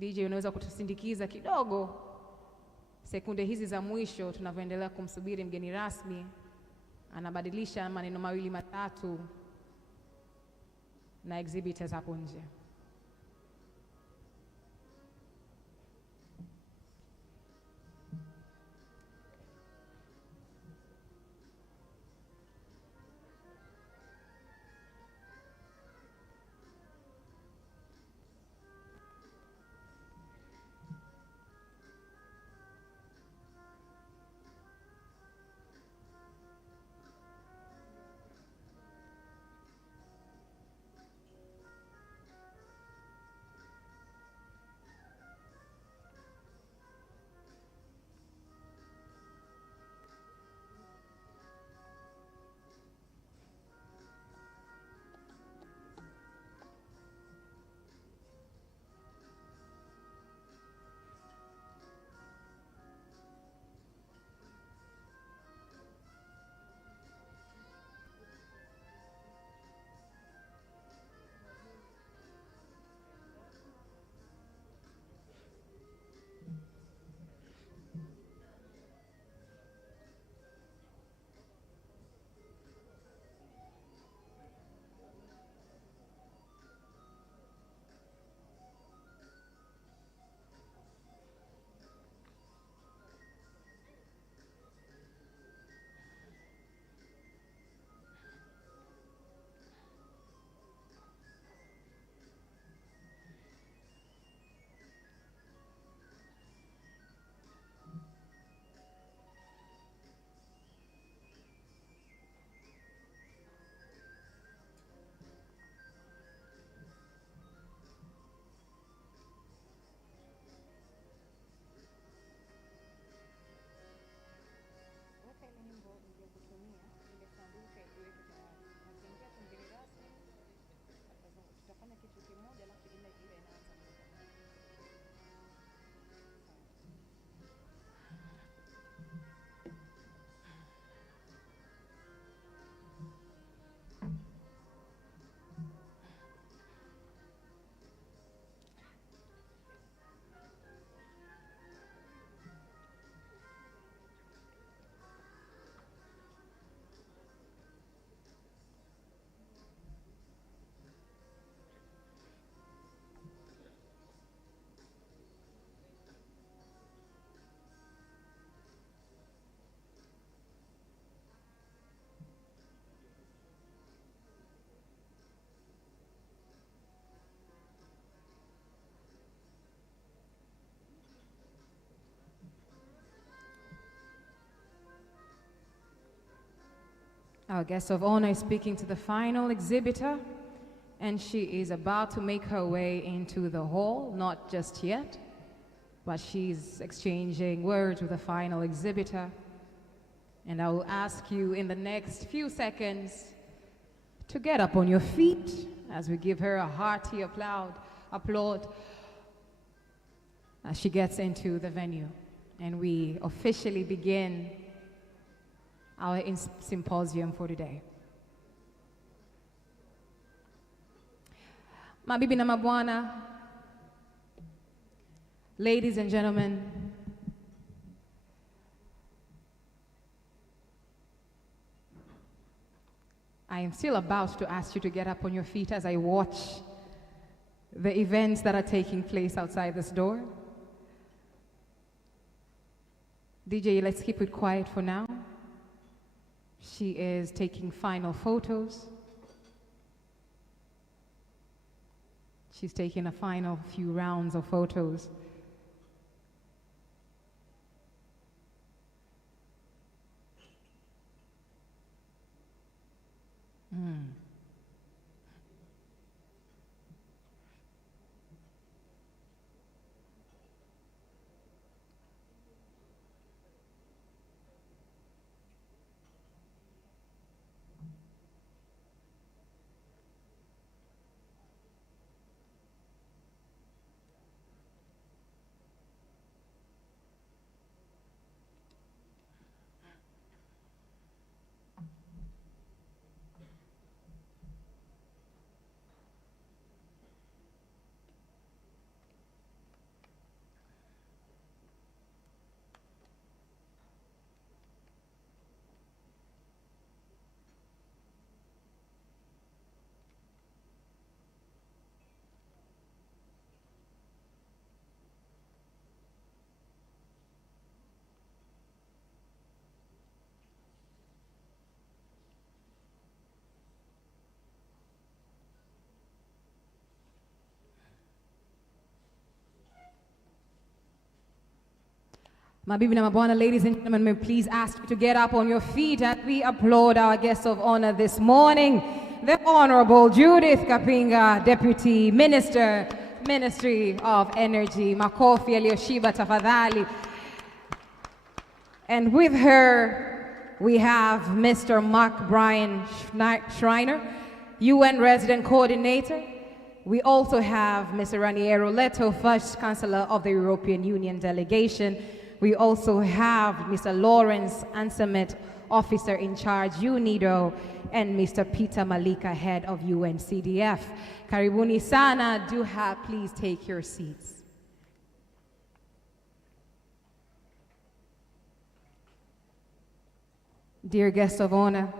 DJ, unaweza kutusindikiza kidogo sekunde hizi za mwisho tunavyoendelea kumsubiri mgeni rasmi? Anabadilisha maneno mawili matatu na exhibitors hapo nje. Our guest of honor is speaking to the final exhibitor, and she is about to make her way into the hall, not just yet, but she's exchanging words with the final exhibitor. And I will ask you in the next few seconds to get up on your feet as we give her a hearty applaud as she gets into the venue. And we officially begin our symposium for today. Mabibi na mabwana, ladies and gentlemen, I am still about to ask you to get up on your feet as I watch the events that are taking place outside this door. DJ, let's keep it quiet for now. She is taking final photos. She's taking a final few rounds of photos. Mabibi na mabwana, ladies and gentlemen, may I please ask you to get up on your feet as we applaud our guest of honor this morning, the Honorable Judith Kapinga, Deputy Minister, Ministry of Energy. Makofi aliyoshiba tafadhali. And with her, we have Mr. Mark Brian Schreiner, UN Resident Coordinator. We also have Mr. Raniero Leto, First Chancellor of the European Union Delegation. We also have Mr. Lawrence Ansamet, Officer in Charge, UNIDO, and Mr. Peter Malika, Head of UNCDF. Karibuni sana, please take your seats. Dear guest of honor,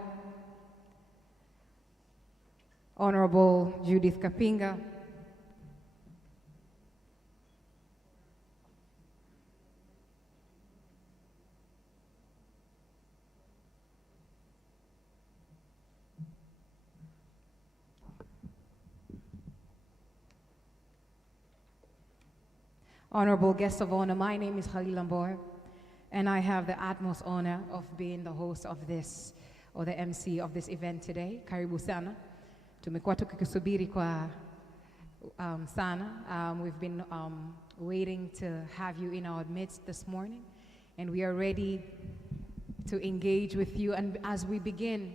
Honorable Judith Kapinga, honorable guest of honor, my name is Khalil Lamboy, and I have the utmost honor of being the host of this, or the MC of this event today. Karibu sana. Tumekuwa tukikusubiri kwa sana. We've been waiting to have you in our midst this morning, and we are ready to engage with you. And as we begin,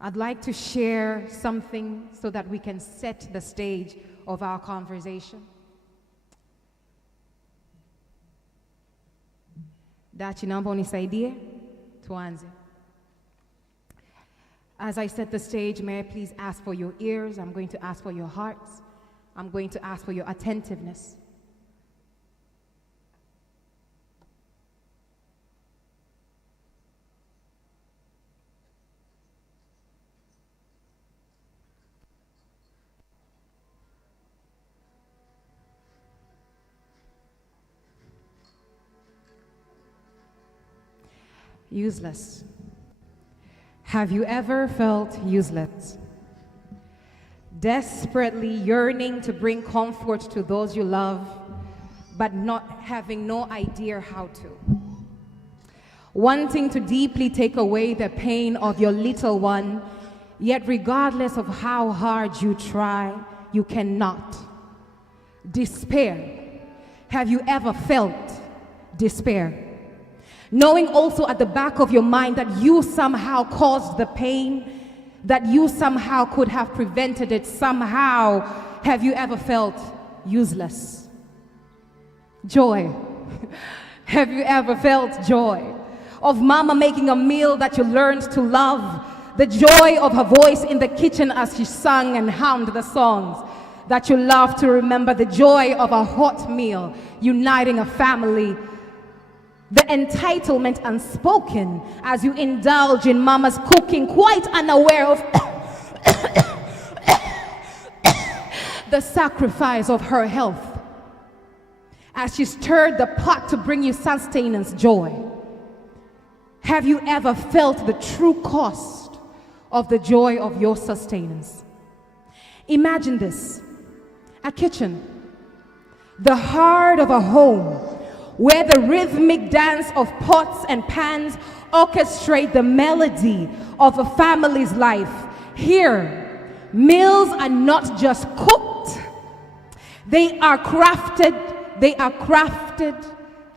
I'd like to share something so that we can set the stage of our conversation. Dachi, naomba unisaidie, tuanze. As I set the stage, may I please ask for your ears? I'm going to ask for your hearts. I'm going to ask for your attentiveness. Useless. Have you ever felt useless? Desperately yearning to bring comfort to those you love, but not having no idea how to. Wanting to deeply take away the pain of your little one, yet regardless of how hard you try, you cannot. Despair. Have you ever felt despair? Knowing also at the back of your mind that you somehow caused the pain, that you somehow could have prevented it somehow. Have you ever felt useless? Joy. Have you ever felt joy? Of mama making a meal that you learned to love, the joy of her voice in the kitchen as she sang and hummed the songs that you love to remember, the joy of a hot meal uniting a family, the entitlement unspoken as you indulge in mama's cooking, quite unaware of the sacrifice of her health as she stirred the pot to bring you sustenance joy. Have you ever felt the true cost of the joy of your sustenance? Imagine this: a kitchen, the heart of a home, where the rhythmic dance of pots and pans orchestrate the melody of a family's life. Here, meals are not just cooked, they are crafted.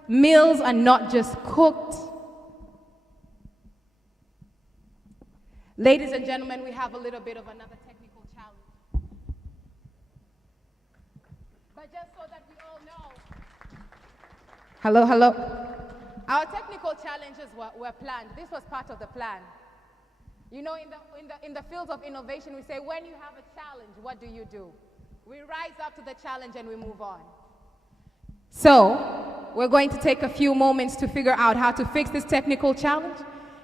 Meals are not just cooked. Ladies and gentlemen, we have a little bit of another technical challenge. But just so that we all know, hello. Our technical challenges were planned. This was part of the plan. You know, in the fields of innovation, we say, when you have a challenge, what do? We rise up to the challenge and we move on. So, we're going to take a few moments to figure out how to fix this technical challenge,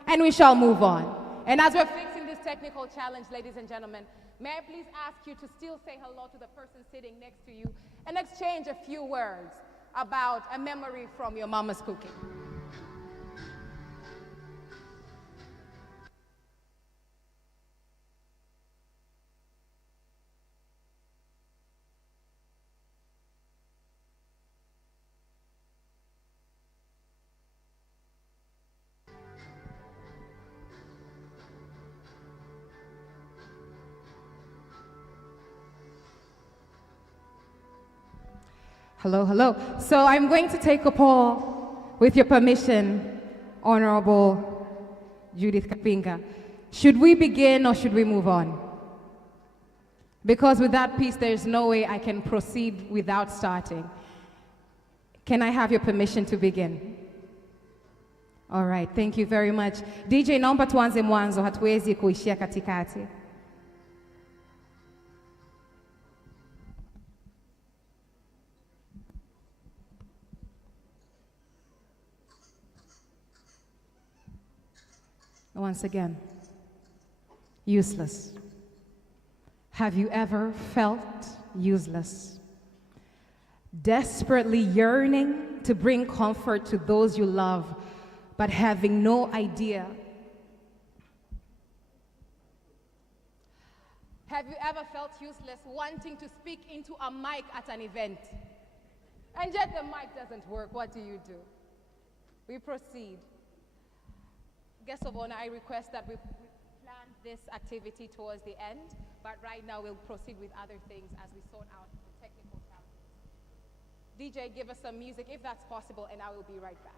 and we shall move on. And as we're fixing this technical challenge, ladies and gentlemen, may I please ask you to still say hello to the person sitting next to you and exchange a few words about a memory from your mama's cooking. Hello, hello. So I'm going to take a poll with your permission, Honorable Judith Kapinga. Should we begin or should we move on? Because with that piece, there's no way I can proceed without starting. Can I have your permission to begin? All right, thank you very much. DJ, naomba tuanze mwanzo, hatuwezi kuishia katikati. Once again, useless. Have you ever felt useless? Desperately yearning to bring comfort to those you love, but having no idea. Have you ever felt useless wanting to speak into a mic at an event? And yet the mic doesn't work. What do? We proceed. Guests of honor, I request that we plan this activity towards the end, but right now we'll proceed with other things as we sort out the technical challenges. DJ, give us some music if that's possible, and I will be right back.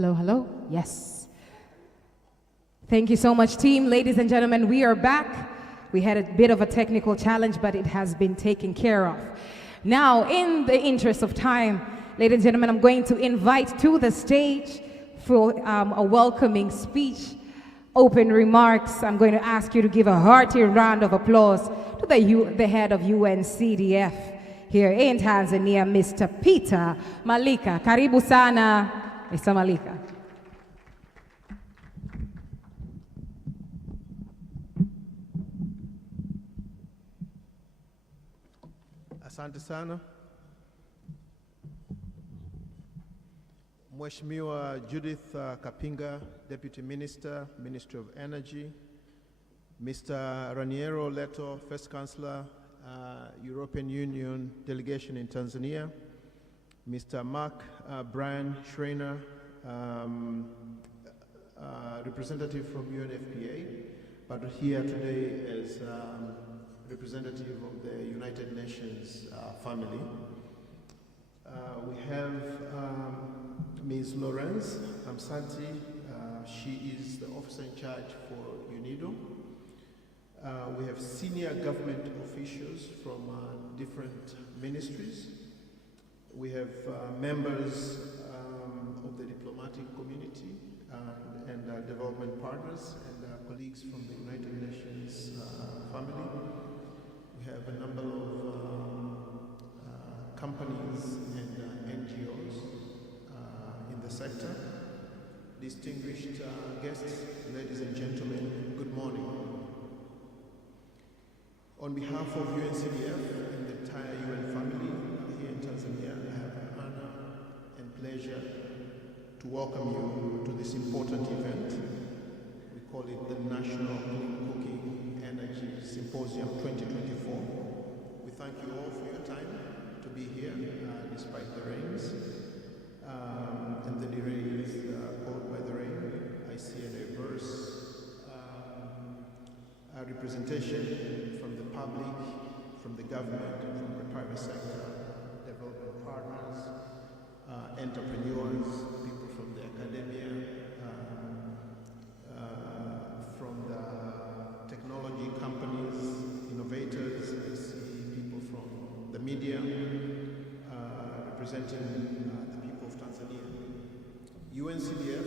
Hello, hello. Yes. Thank you so much, team. Ladies and gentlemen, we are back. We had a bit of a technical challenge, but it has been taken care of. Now, in the interest of time, ladies and gentlemen, I'm going to invite to the stage for a welcoming speech, open remarks. I'm going to ask you to give a hearty round of applause to the head of UNCDF here in Tanzania, Mr. Peter Malika. Karibu sana, Mr. Malika. Asante sana. Mheshimiwa Judith Kapinga, Deputy Minister, Ministry of Energy, Mr. Raniero Leto, First Chancellor, European Union Delegation in Tanzania, Mr. Mark Brian Schreiner, representative from UNFPA, but here today as representative of the United Nations family. We have Ms. Lawrence Amsanti. She is the officer in charge for UNIDO. We have senior government officials from different ministries. We have members of the diplomatic community and development partners and colleagues from the United Nations family. We have a number of companies and NGOs in the sector. Distinguished guests, ladies and gentlemen, good morning. On behalf of UNCDF and the entire UN family here in Tanzania, I have an honor and pleasure to welcome you to this important event. We call it the National Clean Cooking Energy Symposium 2024. We thank you all for your time to be here despite the rains and the delays caused by the rain. I see a diverse representation from the public, from the government, from the private sector, development partners, entrepreneurs, people from the academia, from the technology companies, innovators. I see people from the media representing the people of Tanzania. UNCDF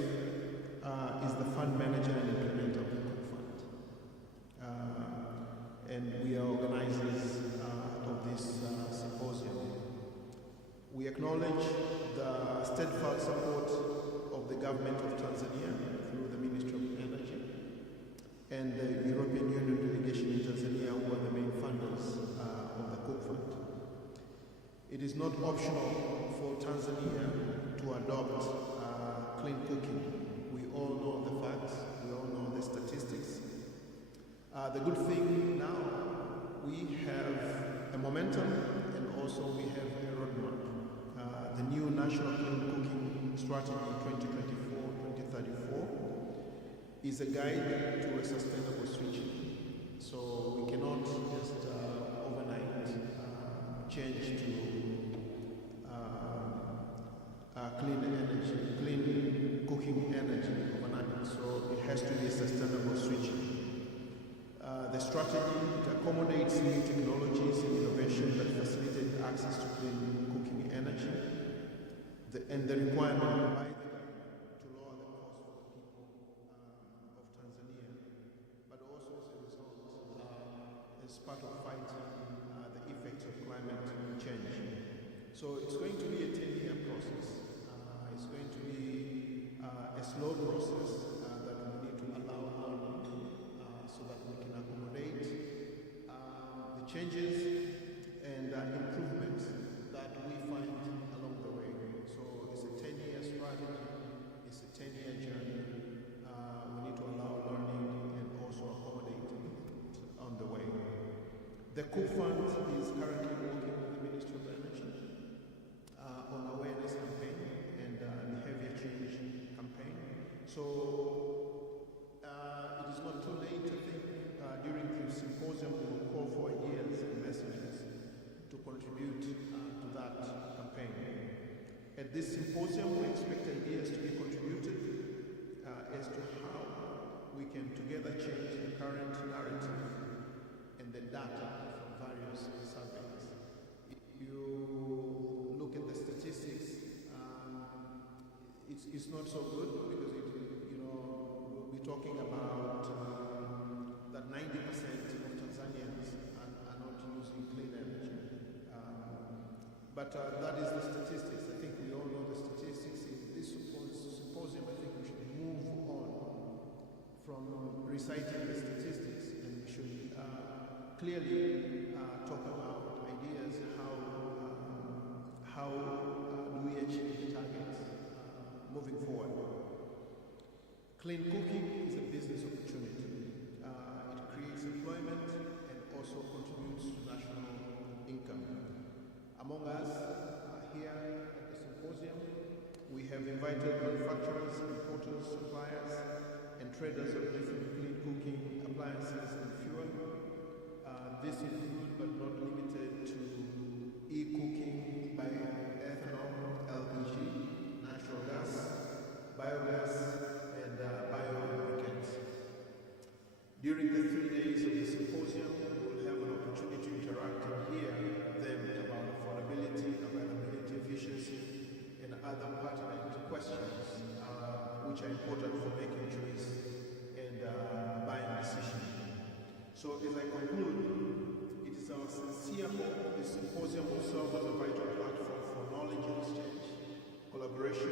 is the fund manager and implementer of the Cook Fund. And we are organizers of this symposium. We acknowledge the steadfast support of the government of Tanzania through the Ministry of Energy and the European Union Delegation in Tanzania, who are the main funders of the Cook Fund. It is not optional for Tanzania to adopt clean cooking. We all know the facts, we all know the statistics. The good thing now, we have a momentum and also we have a roadmap. The new National Clean Cooking Strategy 2024-2034 is a guide to a sustainable switching. So we cannot just overnight change to clean energy, clean cooking energy overnight. So it has to be a sustainable switching. The strategy, it accommodates new technologies and innovation that facilitate access to clean cooking energy, and the requirement by the government to lower the cost for the people of Tanzania, but also as a result, as part of fighting the effects of climate change. So it's going to be a 10-year process. It's going to be a slow process that we need to allow learning so that we can accommodate the changes and improvements that we find along the way. So it's a 10-year strategy, it's a 10-year journey. We need to allow learning and also accommodate on the way. The Cook Fund is currently working with the Ministry of Energy on awareness campaign and behavior change campaign. So it is not too late. I think during the symposium we will call for ideas and messages to contribute to that campaign. At this symposium we expect ideas to be contributed and then data from various surveys. If you look at the statistics, it's not so good because we'll be talking about that 90% of Tanzanians are not using clean energy. But that is the statistics. I think we all know the statistics. In this symposium, I think we should move on from reciting the statistics, and we should clearly talk about ideas how do we achieve the targets moving forward. Clean cooking is a business opportunity. It creates employment and also contributes to national income. Among us here at the symposium, we have invited manufacturers, importers, suppliers, and traders of different clean cooking appliances and fuel. This includes but not limited to e-cooking by ethanol, LPG, natural gas, biogas, and biobriquettes. During the 3 days of the symposium, we will have an opportunity to interact and hear them about affordability, availability, efficiency, and other pertinent questions which are important for making choice and buying decisions. So as I conclude, it is our sincere hope this symposium will serve as a vital platform for knowledge exchange, collaboration,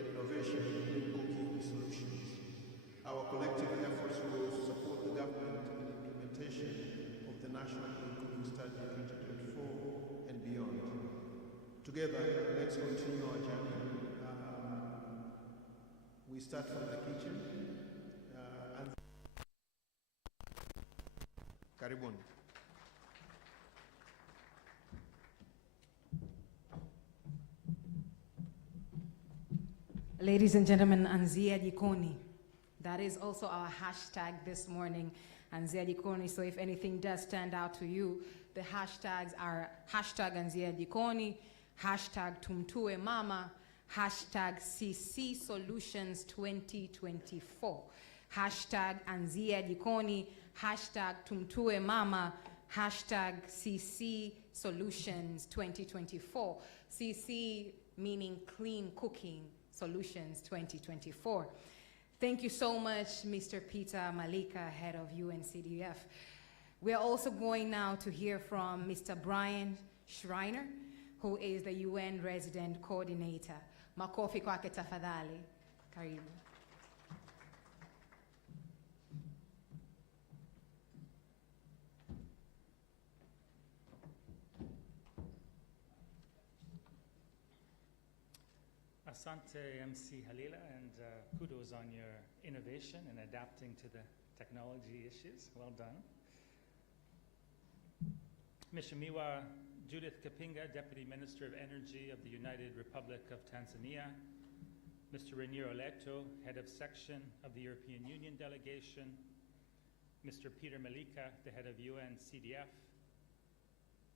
and innovation in clean cooking solutions. Our collective efforts will support the government in the implementation of the National Clean Cooking Strategy 2024 and beyond. Together, let's continue our journey. We start from the kitchen. Karibuni. Ladies and gentlemen, Anzia Jikoni. That is also our hashtag this morning, Anzia Jikoni. So if anything does stand out to you, the hashtags are hashtag Anzia Jikoni, hashtag Tumtue Mama, hashtag CC Solutions 2024, hashtag Anzia Jikoni, hashtag Tumtue Mama, hashtag CC Solutions 2024. CC meaning Clean Cooking Solutions 2024. Thank you so much, Mr. Peter Malika, head of UNCDF. We are also going now to hear from Mr. Brian Schreiner, who is the UN Resident Coordinator. Makofi kwake tafadhali. Karibu. Asante MC Halila, and kudos on your innovation and adapting to the technology issues. Well done. Mheshimiwa Judith Kapinga, Deputy Minister of Energy of the United Republic of Tanzania. Mr. Raniero Leto, Head of Section of the European Union Delegation. Mr. Peter Malika, the Head of UNCDF.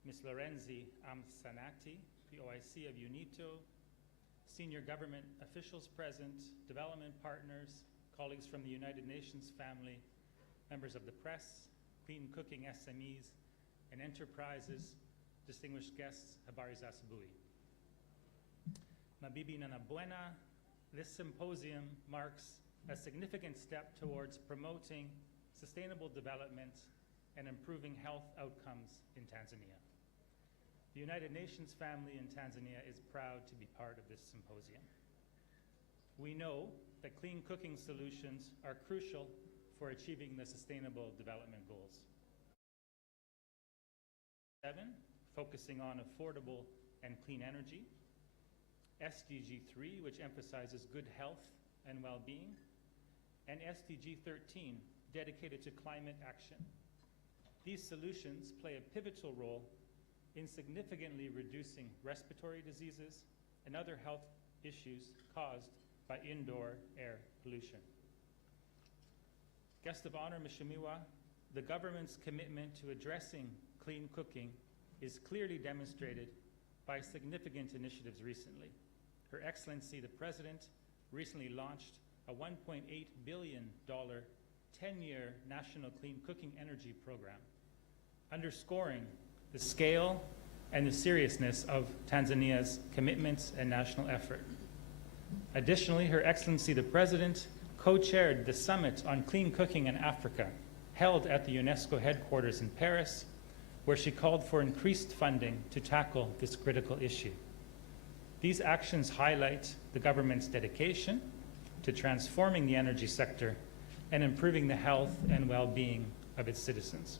Ms. Lorenzi Amsanati, POIC of UNITO. Senior government officials present, development partners, colleagues from the United Nations family, members of the press, clean cooking SMEs, and enterprises, distinguished guests, habari za asubuhi. Mabibi na Buena, this symposium marks a significant step towards promoting sustainable development and improving health outcomes in Tanzania. The United Nations family in Tanzania is proud to be part of this symposium. We know that clean cooking solutions are crucial for achieving the Sustainable Development Goals. 7, focusing on affordable and clean energy. SDG 3, which emphasizes good health and well-being. And SDG 13, dedicated to climate action. These solutions play a pivotal role in significantly reducing respiratory diseases and other health issues caused by indoor air pollution. Guest of honor, Mheshimiwa, the government's commitment to addressing clean cooking is clearly demonstrated by significant initiatives recently. Her Excellency, the President, recently launched a $1.8 billion 10-year National Clean Cooking Energy Program, underscoring the scale and the seriousness of Tanzania's commitments and national effort. Additionally, Her Excellency the President co-chaired the Summit on Clean Cooking in Africa, held at the UNESCO headquarters in Paris, where she called for increased funding to tackle this critical issue. These actions highlight the government's dedication to transforming the energy sector and improving the health and well-being of its citizens.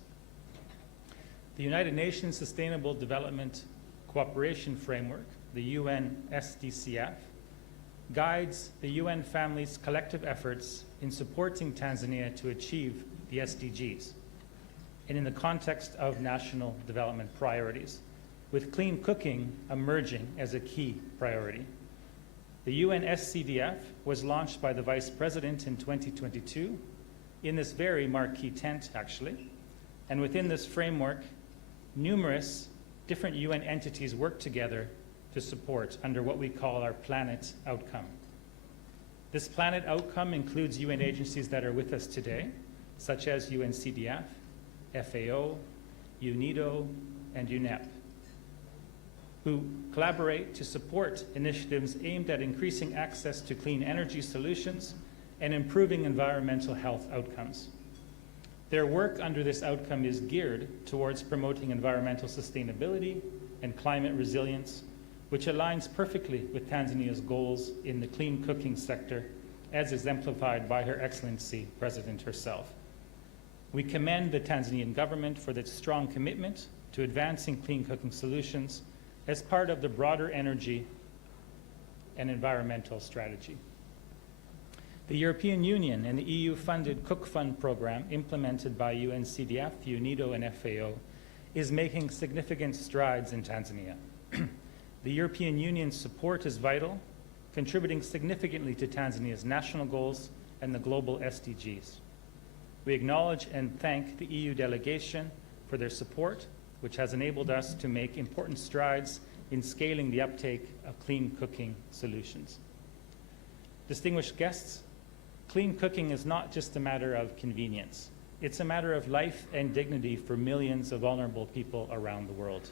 The United Nations Sustainable Development Cooperation Framework, the UN SDCF, guides the UN family's collective efforts in supporting Tanzania to achieve the SDGs, and in the context of national development priorities, with clean cooking emerging as a key priority. The UN SCDF was launched by the Vice President in 2022 in this very marquee tent, actually, and within this framework, numerous different UN entities work together to support under what we call our Planet Outcome. This Planet Outcome includes UN agencies that are with us today, such as UNCDF, FAO, UNIDO, and UNEP, who collaborate to support initiatives aimed at increasing access to clean energy solutions and improving environmental health outcomes. Their work under this outcome is geared towards promoting environmental sustainability and climate resilience, which aligns perfectly with Tanzania's goals in the clean cooking sector, as exemplified by Her Excellency President herself. We commend the Tanzanian government for its strong commitment to advancing clean cooking solutions as part of the broader energy and environmental strategy. The European Union and the EU-funded Cook Fund program implemented by UNCDF, UNIDO, and FAO is making significant strides in Tanzania. The European Union's support is vital, contributing significantly to Tanzania's national goals and the global SDGs. We acknowledge and thank the EU delegation for their support, which has enabled us to make important strides in scaling the uptake of clean cooking solutions. Distinguished guests, clean cooking is not just a matter of convenience. It's a matter of life and dignity for millions of vulnerable people around the world.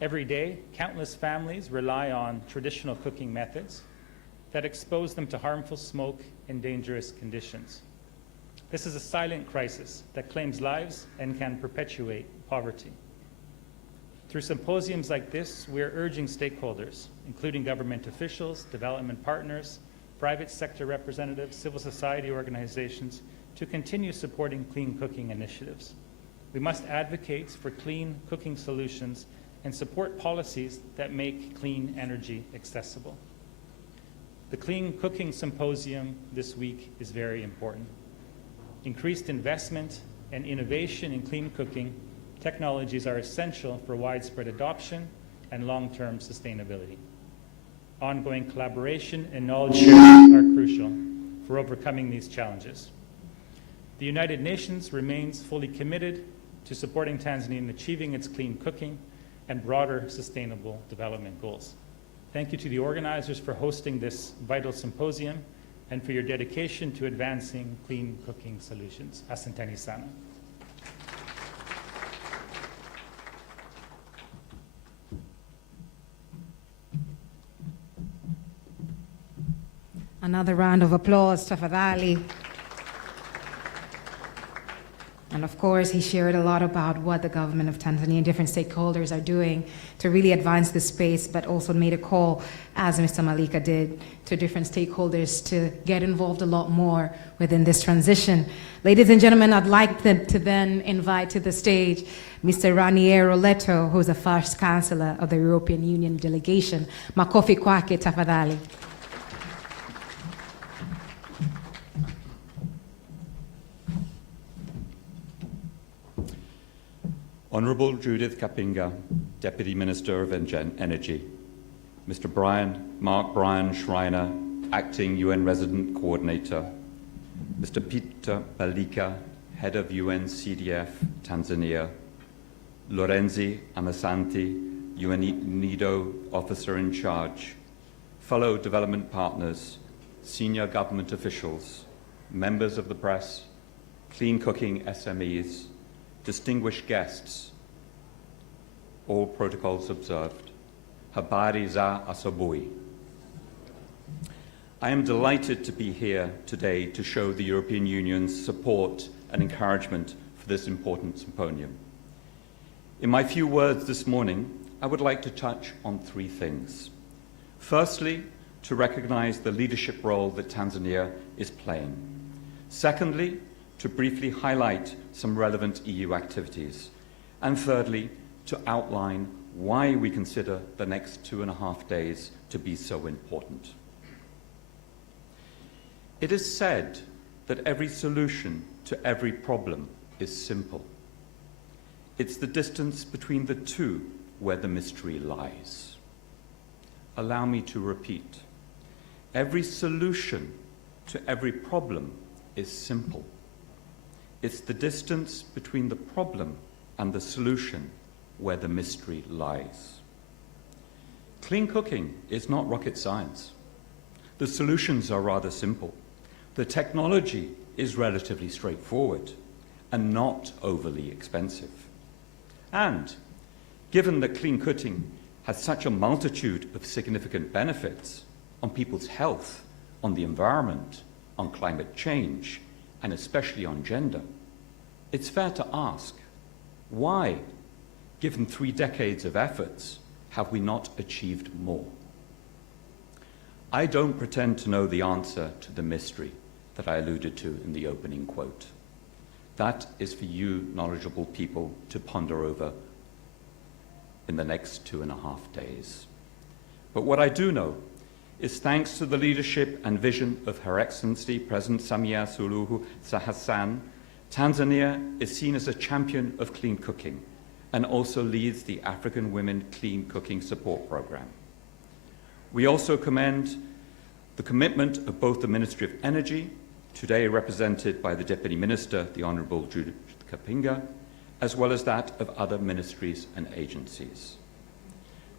Every day, countless families rely on traditional cooking methods that expose them to harmful smoke and dangerous conditions. This is a silent crisis that claims lives and can perpetuate poverty. Through symposiums like this, we are urging stakeholders, including government officials, development partners, private sector representatives, civil society organizations, to continue supporting clean cooking initiatives. We must advocate for clean cooking solutions and support policies that make clean energy accessible. The Clean Cooking Symposium this week is very important. Increased investment and innovation in clean cooking technologies are essential for widespread adoption and long-term sustainability. Ongoing collaboration and knowledge sharing are crucial for overcoming these challenges. The United Nations remains fully committed to supporting Tanzania in achieving its clean cooking and broader sustainable development goals. Thank you to the organizers for hosting this vital symposium and for your dedication to advancing clean cooking solutions. Asanteni sana. Another round of applause, tafadhali. And of course, he shared a lot about what the government of Tanzania and different stakeholders are doing to really advance this space, but also made a call, as Mr. Malika did, to different stakeholders to get involved a lot more within this transition. Ladies and gentlemen, I'd like to then invite to the stage Mr. Raniero Leto, who's the first Chancellor of the European Union delegation. Makofi kwake, tafadhali. Honourable Judith Kapinga, Deputy Minister of Energy, Mr. Mark Brian Schreiner, Acting UN Resident Coordinator, Mr. Peter Balika, Head of UNCDF Tanzania, Lorenzi Amasanti, UNIDO Officer in Charge, fellow development partners, senior government officials, members of the press, clean cooking SMEs, distinguished guests, all protocols observed. Habari za asubuhi. I am delighted to be here today to show the European Union's support and encouragement for this important symposium. In my few words this morning, I would like to touch on three things. Firstly, to recognize the leadership role that Tanzania is playing. Secondly, to briefly highlight some relevant EU activities. And thirdly, to outline why we consider the next 2.5 days to be so important. It is said that every solution to every problem is simple. It's the distance between the two where the mystery lies. Allow me to repeat. Every solution to every problem is simple. It's the distance between the problem and the solution where the mystery lies. Clean cooking is not rocket science. The solutions are rather simple. The technology is relatively straightforward and not overly expensive. And given that clean cooking has such a multitude of significant benefits on people's health, on the environment, on climate change, and especially on gender, it's fair to ask, why, given 3 decades of efforts, have we not achieved more? I don't pretend to know the answer to the mystery that I alluded to in the opening quote. That is for you knowledgeable people to ponder over in the next 2.5 days. But what I do know is thanks to the leadership and vision of Her Excellency President Samia Suluhu Hassan, Tanzania is seen as a champion of clean cooking and also leads the African Women Clean Cooking Support Program. We also commend the commitment of both the Ministry of Energy, today represented by the Deputy Minister, the Honourable Judith Kapinga, as well as that of other ministries and agencies.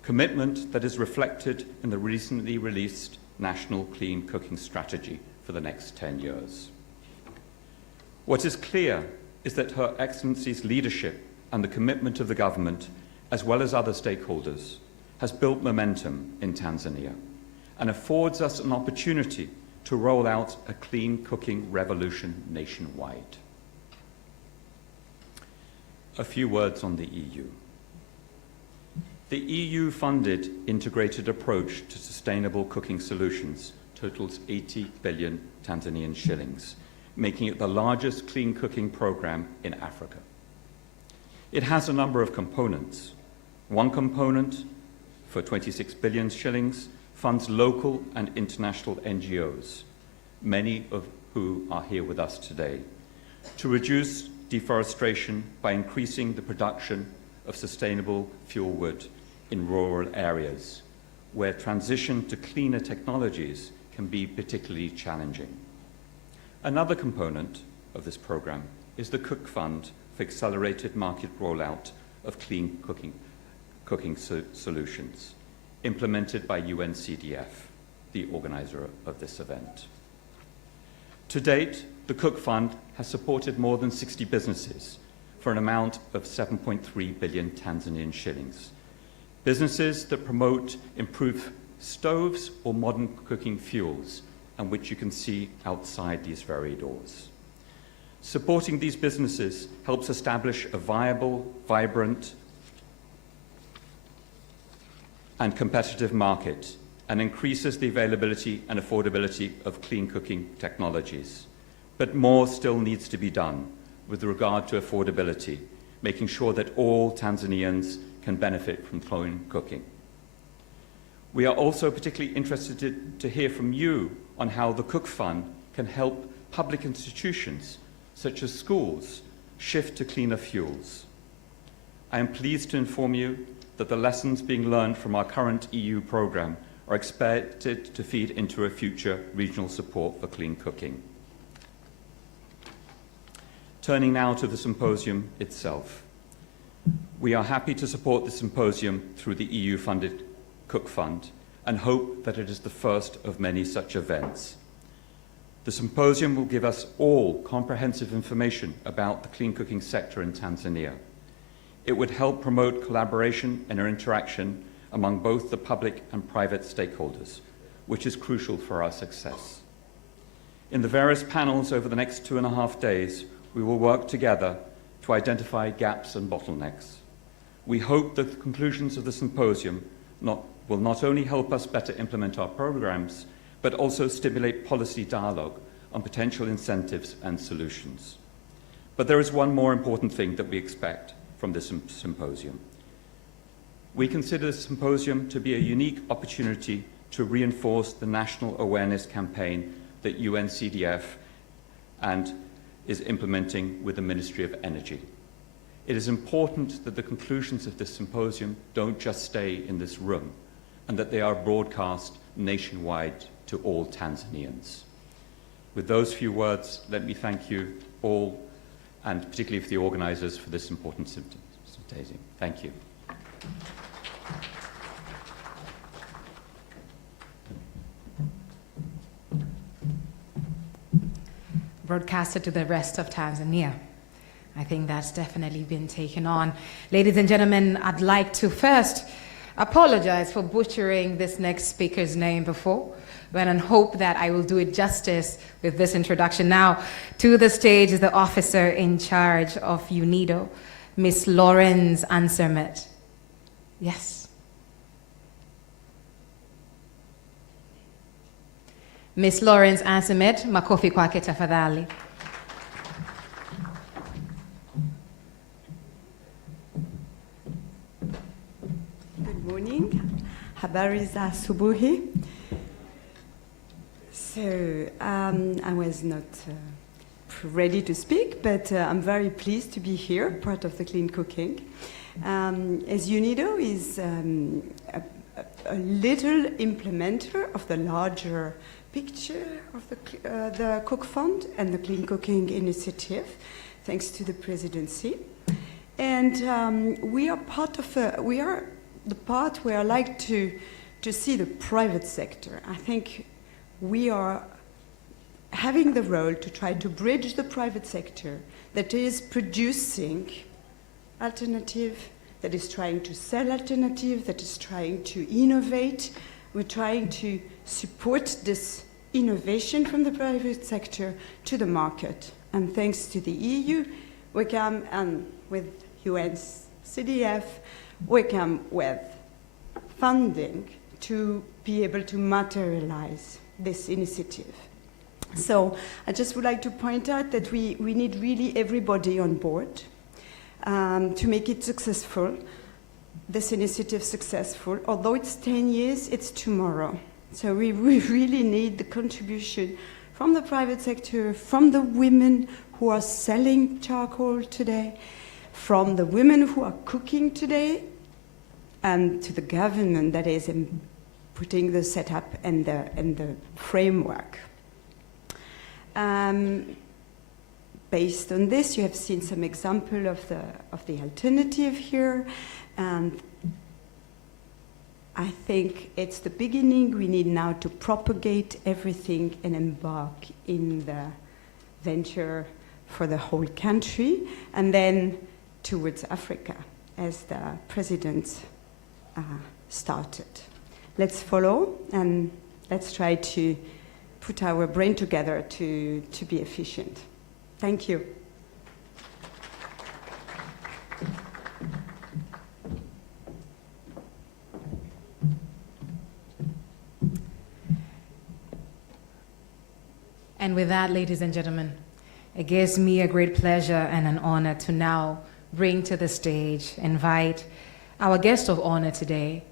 Commitment that is reflected in the recently released National Clean Cooking Strategy for the next 10 years. What is clear is that Her Excellency's leadership and the commitment of the government, as well as other stakeholders, has built momentum in Tanzania and affords us an opportunity to roll out a clean cooking revolution nationwide. A few words on the EU. The EU-funded integrated approach to sustainable cooking solutions totals 80 billion Tanzanian shillings, making it the largest clean cooking program in Africa. It has a number of components. One component, for 26 billion shillings, funds local and international NGOs, many of who are here with us today, to reduce deforestation by increasing the production of sustainable fuel wood in rural areas, where transition to cleaner technologies can be particularly challenging. Another component of this program is the Cook Fund for accelerated market rollout of clean cooking solutions, implemented by UNCDF, the organizer of this event. To date, the Cook Fund has supported more than 60 businesses for an amount of 7.3 billion Tanzanian shillings. Businesses that promote improved stoves or modern cooking fuels, and which you can see outside these very doors. Supporting these businesses helps establish a viable, vibrant, and competitive market, and increases the availability and affordability of clean cooking technologies. But more still needs to be done with regard to affordability, making sure that all Tanzanians can benefit from clean cooking. We are also particularly interested to hear from you on how the Cook Fund can help public institutions, such as schools, shift to cleaner fuels. I am pleased to inform you that the lessons being learned from our current EU program are expected to feed into a future regional support for clean cooking. Turning now to the symposium itself. We are happy to support the symposium through the The symposium will give us all comprehensive information about the clean cooking sector in Tanzania. It would help promote collaboration and interaction among both the public and private stakeholders, which is crucial for our success. In the various panels over the next 2.5 days, we will work together to identify gaps and bottlenecks. We hope that the conclusions of the symposium will not only help us better implement our programs, but also stimulate policy dialogue on potential incentives and solutions. But there is one more important thing that we expect from this symposium. We consider the symposium to be a unique opportunity to reinforce the national awareness campaign that UNCDF is implementing with the Ministry of Energy. It is important that the conclusions of this symposium don't just stay in this room, and that they are broadcast nationwide to all Tanzanians. With those few words, let me thank you all, and particularly for the organizers, for this important symposium. Thank you. Broadcasted to the rest of Tanzania. I think that's definitely been taken on. Ladies and gentlemen, I'd like to first apologize for butchering this next speaker's name before, but I hope that I will do it justice with this introduction. Now, to the stage is the officer in charge of UNIDO, Miss Lawrence Ansermet. Yes. Miss Lawrence Ansermet, makofi kwake tafadhali. Good morning. Habari za asubuhi. So, I was not ready to speak, but I'm very pleased to be here, part of the Clean Cooking. As UNIDO is a little implementer of the larger picture of the Cook Fund and the Clean Cooking Initiative, thanks to the presidency. And we are the part where I like to see the private sector. I think we are having the role to try to bridge the private sector that is producing alternative, that is trying to sell alternative, that is trying to innovate. We're trying to support this innovation from the private sector to the market. And thanks to the EU, we come, and with UNCDF, we come with funding to be able to materialize this initiative. So I just would like to point out that we need really everybody on board to make it successful, this initiative successful. Although it's 10 years, it's tomorrow. So we really need the contribution from the private sector, from the women who are selling charcoal today, from the women who are cooking today, and to the government that is putting the setup and the framework. Based on this, you have seen some example of the alternative here, and I think it's the beginning. We need now to propagate everything and embark in the venture for the whole country, and then towards Africa, as the president started. Let's follow, and let's try to put our brain together to be efficient. Thank you. And with that, ladies and gentlemen, it gives me a great pleasure and an honor to now bring to the stage, invite our guest of honor today,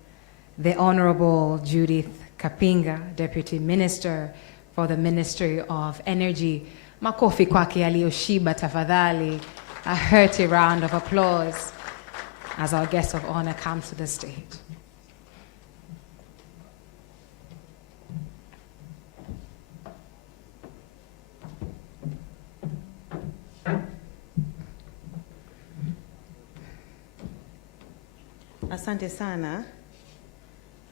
the Honorable Judith Kapinga, Deputy Minister for the Ministry of Energy. Makofi kwake aliyoshiba tafadhali. A hearty round of applause as our guest of honor comes to the stage. Asante sana.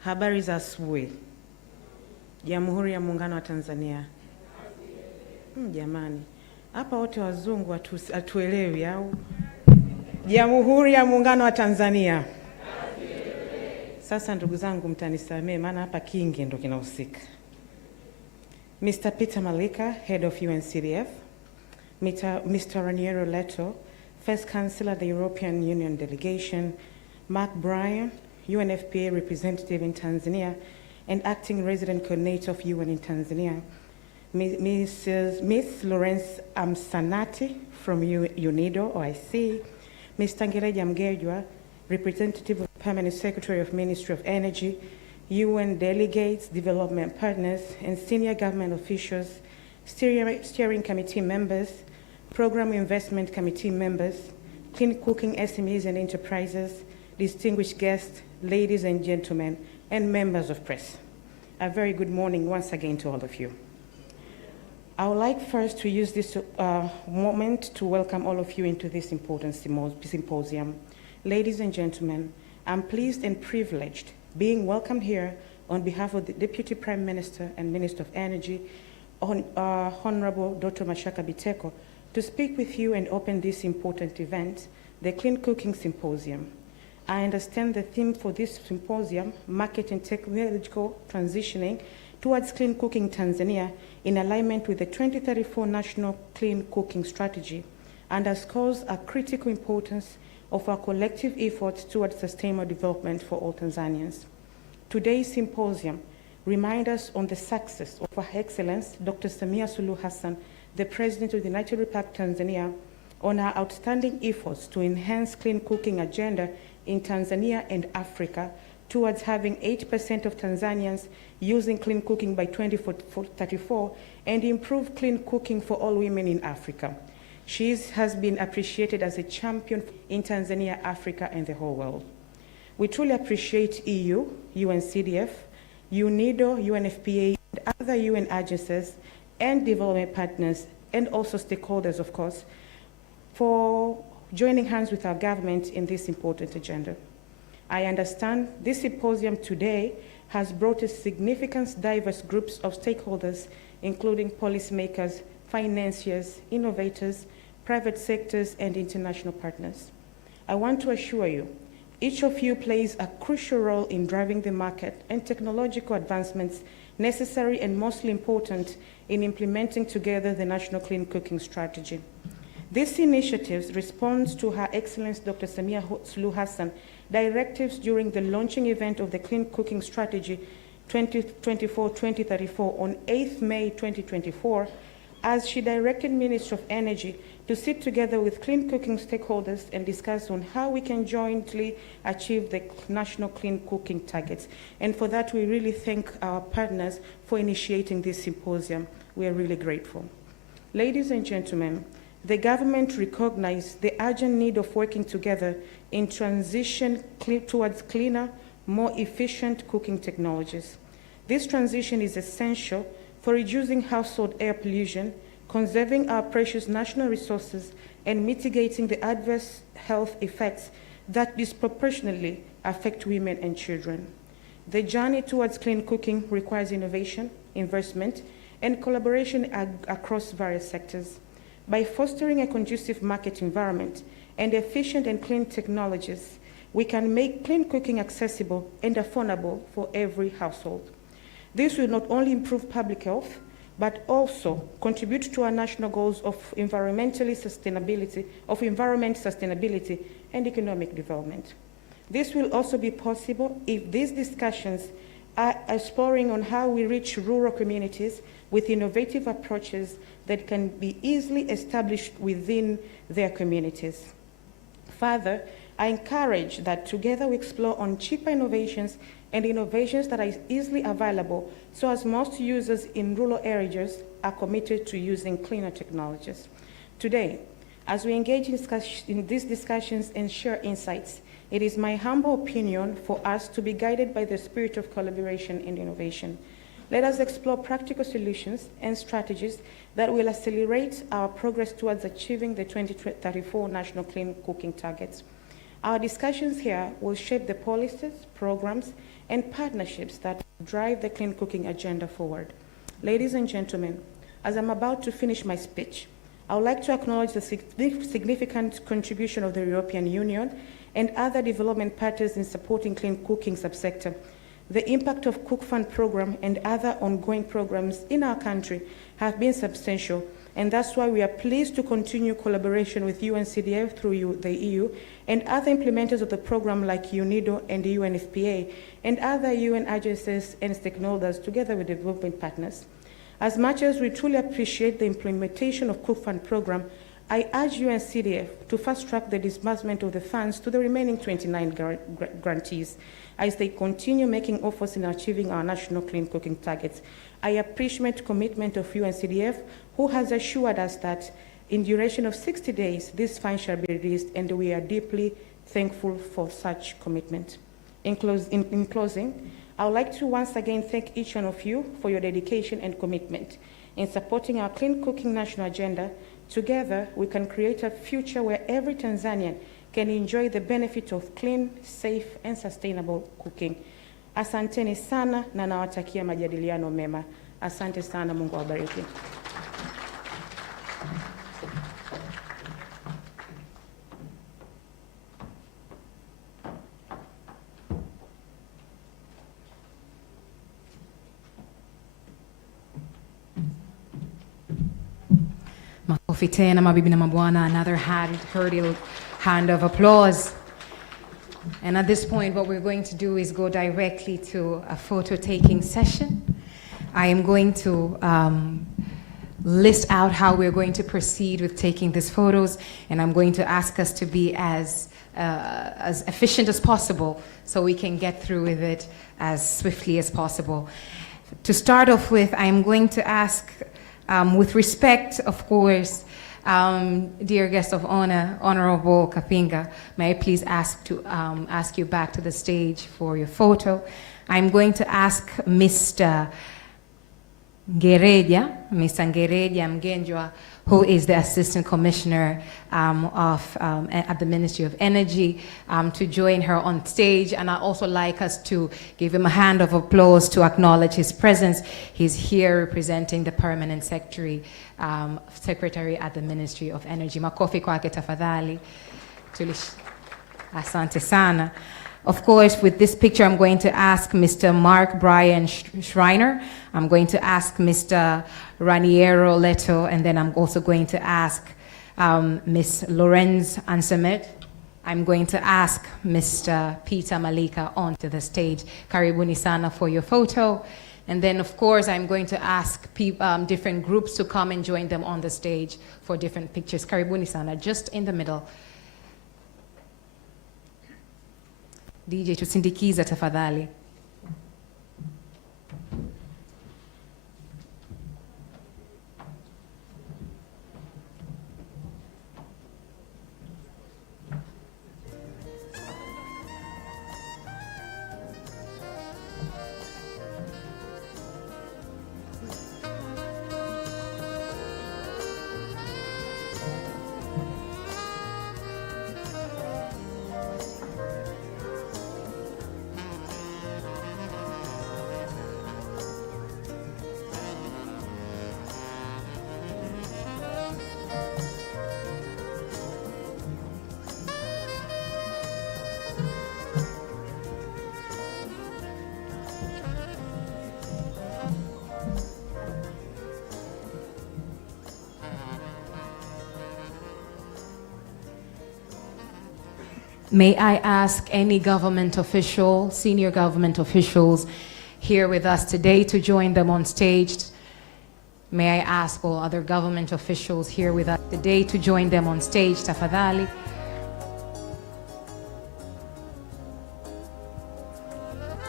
Habari za asubuhi. Jamhuri ya Muungano wa Tanzania. Jamani, hapa wote wazungu hatuelewi au? Jamhuri ya Muungano wa Tanzania. Sasa ndugu zangu, mtanisamee maana hapa kingi ndo kinahusika. Mr. Peter Malika, Head of UNCDF, Mr. Raniero Leto, First Counselor of the European Union Delegation, Mark Bryan, UNFPA Representative in Tanzania and Acting Resident Coordinator of UN in Tanzania, Miss Lawrence Amsanati from UNIDO, OIC, Mr. Ngeleja Mgejwa, Representative of Permanent Secretary of Ministry of Energy, UN delegates, development partners, and senior government officials, steering committee members, program investment committee members, clean cooking SMEs and enterprises, distinguished guests, ladies and gentlemen, and members of press. A very good morning once again to all of you. I would like first to use this moment to welcome all of you into this important symposium. Ladies and gentlemen, I'm pleased and privileged being welcomed here on behalf of the Deputy Prime Minister and Minister of Energy, Honorable Dr. Mashaka Biteko, to speak with you and open this important event, the Clean Cooking Symposium. I understand the theme for this symposium, Market and Technological Transitioning Towards Clean Cooking Tanzania, in alignment with the 2034 National Clean Cooking Strategy, underscores a critical importance of our collective efforts towards sustainable development for all Tanzanians. Today's symposium reminds us on the success of Her Excellence Dr. Samia Suluhu Hassan, the President of the United Republic of Tanzania, on our outstanding efforts to enhance clean cooking agenda in Tanzania and Africa towards having 8% of Tanzanians using clean cooking by 2034 and improve clean cooking for all women in Africa. She has been appreciated as a champion in Tanzania, Africa, and the whole world. We truly appreciate EU, UNCDF, UNIDO, UNFPA, and other UN agencies and development partners, and also stakeholders, of course, for joining hands with our government in this important agenda. I understand this symposium today has brought us significant diverse groups of stakeholders, including policymakers, financiers, innovators, private sectors, and international partners. I want to assure you, each of you plays a crucial role in driving the market and technological advancements necessary and mostly important in implementing together the National Clean Cooking Strategy. This initiative responds to Her Excellence Dr. Samia Suluhu Hassan directives during the launching event of the Clean Cooking Strategy 2024-2034 on 8th May 2024, as she directed Minister of Energy to sit together with clean cooking stakeholders and discuss on how we can jointly achieve the national clean cooking targets. And for that, we really thank our partners for initiating this symposium. We are really grateful. Ladies and gentlemen, the government recognized the urgent need of working together in transition towards cleaner, more efficient cooking technologies. This transition is essential for reducing household air pollution, conserving our precious national resources, and mitigating the adverse health effects that disproportionately affect women and children. The journey towards clean cooking requires innovation, investment, and collaboration across various sectors. By fostering a conducive market environment and efficient and clean technologies, we can make clean cooking accessible and affordable for every household. This will not only improve public health, but also contribute to our national goals of environment sustainability and economic development. This will also be possible if these discussions are exploring on how we reach rural communities with innovative approaches that can be easily established within their communities. Further, I encourage that together we explore on cheaper innovations and innovations that are easily available, so as most users in rural areas are committed to using cleaner technologies. Today, as we engage in these discussions and share insights, it is my humble opinion for us to be guided by the spirit of collaboration and innovation. Let us explore practical solutions and strategies that will accelerate our progress towards achieving the 2034 National Clean Cooking Targets. Our discussions here will shape the policies, programs, and partnerships that drive the clean cooking agenda forward. Ladies and gentlemen, As I'm about to finish my speech, I would like to acknowledge the significant contribution of the European Union and other development partners in supporting clean cooking subsector. The impact of Cook Fund program and other ongoing programs in our country have been substantial, and that's why we are pleased to continue collaboration with UNCDF through the EU and other implementers of the program like UNIDO and the UNFPA and other UN agencies and stakeholders together with development partners. As much as we truly appreciate the implementation of Cook Fund program, I urge UNCDF to fast-track the disbursement of the funds to the remaining 29 grantees as they continue making efforts in achieving our national clean cooking targets. I appreciate the commitment of UNCDF, who has assured us that in duration of 60 days, this fund shall be released, and we are deeply thankful for such commitment. In closing, I would like to once again thank each one of you for your dedication and commitment in supporting our clean cooking national agenda. Together, we can create a future where every Tanzanian can enjoy the benefit of clean, safe, and sustainable cooking. Asanteni sana na nawatakia majadiliano mema. Asante sana, Mungu awabariki. Makofi tena mabibi na mabwana, another hearty hand of applause. And at this point, what we're going to do is go directly to a photo taking session. I am going to list out how we're going to proceed with taking these photos, and I'm going to ask us to be as efficient as possible so we can get through with it as swiftly as possible. To start off with, I'm going to ask, with respect, of course, dear guest of honor, Honorable Kapinga, may I please ask you back to the stage for your photo. I'm going to ask Mr. Mr. Ngereja Mgenjwa, who is the Assistant Commissioner at the Ministry of Energy, to join her on stage. And I'd also like us to give him a hand of applause to acknowledge his presence. He's here representing the Permanent Secretary at the Ministry of Energy. Makofi kwake tafadhali. Asante sana. Of course, with this picture, I'm going to ask Mr. Mark Brian Schreiner. I'm going to ask Mr. Raniero Leto, and then I'm also going to ask Ms. Lorenz Ansamet. I'm going to ask Mr. Peter Malika onto the stage. Karibuni sana for your photo. And then, of course, I'm going to ask different groups to come and join them on the stage for different pictures. Karibuni sana, just in the middle. DJ, tusindikiza tafadhali. May I ask any government official, senior government officials here with us today to join them on stage. May I ask all other government officials here with us today to join them on stage, tafadhali.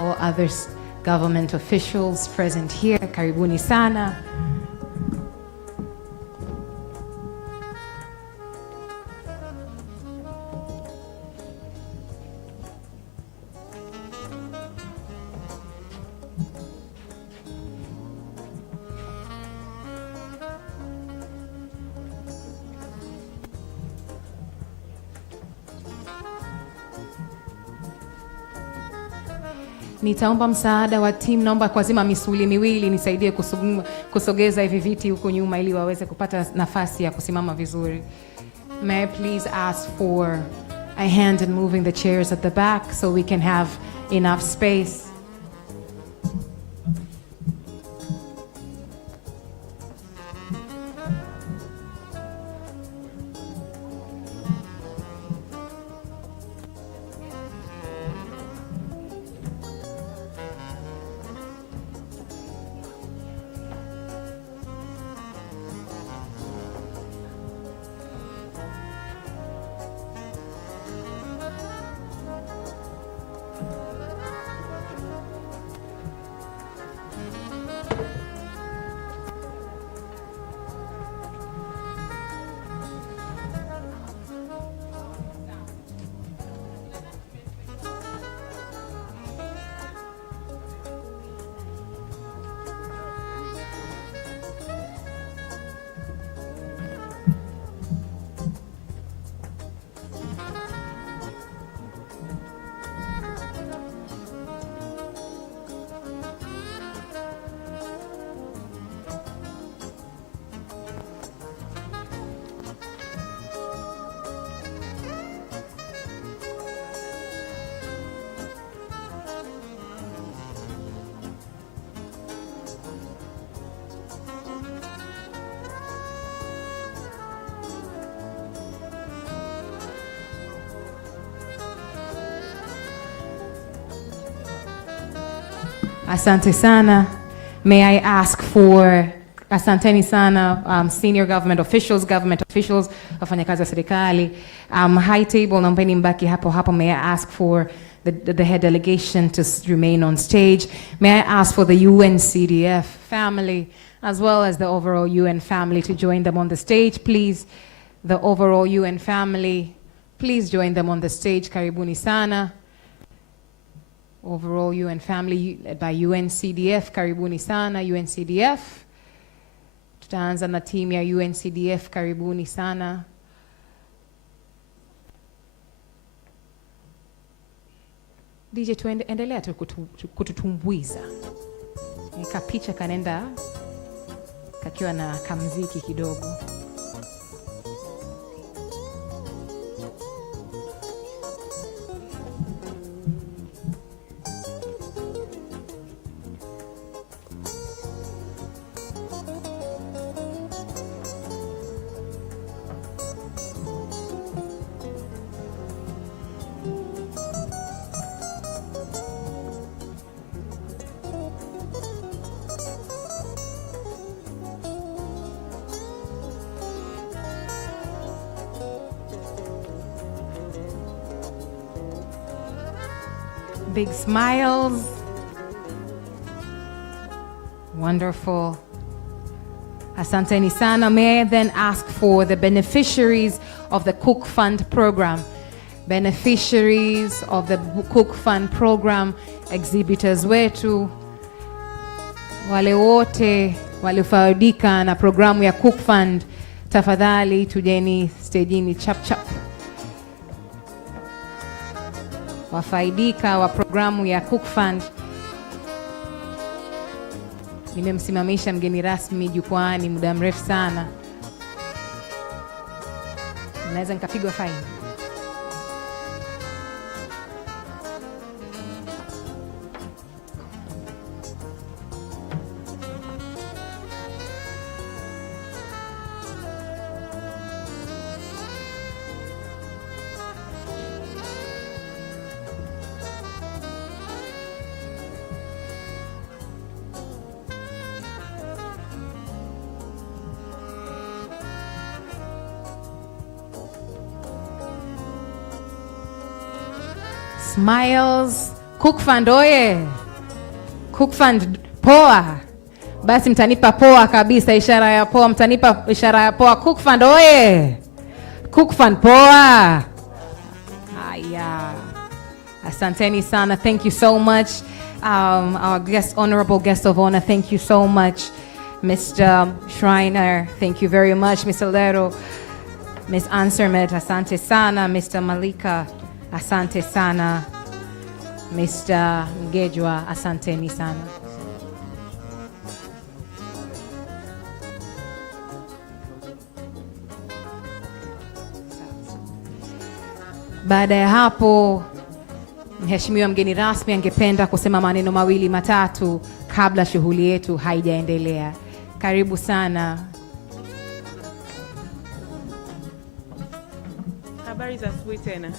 All other government officials present here, karibuni sana. Nitaomba msaada wa team, naomba kwa zima misuli miwili nisaidie kusogeza hivi viti huko nyuma ili waweze kupata nafasi ya kusimama vizuri. May I please ask for a hand in moving the chairs at the back so we can have enough space. Asante sana. May I ask for asanteni sana senior government officials, wafanyakazi wa serikali. High table, naombeni mbaki hapo hapo. May I ask for the head delegation to remain on stage. May I ask for the UNCDF family as well as the overall UN family to join them on the stage, please. The overall UN family, please join them on the stage. Karibuni sana. Overall UN family led by UNCDF, karibuni sana UNCDF. Tutaanza na team ya UNCDF, karibuni sana. DJ tuendelea tu kututumbuiza. Kapicha kanenda kakiwa na kamziki kidogo. Big smiles. Wonderful. Asanteni sana. May I then ask for the beneficiaries of the Cook Fund program. Beneficiaries of the Cook Fund program, exhibitors wetu, wale wote waliofaidika na programu ya Cook Fund, tafadhali tujeni stejini chap chap. Wafaidika wa programu ya Cook Fund. Nimemsimamisha mgeni rasmi jukwani muda mrefu sana. Naweza nikapigwa faini. Smiles. Cook Fund oye. Cook Fund poa. Basi mtanipa poa kabisa, ishara ya poa, mtanipa ishara ya poa. Cook Fund oye. Cook Fund poa. Aya. Asanteni sana. Thank you so much. Our honorable guest of honor, thank you so much. Mr. Schreiner, thank you very much. Mr. Lero, Ms. Ansermet, asante sana. Mr. Malika, asante sana. Mr. Mgejwa, asanteni sana. Baada ya hapo, Mheshimiwa mgeni rasmi angependa kusema maneno mawili matatu kabla shughuli yetu haijaendelea. Karibu sana. Habari za asubuhi tena.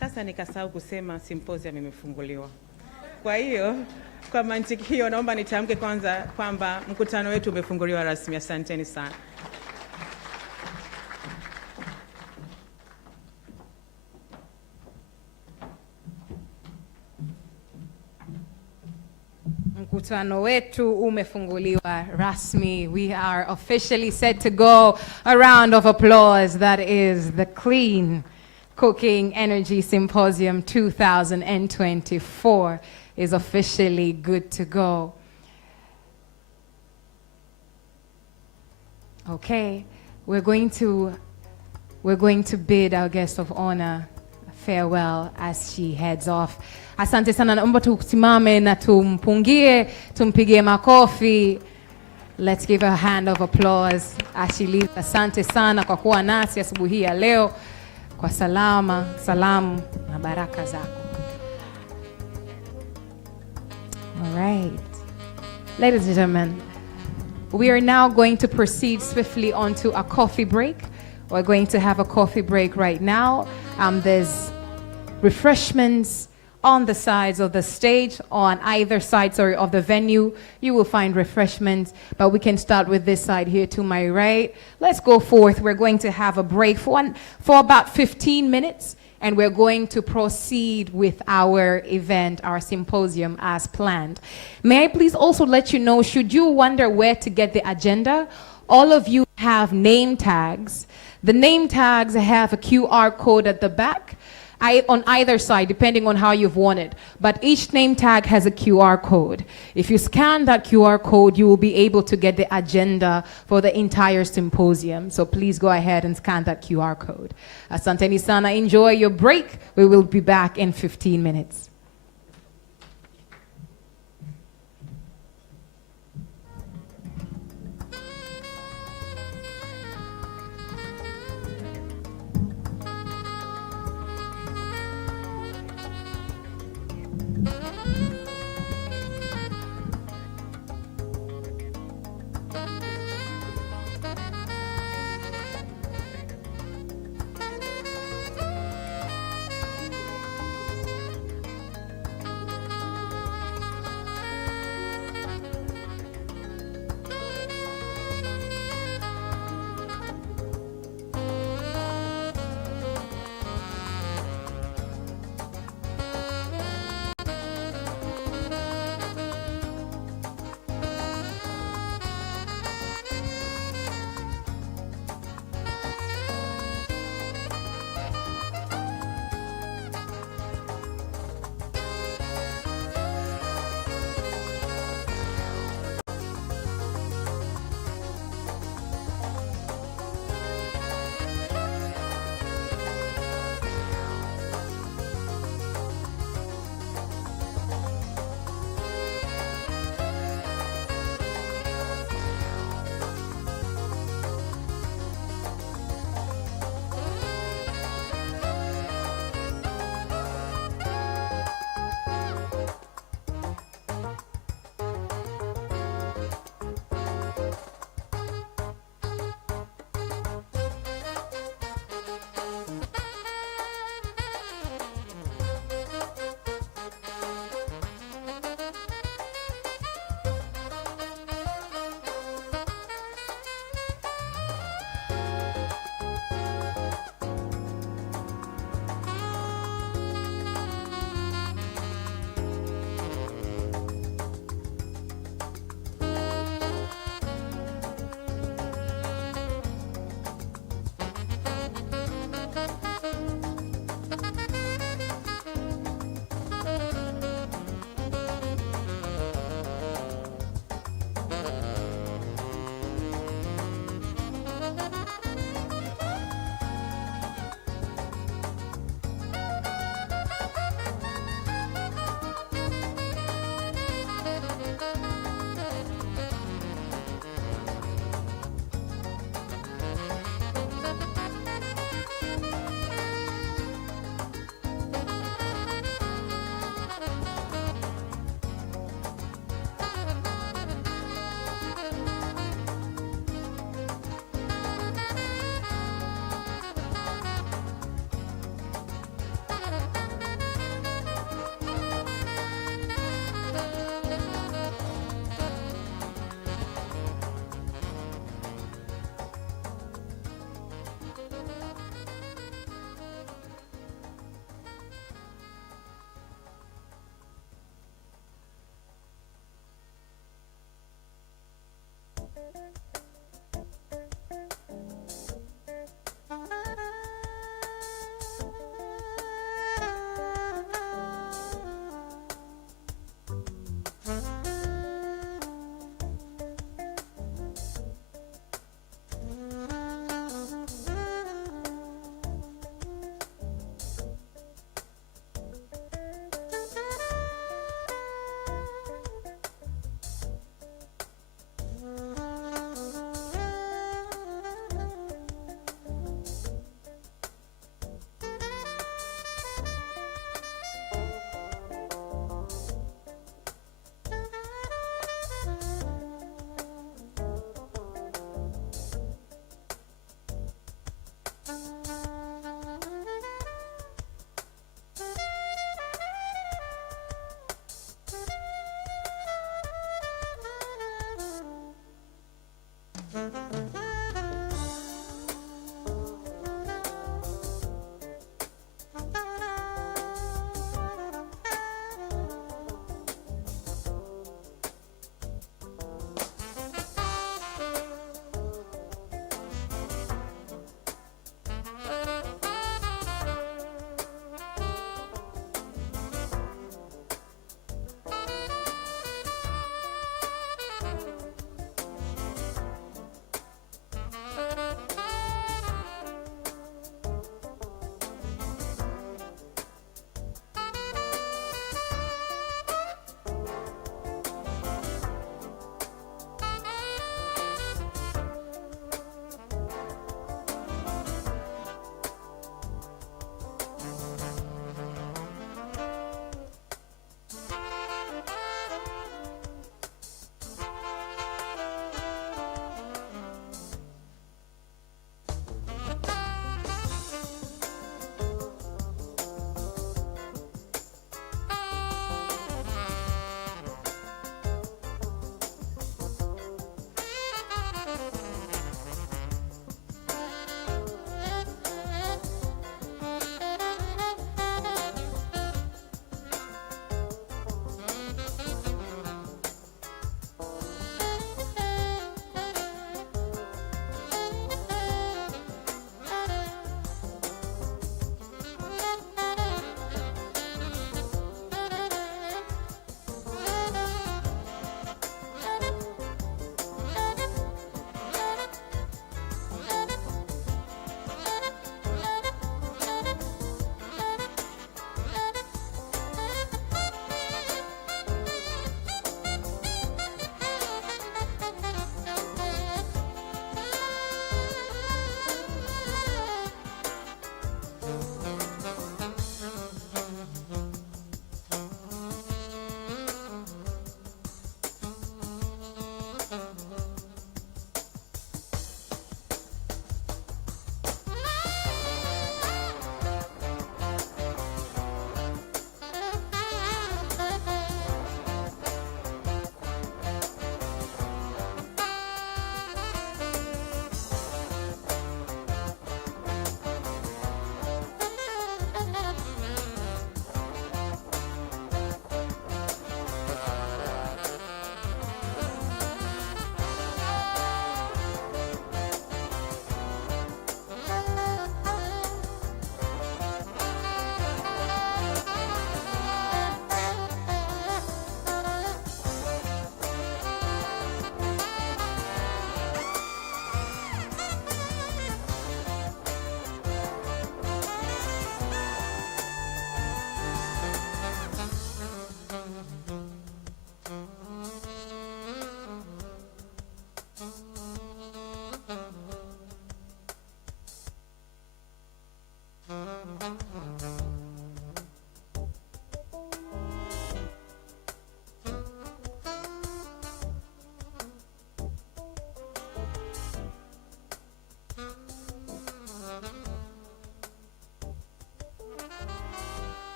Sasa nikasahau kusema symposium imefunguliwa. Kwa hiyo, kwa mantiki hiyo naomba nitamke kwanza kwamba mkutano wetu umefunguliwa rasmi. Asanteni sana. Mkutano wetu umefunguliwa rasmi. We are officially set to go. A round of applause. That is the Clean Cooking Energy Symposium 2024 is officially good to go. Okay, we're going to bid our guest of honor farewell as she heads off. Asante sana, naomba tusimame na tumpigie makofi. Let's give her a hand of applause as she leaves. Asante sana kwa kuwa nasi asubuhi ya leo. Kwa salamu na baraka zako. All right. Ladies and gentlemen, we are now going to proceed swiftly onto a coffee break. We're going to have a coffee break right now. There's refreshments on the sides of the stage, on either side, of the venue. You will find refreshments, but we can start with this side here to my right. Let's go forth. We're going to have a break for about 15 minutes, and we're going to proceed with our event, our symposium as planned. May I please also let you know, should you wonder where to get the agenda, all of you have name tags. The name tags have a QR code at the back. On either side, depending on how you've worn it. But each name tag has a QR code. If you scan that QR code, you will be able to get the agenda for the entire symposium. So please go ahead and scan that QR code. Asanteni sana, enjoy your break. We will be back in 15 minutes.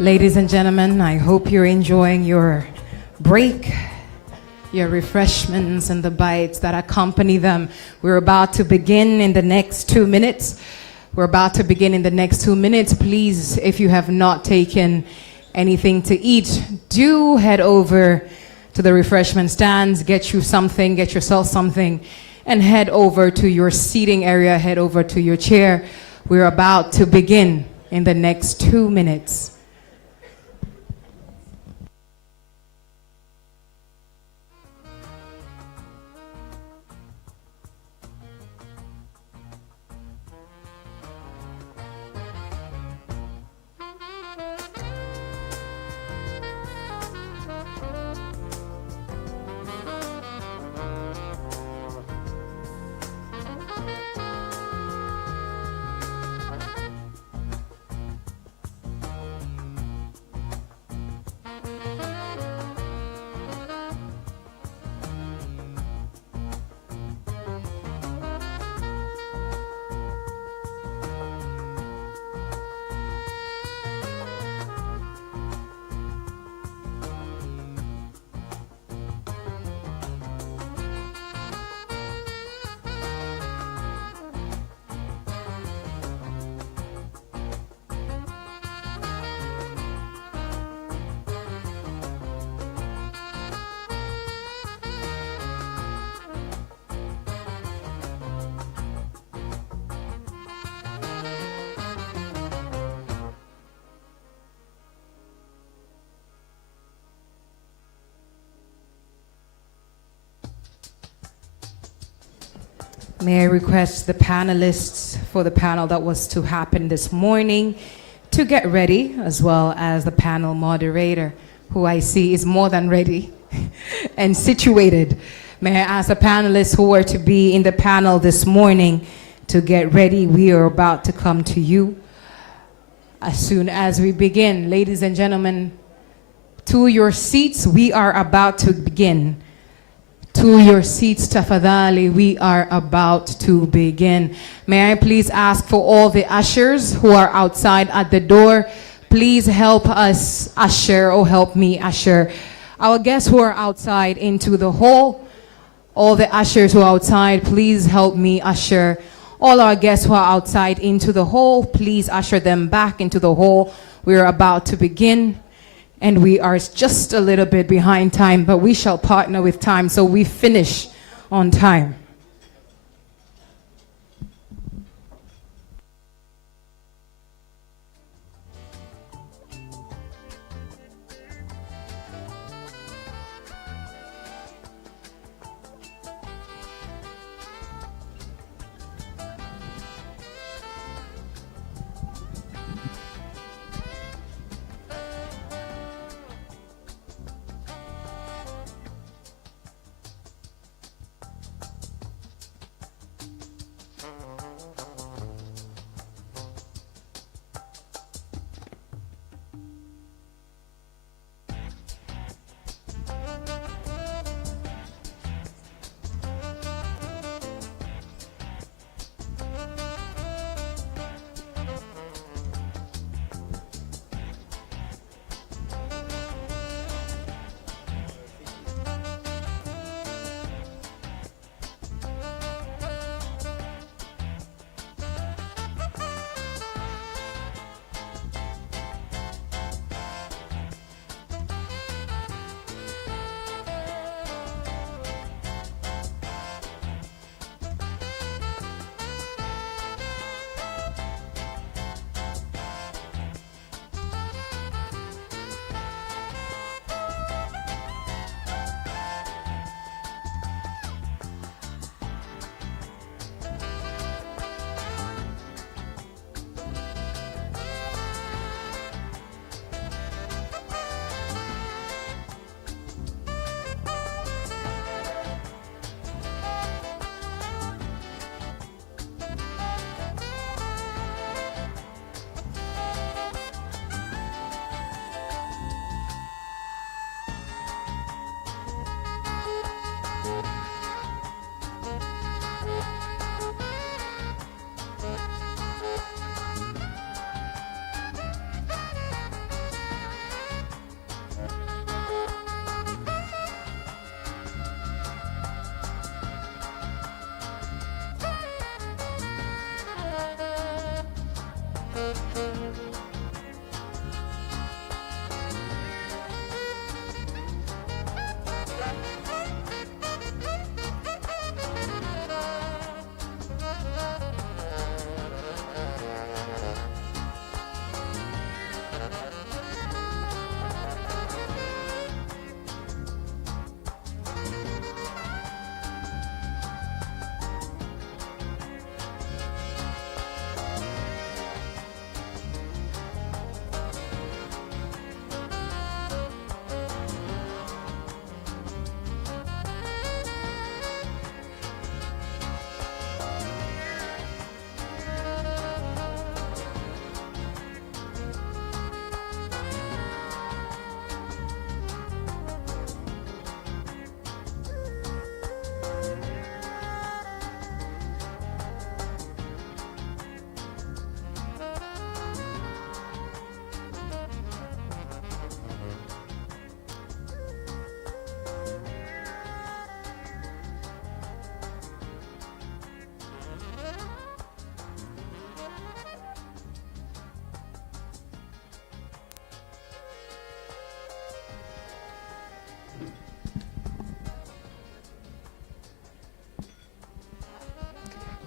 Ladies and gentlemen, I hope you're enjoying your break, your refreshments, and the bites that accompany them. We're about to begin in the next 2 minutes. Please, if you have not taken anything to eat, do head over to the refreshment stands, get yourself something, and head over to your seating area, head over to your chair. We're about to begin in the next 2 minutes. May I request the panelists for the panel that was to happen this morning to get ready, as well as the panel moderator, who I see is more than ready and situated. May I ask the panelists who are to be in the panel this morning to get ready? We are about to come to you as soon as we begin. Ladies and gentlemen, to your seats, we are about to begin. To your seats, tafadhali, we are about to begin. May I please ask for all the ushers who are outside at the door, please help us usher, or help me usher our guests who are outside into the hall. All the ushers who are outside, please help me usher all our guests who are outside into the hall. Please usher them back into the hall. We are about to begin. And we are just a little bit behind time, but we shall partner with time so we finish on time.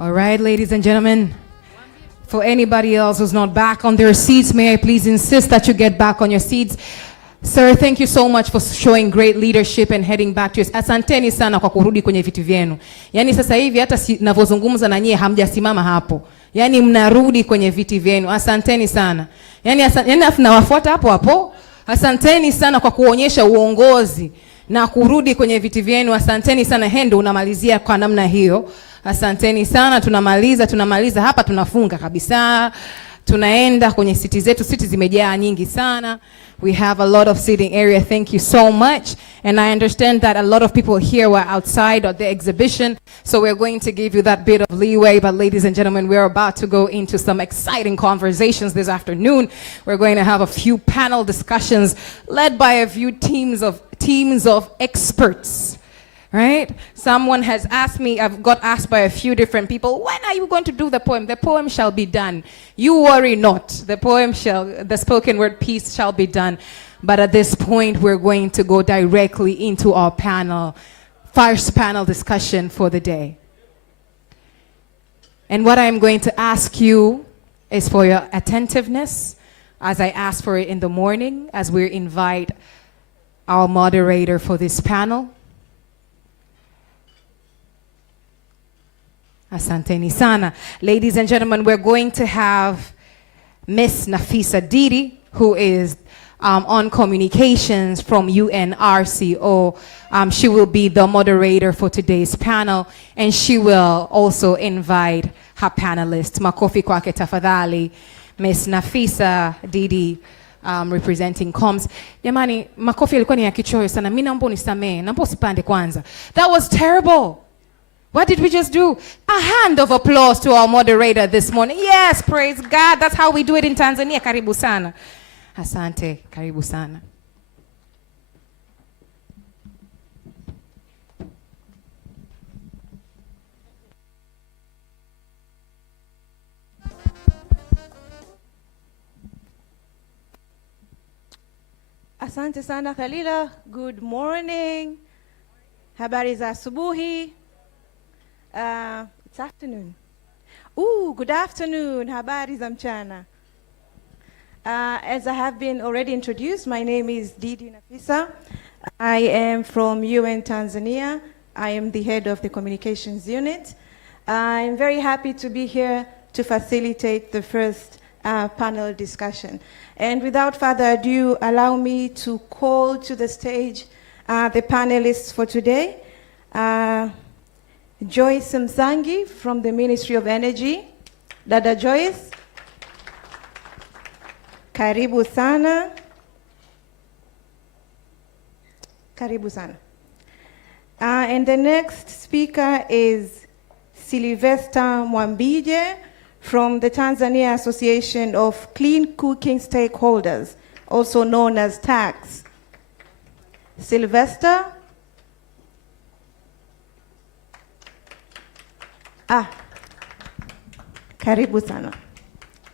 All right, ladies and gentlemen. For anybody else who's not back on their seats, may I please insist that you get back on your seats. Sir, thank you so much for showing great leadership and heading back to us. Asanteni sana kwa kurudi kwenye viti vyenu. Yaani sasa hivi hata ninavyozungumza na nyie hamjasimama hapo. Yaani mnarudi kwenye viti vyenu. Asanteni sana. Yaani nawafuata hapo hapo. Asanteni sana kwa kuonyesha uongozi na kurudi kwenye viti vyenu. Asanteni sana. Hendo unamalizia kwa namna hiyo. Asanteni sana. Tunamaliza hapa, tunafunga kabisa. Tunaenda kwenye siti zetu. Siti zimejaa nyingi sana. We have a lot of seating area. Thank you so much. And I understand that a lot of people here were outside of the exhibition, so we're going to give you that bit of leeway. But ladies and gentlemen, we're about to go into some exciting conversations this afternoon. We're going to have a few panel discussions led by a few teams of experts. Right? Someone has asked me, I've got asked by a few different people, when are you going to do the poem? The poem shall be done. You worry not. The spoken word piece shall be done. But at this point, we're going to go directly into our first panel discussion for the day. And what I'm going to ask you is for your attentiveness, as I asked for it in the morning, as we invite our moderator for this panel. Asanteni sana. Ladies and gentlemen, we're going to have Miss Nafisa Didi, who is on communications from UNRCO. She will be the moderator for today's panel, and she will also invite her panelists. Makofi kwake tafadhali. Miss Nafisa Didi, representing comms. Jamani, makofi yalikuwa ni ya kichoyo sana. Mimi naomba unisamee. Naomba usipande kwanza. That was terrible. What did we just do? A hand of applause to our moderator this morning. Yes, praise God. That's how we do it in Tanzania. Karibu sana. Asante, karibu sana. Asante sana Khalila. Good morning. Habari za asubuhi. It's afternoon. Ooh, good afternoon. Habari za mchana. As I have been already introduced, my name is Didi Nafisa. I am from UN Tanzania. I am the head of the communications unit. I'm very happy to be here to facilitate the first panel discussion. And without further ado, allow me to call to the stage the panelists for today. Joyce Msangi from the Ministry of Energy. Dada Joyce. Karibu sana. Karibu sana. And the next speaker is Sylvester Mwambije from the Tanzania Association of Clean Cooking Stakeholders, also known as TACS. Sylvester. Karibu sana.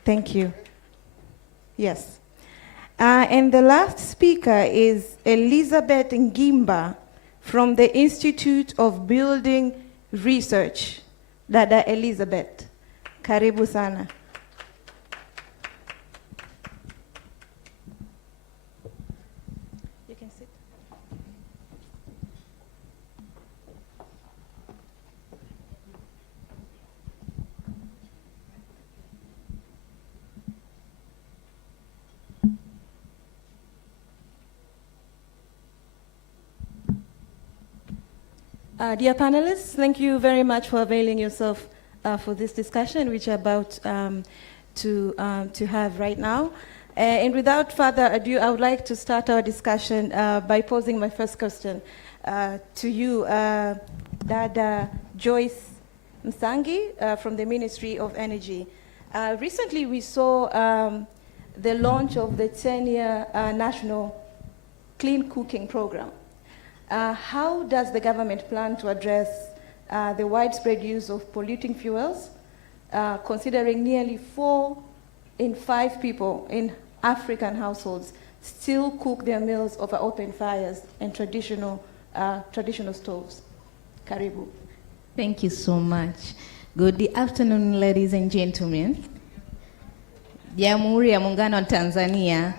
Thank you. Yes. And the last speaker is Elizabeth Ngimba from the Institute of Building Research. Dada Elizabeth. Karibu sana. You can sit. Dear panelists, thank you very much for availing yourself for this discussion, which we're about to have right now. And without further ado, I would like to start our discussion by posing my first question to you, Dada Joyce Msangi from the Ministry of Energy. Recently, we saw the launch of the 10-year National Clean Cooking Program. How does the government plan to address the widespread use of polluting fuels, considering nearly 4 in 5 people in African households still cook their meals over open fires and traditional stoves? Karibu. Thank you so much. Good afternoon, ladies and gentlemen. Jamhuri ya Muungano wa Tanzania.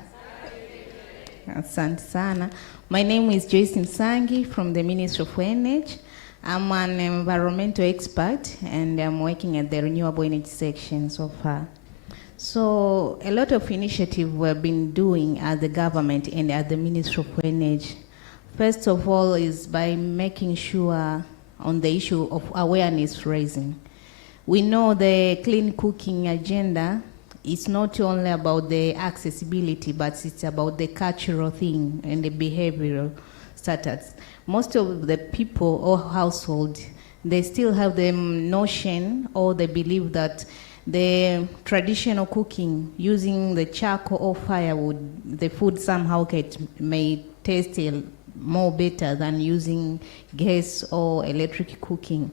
Asante sana. My name is Joyce Nsangi from the Ministry of Energy. I'm an environmental expert and I'm working at the renewable energy section so far. So a lot of initiatives we've been doing at the government and at the Ministry of Energy. First of all is by making sure on the issue of awareness raising. We know the clean cooking agenda is not only about the accessibility, but it's about the cultural thing and the behavioral status. Most of the people or household, they still have the notion or they believe that the traditional cooking using the charcoal or firewood, the food somehow may taste more better than using gas or electric cooking.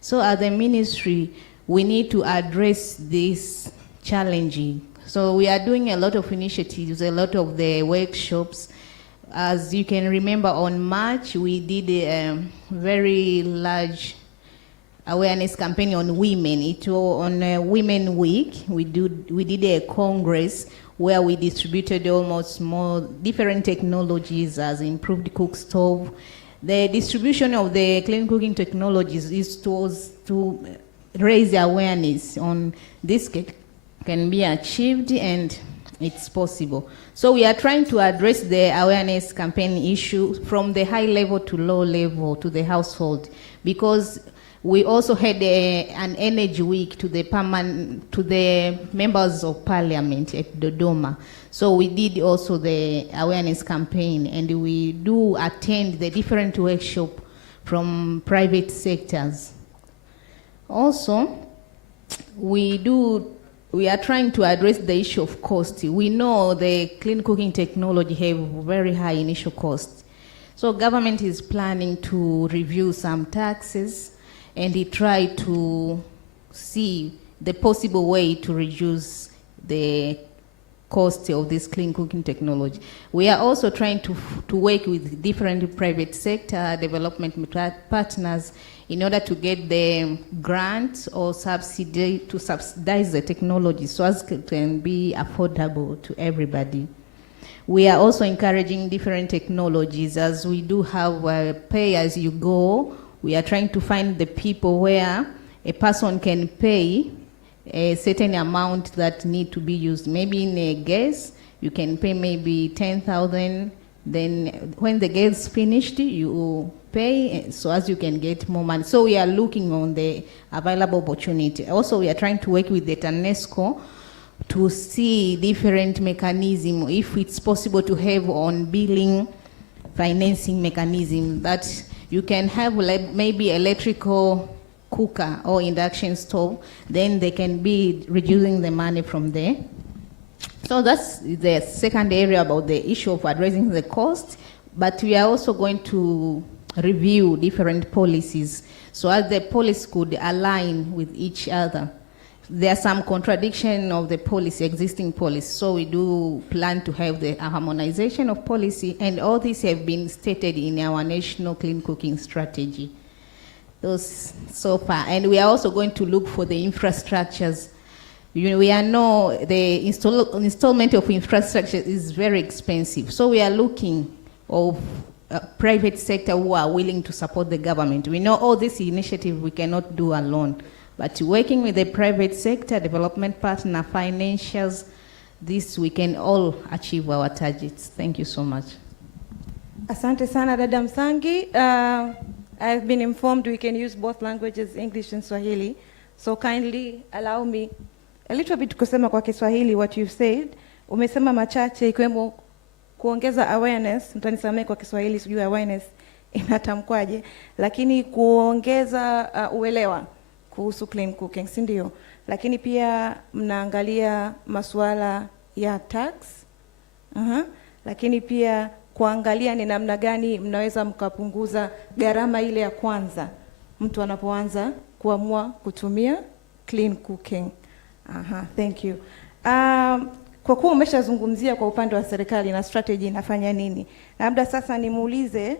So as the ministry, we need to address this challenge. So we are doing a lot of initiatives, a lot of the workshops. As you can remember, on March, we did a very large awareness campaign on women. It was on Women Week. We did a congress where we distributed almost more different technologies as improved cook stove. The distribution of the clean cooking technologies is to raise awareness on this can be achieved and it's possible. So we are trying to address the awareness campaign issue from the high level to low level to the household, because we also had an energy week to the members of parliament at Dodoma. So we did also the awareness campaign, and we do attend the different workshops from private sectors. Also, we are trying to address the issue of cost. We know the clean cooking technology have very high initial cost. So government is planning to review some taxes and he tried to see the possible way to reduce the cost of this clean cooking technology. We are also trying to work with different private sector development partners in order to get the grants or subsidy to subsidize the technology so as it can be affordable to everybody. We are also encouraging different technologies, as we do have pay as you go. We are trying to find the people where a person can pay a certain amount that need to be used. Maybe in a gas, you can pay maybe 10,000. Then when the gas is finished, you pay so as you can get more money. So we are looking on the available opportunity. Also, we are trying to work with the TANESCO to see different mechanism, if it's possible to have on billing financing mechanism that you can have maybe electrical cooker or induction stove, then they can be reducing the money from there. So that's the second area about the issue of addressing the cost, but we are also going to review different policies so as the policies could align with each other. There's some contradiction of the policy, existing policy, so we do plan to have the harmonization of policy, and all these have been stated in our national clean cooking strategy. Those so far, and we are also going to look for the infrastructures. We know the installment of infrastructure is very expensive, so we are looking of private sector who are willing to support the government. We know all this initiative we cannot do alone, but working with the private sector, development partner, financials, this we can all achieve our targets. Thank you so much. Asante sana Dada Msangi. I've been informed we can use both languages, English and Swahili. So kindly allow me a little bit kusema kwa Kiswahili what you've said. Umesema machache ikiwemo kuongeza awareness, mtanisamee kwa Kiswahili sijui awareness inatamkwaje, lakini kuongeza uelewa kuhusu clean cooking, si ndio? Lakini pia mnaangalia masuala ya tax. Lakini pia kuangalia ni namna gani mnaweza mkapunguza gharama ile ya kwanza mtu anapoanza kuamua kutumia clean cooking. Thank you. Kwa kuwa umeshazungumzia kwa upande wa serikali na strategy inafanya nini, labda sasa nimuulize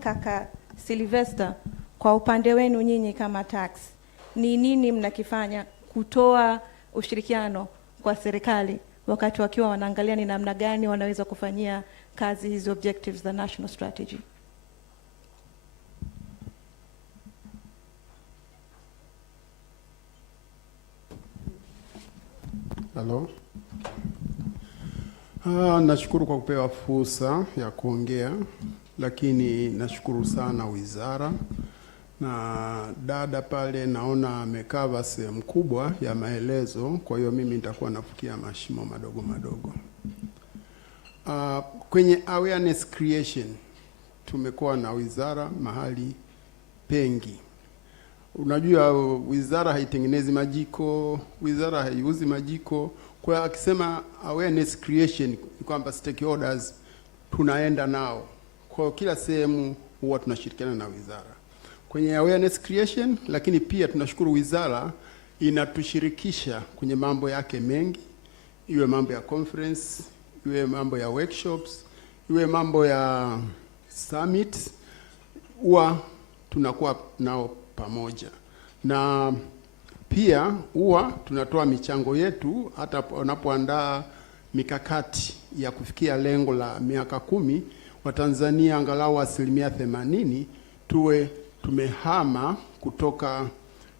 kaka Sylvester, kwa upande wenu nyinyi kama tax, ni nini mnakifanya kutoa ushirikiano kwa serikali wakati wakiwa wanaangalia ni namna gani wanaweza kufanyia kazi hizi objectives za national strategy? Hello. Nashukuru kwa kupewa fursa ya kuongea, lakini nashukuru sana wizara na dada pale, naona amekava sehemu kubwa ya maelezo, kwa hiyo mimi nitakuwa nafukia mashimo madogo madogo. Kwenye awareness creation tumekuwa na wizara mahali pengi. Unajua wizara haitengenezi majiko, wizara haiuzi majiko. Kwa akisema awareness creation ni kwamba stakeholders tunaenda nao. Kwa kila sehemu huwa tunashirikiana na wizara kwenye awareness creation, lakini pia tunashukuru wizara inatushirikisha kwenye mambo yake mengi, iwe mambo ya conference, iwe mambo ya workshops, iwe mambo ya summit, huwa tunakuwa nao pamoja. Na pia huwa tunatoa michango yetu hata wanapoandaa mikakati ya kufikia lengo la miaka 10 wa Tanzania angalau 80% tuwe tumehama kutoka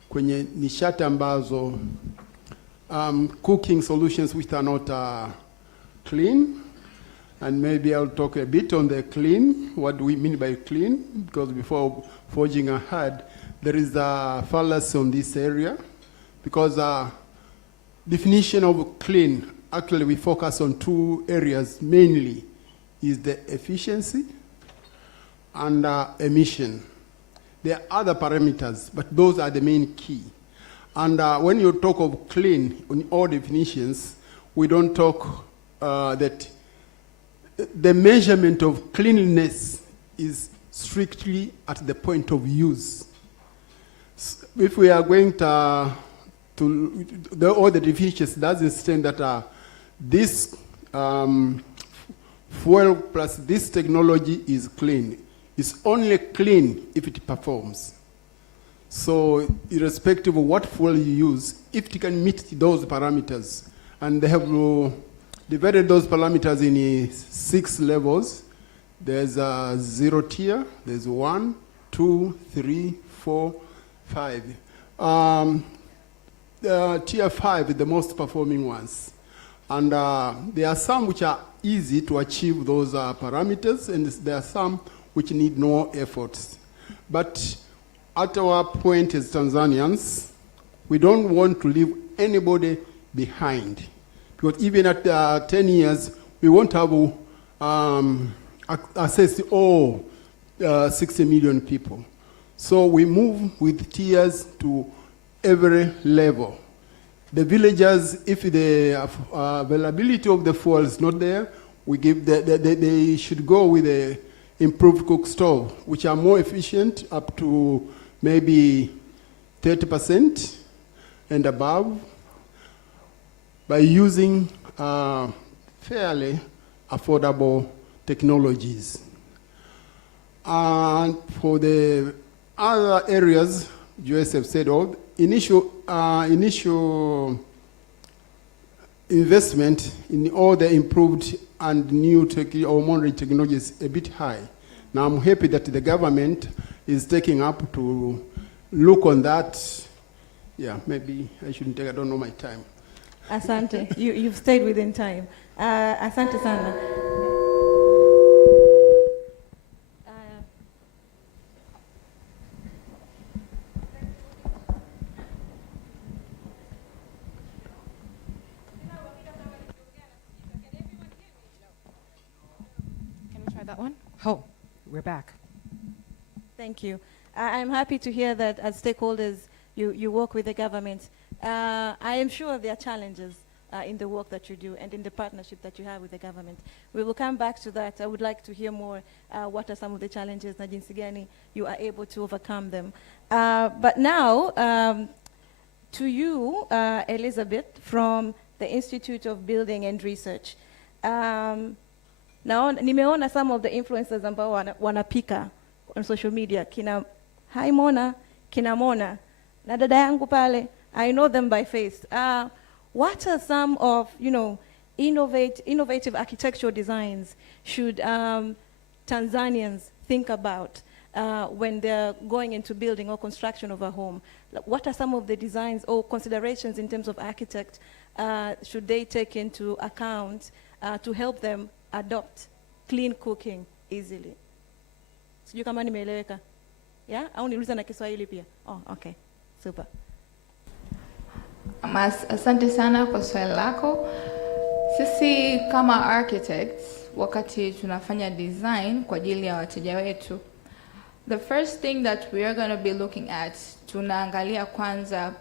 kwenye nishati ambazo cooking solutions which are not clean. And maybe I'll talk a bit on the clean, what do we mean by clean, because before forging ahead, there is a fallacy on this area, because definition of clean, actually we focus on 2 areas mainly, is the efficiency and emission. There are other parameters, but those are the main key. And when you talk of clean, on all definitions, we don't talk that the measurement of cleanliness is strictly at the point of use. If we are going to all the definitions doesn't stand that this fuel plus this technology is clean. It's only clean if it performs. So irrespective of what fuel you use, if it can meet those parameters, and they have divided those parameters in 6 levels. There's a 0 tier, there's 1, 2, 3, 4, 5. Tier 5 is the most performing ones. And there are some which are easy to achieve those parameters, and there are some which need no efforts. But at our point as Tanzanians, we don't want to leave anybody behind. Because even at 10 years, we won't have access to all 60 million people. So we move with tiers to every level. The villagers, if the availability of the fuel is not there, we give they should go with the improved cook stove, which are more efficient, up to maybe 30% and above, by using fairly affordable technologies. And for the other areas, Joseph said, all initial investment in all the improved and new or modern technologies a bit high. Now I'm happy that the government is taking up to look on that. Yeah, maybe I shouldn't take, I don't know my time. Asante, you've stayed within time. Asante sana. That one? Oh, we're back. Thank you. I'm happy to hear that as stakeholders, you work with the government. I am sure there are challenges in the work that you do and in the partnership that you have with the government. We will come back to that. I would like to hear more what are some of the challenges na jinsi gani you are able to overcome them. But now, to you, Elizabeth, from the Institute of Building and Research. Nimeona some of the influencers ambao wanapika on social media, kina Hi Mona, kina Mona. na dada yangu pale, I know them by face. What are some of, innovative architectural designs should Tanzanians think about when they're going into building or construction of a home? What are some of the designs or considerations in terms of architect should they take into account to help them adopt clean cooking easily? Sijui kama nimeeleweka. Yeah? Au niuliza na Kiswahili pia? Oh, okay. Super. Asante sana kwa swali lako. Sisi kama architects, wakati tunafanya design kwa ajili ya wateja wetu, the first thing that we are going to be looking at, tunaangalia kwanza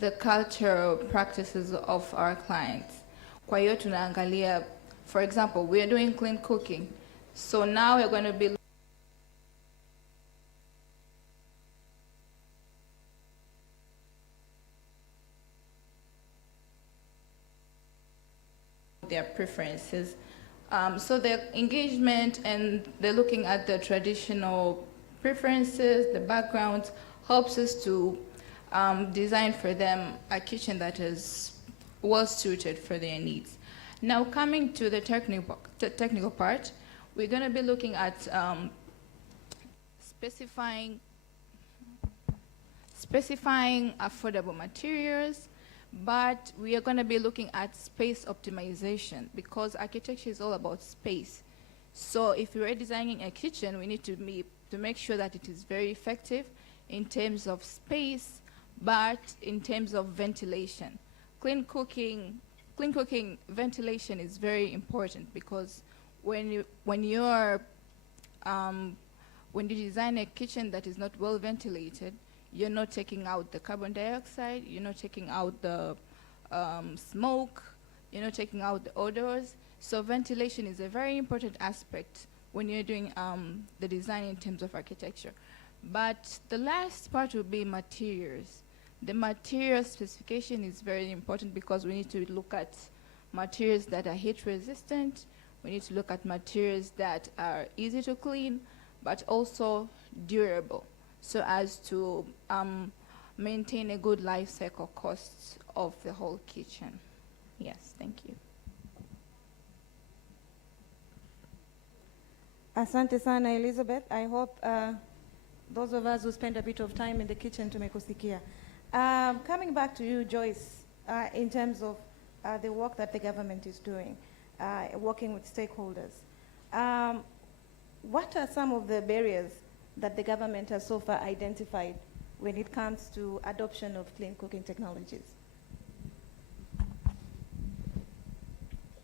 the cultural practices of our clients. Kwa hiyo tunaangalia, for example, we are doing clean cooking. So now we're going to be their preferences. So their engagement, and they're looking at the traditional preferences, the backgrounds, helps us to design for them a kitchen that is well suited for their needs. Now coming to the technical part, we're going to be looking at specifying affordable materials, but we are going to be looking at space optimization, because architecture is all about space. So if we're designing a kitchen, we need to make sure that it is very effective in terms of space, but in terms of ventilation. Clean cooking ventilation is very important, because when you design a kitchen that is not well ventilated, you're not taking out the carbon dioxide, you're not taking out the smoke, you're not taking out the odors. So ventilation is a very important aspect when you're doing the design in terms of architecture. But the last part will be materials. The material specification is very important, because we need to look at materials that are heat resistant. We need to look at materials that are easy to clean, but also durable, so as to maintain a good life cycle costs of the whole kitchen. Yes, thank you. Asante sana, Elizabeth. I hope those of us who spend a bit of time in the kitchen tumekusikia. Coming back to you, Joyce, in terms of the work that the government is doing, working with stakeholders, what are some of the barriers that the government has so far identified when it comes to adoption of clean cooking technologies?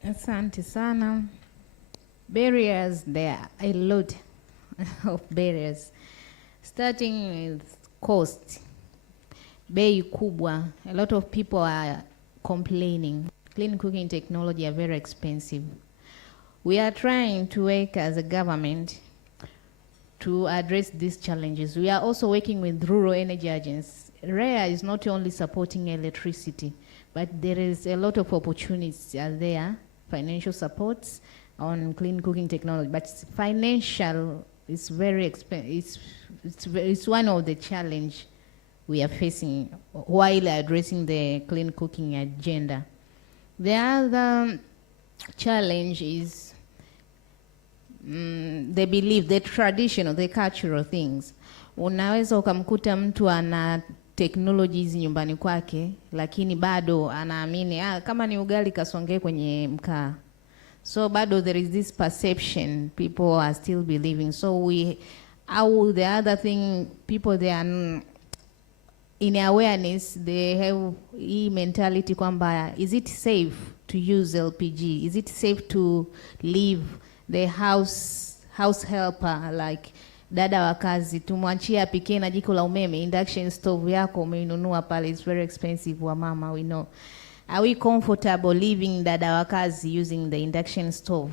Asante sana. Barriers, there are a lot of barriers. Starting with cost. Bei kubwa. A lot of people are complaining. Clean cooking technology are very expensive. We are trying to work as a government to address these challenges. We are also working with rural energy agents. REA is not only supporting electricity, but there is a lot of opportunities there, financial supports on clean cooking technology. But financial is very expensive. It's one of the challenge we are facing while addressing the clean cooking agenda. The other challenge is the belief, the traditional, the cultural things. Unaweza ukamkuta mtu ana technologies nyumbani kwake, lakini bado anaamini kama ni ugali kasongee kwenye mkaa. So bado there is this perception people are still believing. So the other thing, people, they are in awareness, they have mentality kwamba, is it safe to use LPG? Is it safe to leave the house helper, like dada wa kazi tumwachie apikie na jiko la umeme? Induction stove yako umeinunua pale, it's very expensive, wa mama, we know. Are we comfortable leaving dada wa kazi using the induction stove?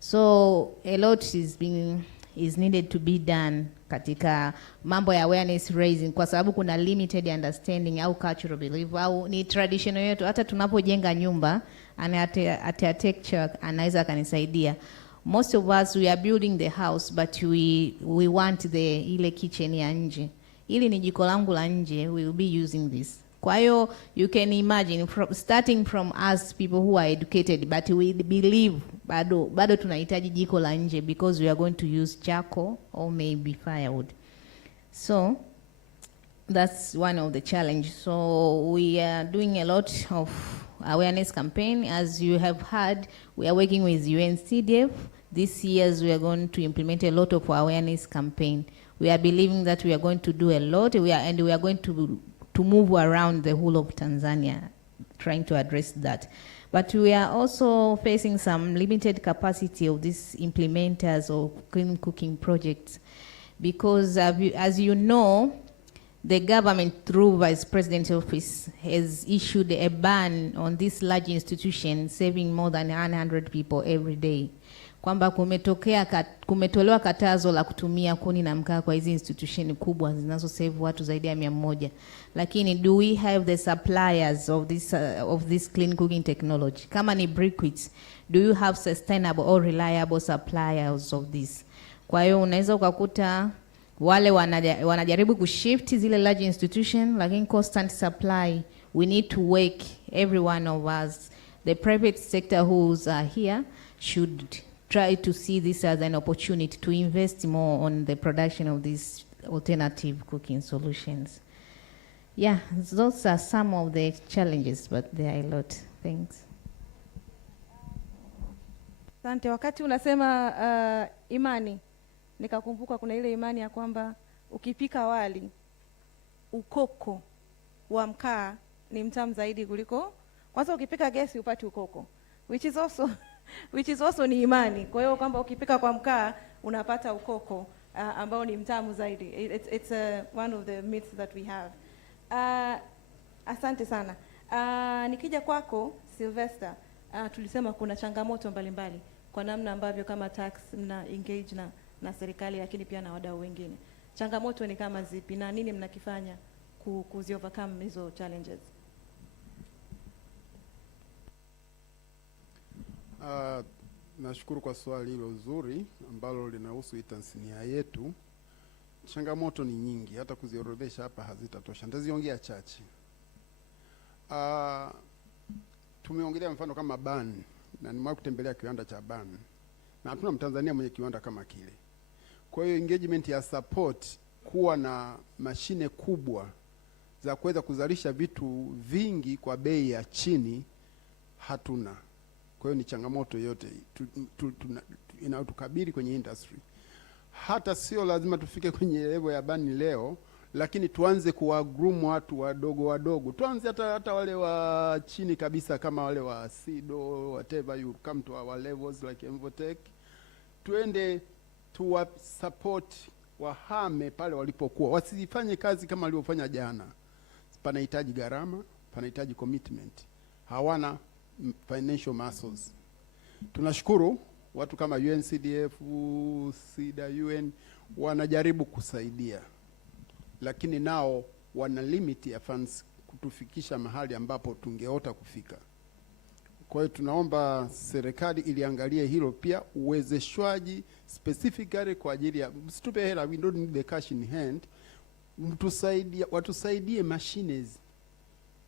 So a lot is needed to be done katika mambo ya awareness raising, kwa sababu kuna limited understanding au cultural belief au ni traditional yetu. Hata tunapojenga nyumba, architecture anaweza kanisaidia. Most of us, we are building the house, but we want ile kitchen ya nje hili ni jiko langu la nje, we will be using this. Kwa hiyo you can imagine starting from us people who are educated but we believe bado tunahitaji jiko la nje because we are going to use charcoal or maybe firewood. So that's one of the challenges. So we are doing a lot of awareness campaign. As you have heard, we are working with UNCDF. This year we are going to implement a lot of awareness campaign. We are believing that we are going to do a lot, we are going to move around the whole of Tanzania, trying to address that. But we are also facing some limited capacity of these implementers of clean cooking projects, because as you know, the government through Vice President's office has issued a ban on this large institution saving more than 100 people every day. Kwamba kumetolewa katazo la kutumia kuni na mkaa kwa hizi institution kubwa zinazo save watu zaidi ya 100. Lakini do we have the suppliers of this clean cooking technology? Kama ni briquettes, do you have sustainable or reliable suppliers of this? Kwa hiyo unaweza ukakuta wale wanajaribu kushift zile large institution, lakini constant supply, we need to work, every one of us, the private sector who's here should try to see this as an opportunity to invest more on the production of these alternative cooking solutions. Yeah, those are some of the challenges, but there are a lot. Thanks. Asante. Wakati unasema imani, nikakumbuka kuna ile imani ya kwamba ukipika wali, ukoko wa mkaa ni mtamu zaidi kuliko kwanza ukipika gesi upati ukoko, which is also ni imani. Kwa hiyo kwamba ukipika kwa mkaa unapata ukoko ambao ni mtamu zaidi. It's one of the myths that we have. Asante sana. Nikija kwako Sylvester, tulisema kuna changamoto mbalimbali kwa namna ambavyo kama tax mna engage na serikali, lakini pia na wadau wengine. Changamoto ni kama zipi na nini mnakifanya kuzi overcome hizo challenges? Nashukuru kwa swali hilo zuri ambalo linahusu Tanzania yetu. Changamoto ni nyingi, hata kuziorodhesha hapa hazitatosha. Nitaziongea chache. Tumeongelea mfano kama ban, na nimewahi kutembelea kiwanda cha ban, na hatuna Mtanzania mwenye kiwanda kama kile. Kwa hiyo engagement ya support, kuwa na mashine kubwa za kuweza kuzalisha vitu vingi kwa bei ya chini, hatuna. Kwa hiyo ni changamoto yote inayotukabili kwenye industry. Hata sio lazima tufike kwenye level ya bani leo, lakini tuanze kuwagroom watu wadogo. Tuanze hata wale wa chini kabisa kama wale wa SIDO, whatever you come to our levels like Envotech. Tuende tuwa support wahame pale walipokuwa. Wasifanye kazi kama waliofanya jana. Panahitaji gharama, panahitaji commitment. Hawana financial muscles. Tunashukuru watu kama UNCDF, SIDA, UN wanajaribu kusaidia, lakini nao wana limit ya funds kutufikisha mahali ambapo tungeota kufika. Kwa hiyo tunaomba serikali iliangalie hilo pia, uwezeshwaji specifically kwa ajili ya, msitupe hela, we don't need the cash in hand, watusaidie machines,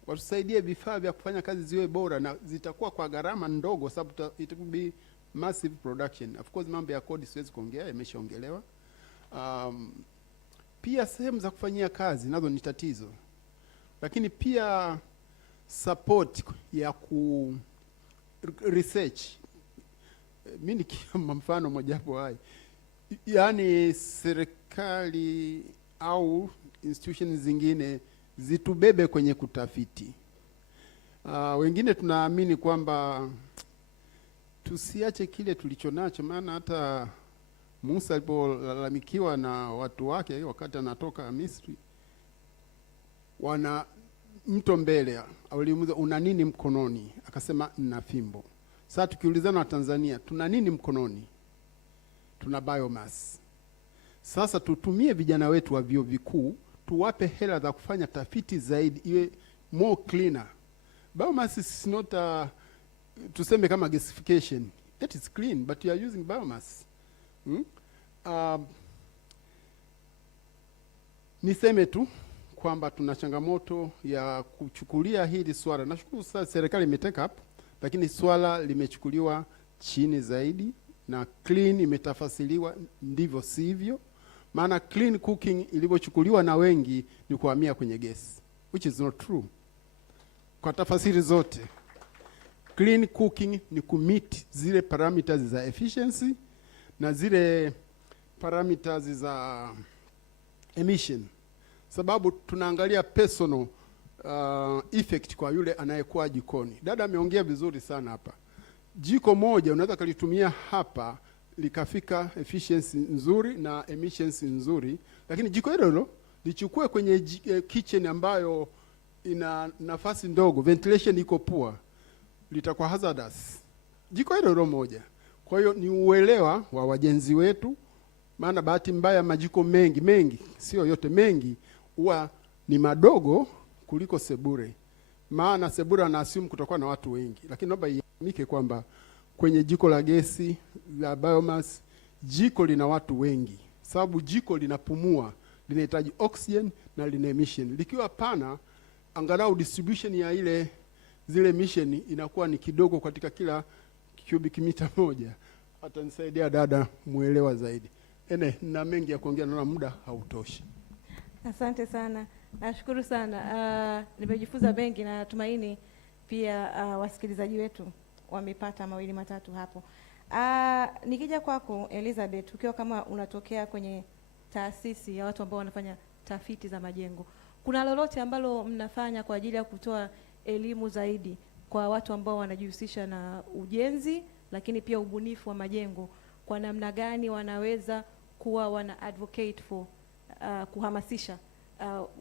watusaidie vifaa vya kufanya kazi ziwe bora, na zitakuwa kwa gharama ndogo, sababu it will be massive production. Of course mambo ya kodi siwezi kuongea, yameshaongelewa. Pia sehemu za kufanyia kazi nazo ni tatizo, lakini pia support ya research. Mimi nikiamba mfano moja hapo hai, yani serikali au institutions zingine zitubebe kwenye kutafiti. Wengine tunaamini kwamba tusiache kile tulichonacho, maana hata Musa alipolalamikiwa na watu wake wakati anatoka Misri, wana mto mbele, walimuuliza una nini mkononi? Akasema nina fimbo. Sasa tukiulizana na Tanzania, tuna nini mkononi? Tuna biomass. Sasa tutumie vijana wetu wa vyuo vikuu, tuwape hela za kufanya tafiti zaidi, iwe more cleaner. Biomass is not tuseme kama gasification. That is clean, but you are using biomass. Niseme tu kwamba tuna changamoto ya kuchukulia hili swala. Nashukuru sasa serikali imeteka up, lakini swala limechukuliwa chini zaidi na clean imetafasiriwa ndivyo sivyo. Maana clean cooking ilivyochukuliwa na wengi ni kuhamia kwenye gesi, which is not true. Kwa tafasiri zote, clean cooking ni kumit zile parameters za efficiency na zile parameters za emission. Sababu tunaangalia personal effect kwa yule anayekuwa jikoni. Dada ameongea vizuri sana hapa. Jiko moja unaweza kalitumia hapa likafika efficiency nzuri na emissions nzuri, lakini jiko hilo lichukue kwenye kitchen ambayo ina nafasi ndogo, ventilation iko poor, litakuwa hazardous. Jiko hilo moja. Kwa hiyo ni uelewa wa wajenzi wetu, maana bahati mbaya majiko mengi, sio yote, mengi huwa ni madogo kuliko sebure. Maana sebure ana assume kutakuwa na watu wengi, lakini naomba iamike kwamba kwenye jiko la gesi la biomass, jiko lina watu wengi. Sababu jiko linapumua, linahitaji oxygen na lina emission. Likiwa pana, angalau distribution ya zile emission inakuwa ni kidogo katika kila cubic meter moja. Hata nisaidia dada muelewa zaidi. Na mengi ya kuongea, naona muda hautoshi. Asante sana. Nashukuru sana. Nimejifunza mengi na natumaini pia wasikilizaji wetu wamepata mawili matatu hapo. Nikija kwako Elizabeth, ukiwa kama unatokea kwenye taasisi ya watu ambao wanafanya tafiti za majengo, kuna lolote ambalo mnafanya kwa ajili ya kutoa elimu zaidi kwa watu ambao wanajihusisha na ujenzi lakini pia ubunifu wa majengo, kwa namna gani wanaweza kuwa wana advocate for kuhamasisha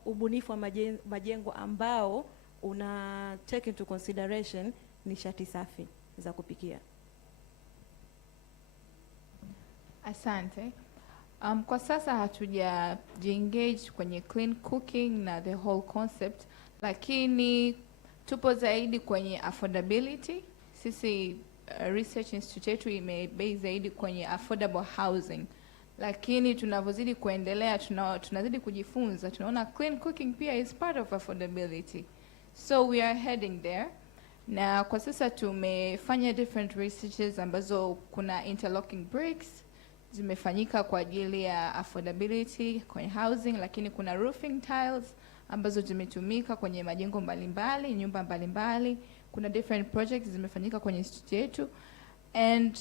ubunifu wa majengo ambao una take into consideration nishati safi za kupikia? Asante. Kwa sasa hatujajiengage kwenye clean cooking na the whole concept, lakini tupo zaidi kwenye affordability. Sisi research institute yetu imebase zaidi kwenye affordable housing, lakini tunavyozidi kuendelea tunazidi kujifunza, tunaona clean cooking pia is part of affordability, so we are heading there. Na kwa sasa tumefanya different researches ambazo kuna interlocking bricks zimefanyika kwa ajili ya affordability kwenye housing, lakini kuna roofing tiles ambazo zimetumika kwenye majengo mbalimbali, nyumba mbalimbali. Kuna different projects zimefanyika kwenye institute yetu, and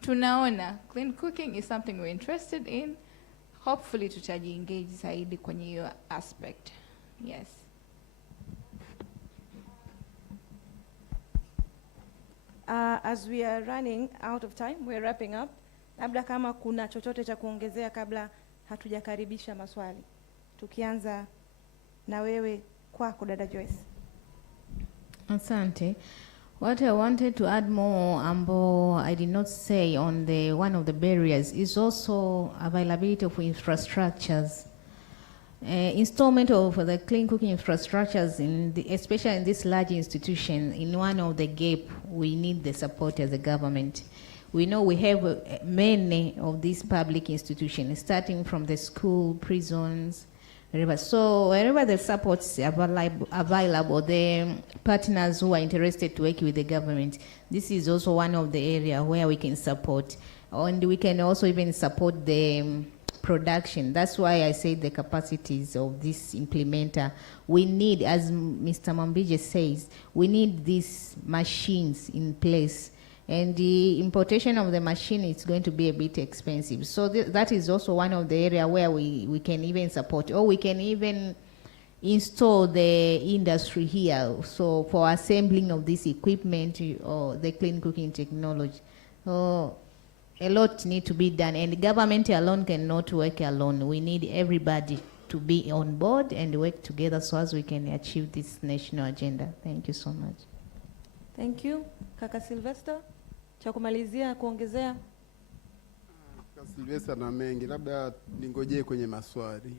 tunaona clean cooking is something we're interested in. Hopefully tutajiengage zaidi kwenye hiyo aspect. Yes. As we are running out of time, we're wrapping up. Labda kama kuna chochote cha kuongezea kabla hatujakaribisha maswali. Tukianza na wewe kwako dada Joyce. Asante. What I wanted to add more, I did not say on one of the barriers, is also availability of infrastructures. Installment of the clean cooking infrastructures, especially in this large institution, in one of the gap, we need the support as a government. We know we have many of these public institutions, starting from the school, prisons, wherever. So wherever the supports available, the partners who are interested to work with the government, this is also one of the areas where we can support. And we can also even support the production. That's why I say the capacities of this implementer. We need, as Mr. Mambije says, we need these machines in place. And the importation of the machine is going to be a bit expensive. So that is also one of the areas where we can even support, or we can even install the industry here. So for assembling of this equipment or the clean cooking technology. So a lot need to be done, and the government alone cannot work alone. We need everybody to be on board and work together so as we can achieve this national agenda. Thank you so much. Thank you. Kaka Sylvester, cha kumalizia kuongezea? Kaka Sylvester na mengi, labda ningojee kwenye maswali.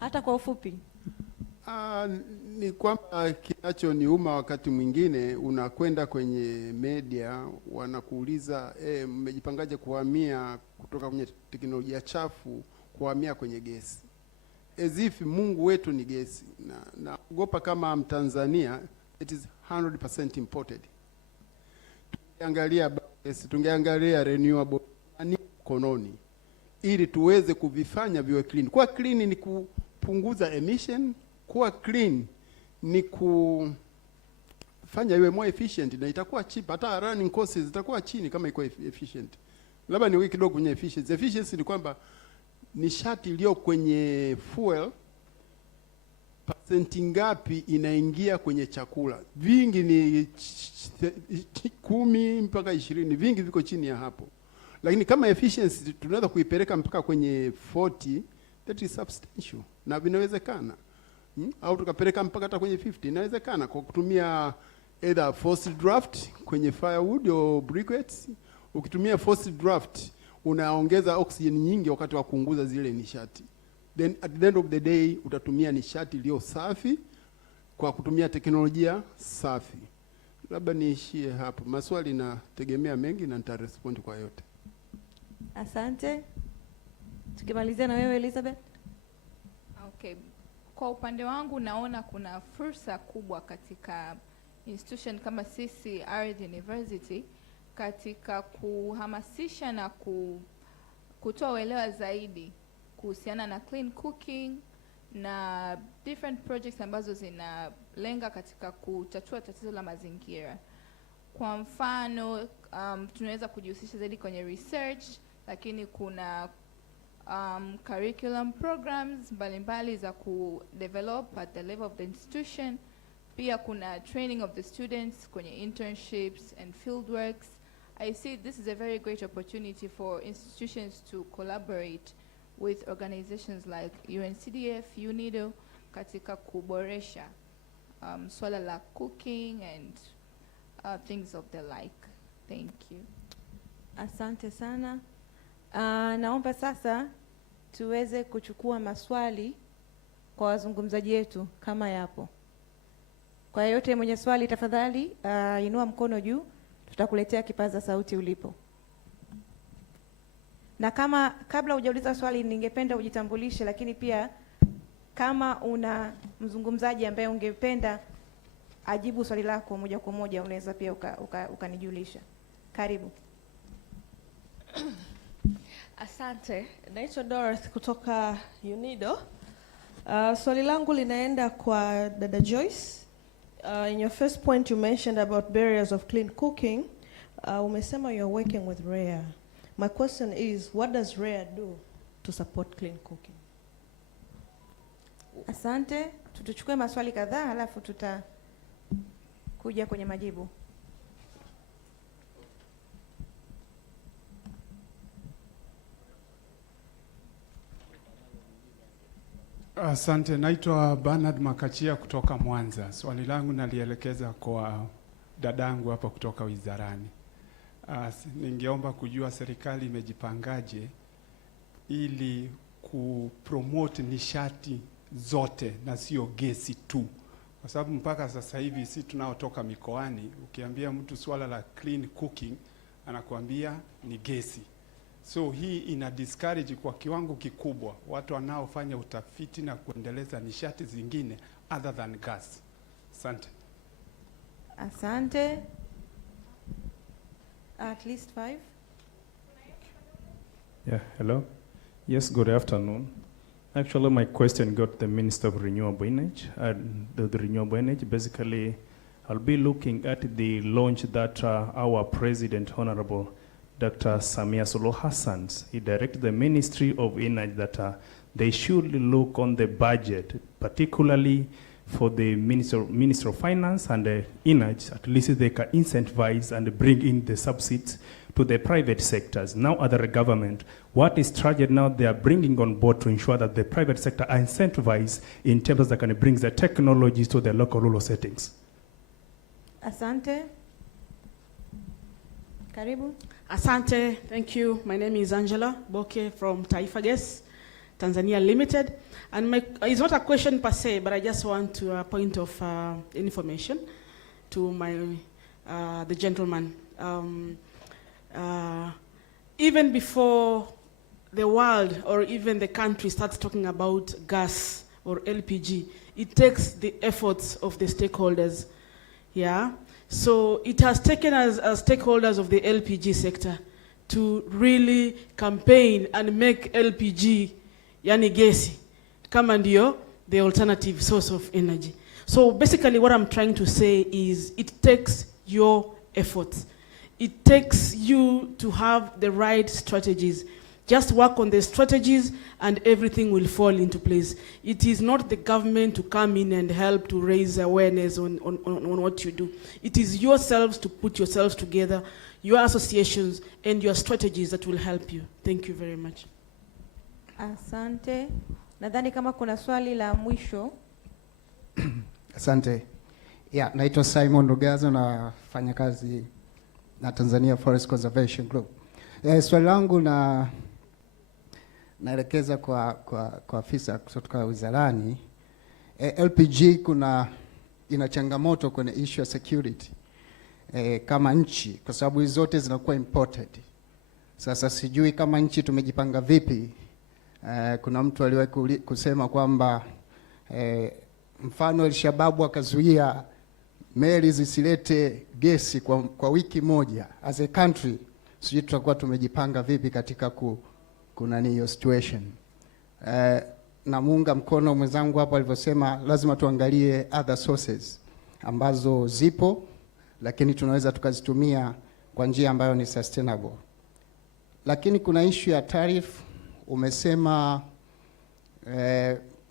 Hata kwa ufupi. Ni kwamba kinachoniuma wakati mwingine unakwenda kwenye media wanakuuliza mmejipangaje kuhamia kutoka kwenye teknolojia chafu kuhamia kwenye gesi. as if Mungu wetu ni gesi. Na naogopa kama Mtanzania, it is 100% imported. Tungeangalia renewable ni kononi, ili tuweze kuvifanya viwe clean. Kuwa clean ni kupunguza emission, kuwa clean ni kufanya iwe more efficient, na itakuwa cheap, hata running costs zitakuwa chini kama iko efficient. Labda ni wiki kidogo kwenye efficiency. Efficiency ni kwamba nishati iliyo kwenye fuel percent ngapi inaingia kwenye chakula. Vingi ni 10 mpaka 20, vingi viko chini ya hapo. Lakini kama efficiency tunaweza kuipeleka mpaka kwenye 40, that is substantial, na vinawezekana. Au tukapeleka mpaka hata kwenye 50, inawezekana kwa kutumia either forced draft kwenye firewood au briquettes. Ukitumia forced draft unaongeza oxygen nyingi wakati wa kuunguza zile nishati. Then at the end of the day utatumia nishati iliyo safi kwa kutumia teknolojia safi. Labda niishie hapo. Maswali nategemea mengi na nitarespond kwa yote. Asante. Tukimalizia na wewe Elizabeth. Okay. Kwa upande wangu naona kuna fursa kubwa katika institution kama sisi Ardhi University katika kuhamasisha na kutoa uelewa zaidi kuhusiana na clean cooking na different projects ambazo zinalenga katika kutatua tatizo la mazingira. Kwa mfano, tunaweza kujihusisha zaidi kwenye research, lakini kuna curriculum programs mbalimbali za kudevelop at the level of the institution. Pia kuna training of the students kwenye internships and fieldworks. I see this is a very great opportunity for institutions to collaborate with organizations like UNCDF, UNIDO, katika kuboresha swala la cooking and things of the like. Thank you. Asante sana. Naomba sasa tuweze kuchukua maswali kwa wazungumzaji wetu kama yapo. Kwa yote mwenye swali tafadhali inua mkono juu, tutakuletea kipaza sauti ulipo. Na kama kabla hujauliza swali ningependa ujitambulishe, lakini pia kama una mzungumzaji ambaye ungependa ajibu swali lako moja kwa moja unaweza pia ukanijulisha. Karibu. Asante. Naitwa Dorothy kutoka UNIDO. Swali langu linaenda kwa Dada Joyce. In your first point you mentioned about barriers of clean cooking. Umesema you're working with RARE. My question is, what does RARE do to support clean cooking? Asante. Tuchukue maswali kadhaa halafu tutakuja kwenye majibu. Asante, naitwa Bernard Makachia kutoka Mwanza. Swali langu nalielekeza kwa dadangu hapa kutoka wizarani. Ningeomba kujua serikali imejipangaje ili kupromote nishati zote na sio gesi tu. Kwa sababu mpaka sasa hivi si tunaotoka mikoani, ukiambia mtu swala la clean cooking anakuambia ni gesi. So hii ina discourage kwa kiwango kikubwa watu wanaofanya utafiti na kuendeleza nishati zingine other than gas. Asante. Asante. At least 5. Yeah, hello. Yes, good afternoon. Actually, my question got the Minister of Renewable Energy. The renewable energy, basically, I'll be looking at the launch that our President, Honorable Dr. Samia Suluhu Hassan, he directed the Ministry of Energy that they should look on the budget, particularly for the Minister of Finance and Energy. At least they can incentivize and bring in the subsidies to the private sectors. Now other government, what is strategy now they are bringing on board to ensure that the private sector are incentivized in terms that can bring the technologies to the local rural settings. Asante. Karibu. Asante, thank you. My name is Angela Boke from Taifa Gas, Tanzania Limited. And it's not a question per se, but I just want to a point of information to the gentleman. Even before the world or even the country starts talking about gas or LPG, it takes the efforts of the stakeholders. Yeah. So it has taken us as stakeholders of the LPG sector to really campaign and make LPG, yani gesi, kama ndio the alternative source of energy. So basically what I'm trying to say is it takes your efforts. It takes you to have the right strategies. Just work on the strategies and everything will fall into place. It is not the government to come in and help to raise awareness on what you do. It is yourselves to put yourselves together, your associations and your strategies that will help you. Thank you very much. Asante. Nadhani kama kuna swali la mwisho. Asante. Yeah, naitwa Simon Rugazo, nafanya kazi na Tanzania Forest Conservation Group. Swali langu naelekeza kwa afisa kutoka wizarani. LPG ina changamoto kwenye issue ya security kama nchi, kwa sababu hizo zote zinakuwa imported. Sasa sijui kama nchi tumejipanga vipi. Kuna mtu aliwahi kusema kwamba mfano Al-Shabaab akazuia meli zisilete gesi kwa wiki moja. As a country, sijui tutakuwa tumejipanga vipi katika kuna hiyo situation. Na muunga mkono mwenzangu hapo alivyosema lazima tuangalie other sources ambazo zipo, lakini tunaweza tukazitumia kwa njia ambayo ni sustainable. Lakini kuna issue ya tariff. Umesema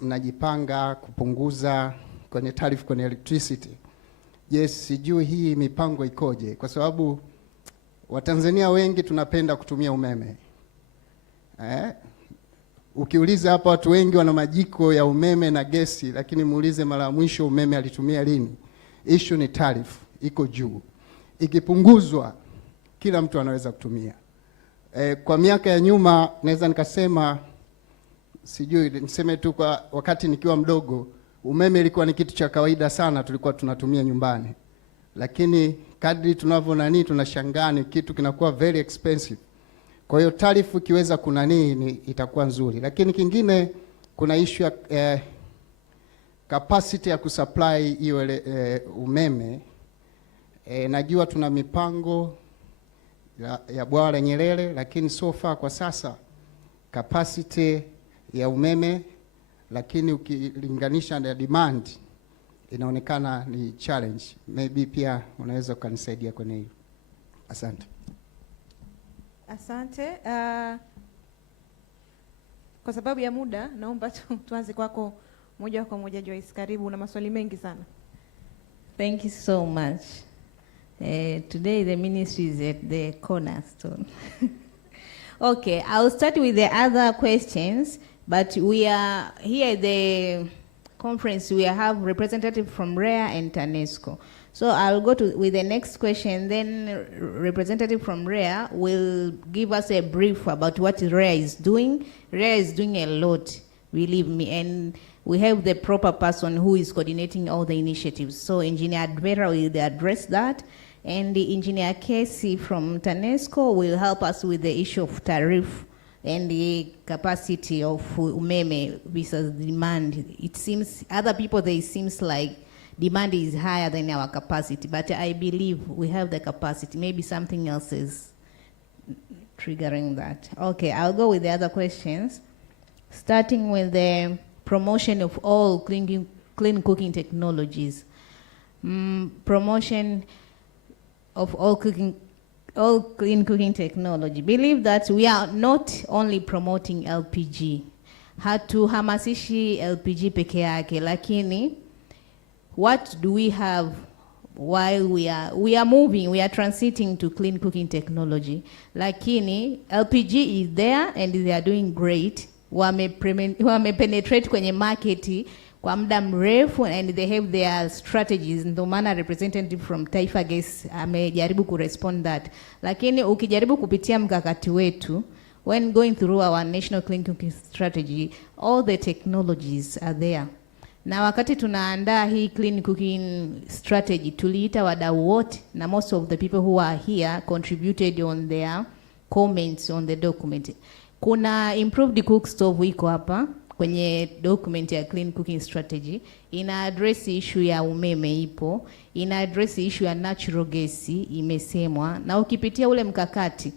mnajipanga kupunguza kwenye tariff kwenye electricity. Yes, sijui hii mipango ikoje, kwa sababu Watanzania wengi tunapenda kutumia umeme. Ukiuliza hapa watu wengi wana majiko ya umeme na gesi, lakini muulize mara mwisho umeme alitumia lini. Issue ni tariff, iko juu. Ikipunguzwa kila mtu anaweza kutumia. Kwa miaka ya nyuma naweza nikasema, sijui niseme tu kwa wakati nikiwa mdogo, umeme ilikuwa ni kitu cha kawaida sana, tulikuwa tunatumia nyumbani. Lakini kadri tunashangaa ni kitu kinakuwa very expensive. Kwa hiyo tariff ikiweza itakuwa nzuri. Lakini kingine kuna issue ya capacity ya kusupply hiyo umeme. Najua tuna mipango ya bwawa la Nyerere, lakini so far kwa sasa capacity ya umeme, lakini ukilinganisha na demand inaonekana ni challenge. Maybe pia unaweza kunisaidia kwenye hiyo. Asante. Asante. Kwa sababu ya muda naomba tuanze kwako moja kwa moja Joyce. Karibu na maswali mengi sana. Thank you so much. Today the ministry is at the cornerstone. Okay, I'll start with the other questions, but we are here at the conference, we have representatives from REA and TANESCO. So I'll go with the next question, then representative from REA will give us a brief about what REA is doing. REA is doing a lot, believe me, and we have the proper person who is coordinating all the initiatives. So Engineer Advera will address that, and the Engineer Casey from TANESCO will help us with the issue of tariff and the capacity of umeme versus demand. It seems, other people, they seems like demand is higher than our capacity, but I believe we have the capacity. Maybe something else is triggering that. Okay, I'll go with the other questions, starting with the promotion of all clean cooking technologies. Promotion of all clean cooking technology. Believe that we are not only promoting LPG. Hatuhamasishi LPG peke yake, lakini what do we have while we are moving, we are transiting to clean cooking technology. Lakini LPG is there and they are doing great. Wame penetrate kwenye market kwa muda mrefu and they have their strategies. Ndio maana representative from Taifa Gas amejaribu kurespond that. Lakini ukijaribu kupitia mkakati wetu, when going through our national clean cooking strategy, all the technologies are there. Na wakati tunaandaa hii clean cooking strategy, tuliita wadau wote, na most of the people who are here contributed on their comments on the document. Kuna improved cook stove iko hapa kwenye document ya clean cooking strategy, ina address issue ya umeme ipo, ina address issue ya natural gas imesemwa, na ukipitia ule mkakati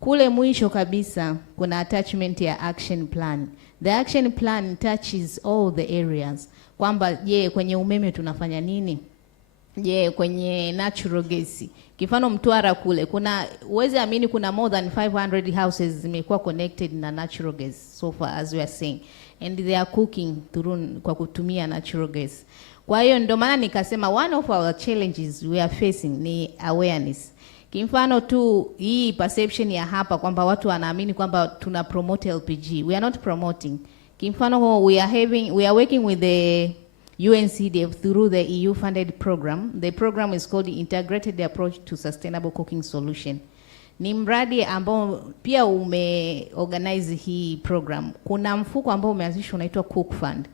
kule mwisho kabisa kuna attachment ya action plan. The action plan touches all the areas. Kwamba je, kwenye umeme tunafanya nini? Je, kwenye natural gas. Kifano Mtwara kule kuna uweze amini kuna more than 500 houses zimekuwa connected na natural gas so far as we are saying, and they are cooking through kwa kutumia natural gas. Kwa hiyo ndio maana nikasema one of our challenges we are facing ni awareness. Kimfano tu hii perception ya hapa kwamba watu wanaamini kwamba tuna promote LPG. We are not promoting. Kimfano we are working with the UNCDF through the EU funded program. The program is called Integrated Approach to Sustainable Cooking Solution. Ni mradi ambao pia umeorganize hii program. Kuna mfuko ambao umeanzishwa unaitwa Cook Fund.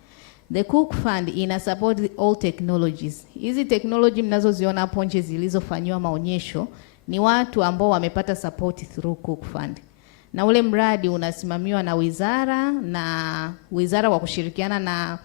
The Cook Fund ina support all technologies. Hizi technology mnazoziona hapo nje zilizofanywa maonyesho ni watu ambao wamepata support through Cook Fund. Na ule mradi unasimamiwa na wizara kwa kushirikiana na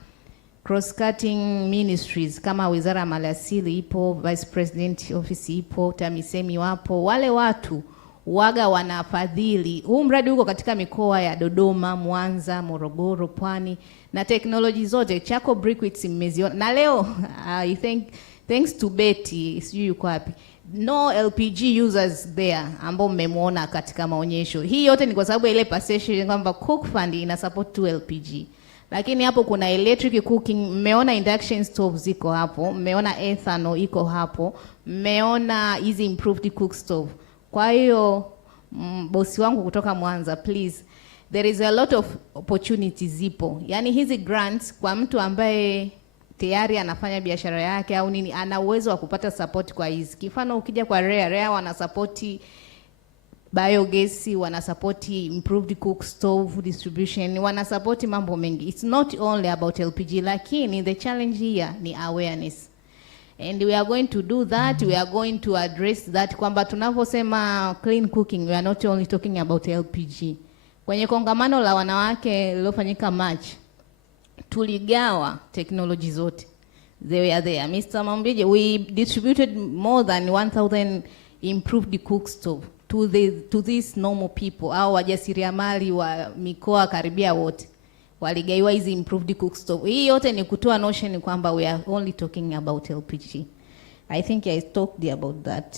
cross-cutting ministries kama Wizara ya Maliasili ipo, Vice President Office ipo, TAMISEMI wapo. Wale watu waga wanafadhili. Huu mradi uko katika mikoa ya Dodoma, Mwanza, Morogoro, Pwani, na technology zote Chaco Briquettes mmeziona. Na leo I think thanks to Betty, sijui yuko wapi, no LPG users there ambao mmemuona katika maonyesho. Hii yote ni kwa sababu ile perception kwamba Cook Fund ina support to LPG. Lakini hapo kuna electric cooking, mmeona induction stoves ziko hapo, mmeona ethanol iko hapo, mmeona hizi improved cook stove. Kwa hiyo bosi wangu kutoka Mwanza, please, there is a lot of opportunities zipo. Yaani hizi grants kwa mtu ambaye tayari anafanya biashara yake au nini, ana uwezo wa kupata support kwa hizi. Kifano ukija kwa REA wana support biogas, wana support improved cook stove distribution, wana support mambo mengi. It's not only about LPG, lakini the challenge here ni awareness. And we are going to do that. We are going to address that kwamba tunaposema clean cooking, we are not only talking about LPG. Kwenye kongamano la wanawake lilofanyika March, tuligawa technology zote. They were there. Mr. Mambije, we distributed more than 1,000 improved cook stove to these normal people, au wajasiriamali wa mikoa karibia wote waligaiwa hizi improved cook stove. Hii yote ni kutoa notion kwamba we are only talking about LPG. I think I talked about that.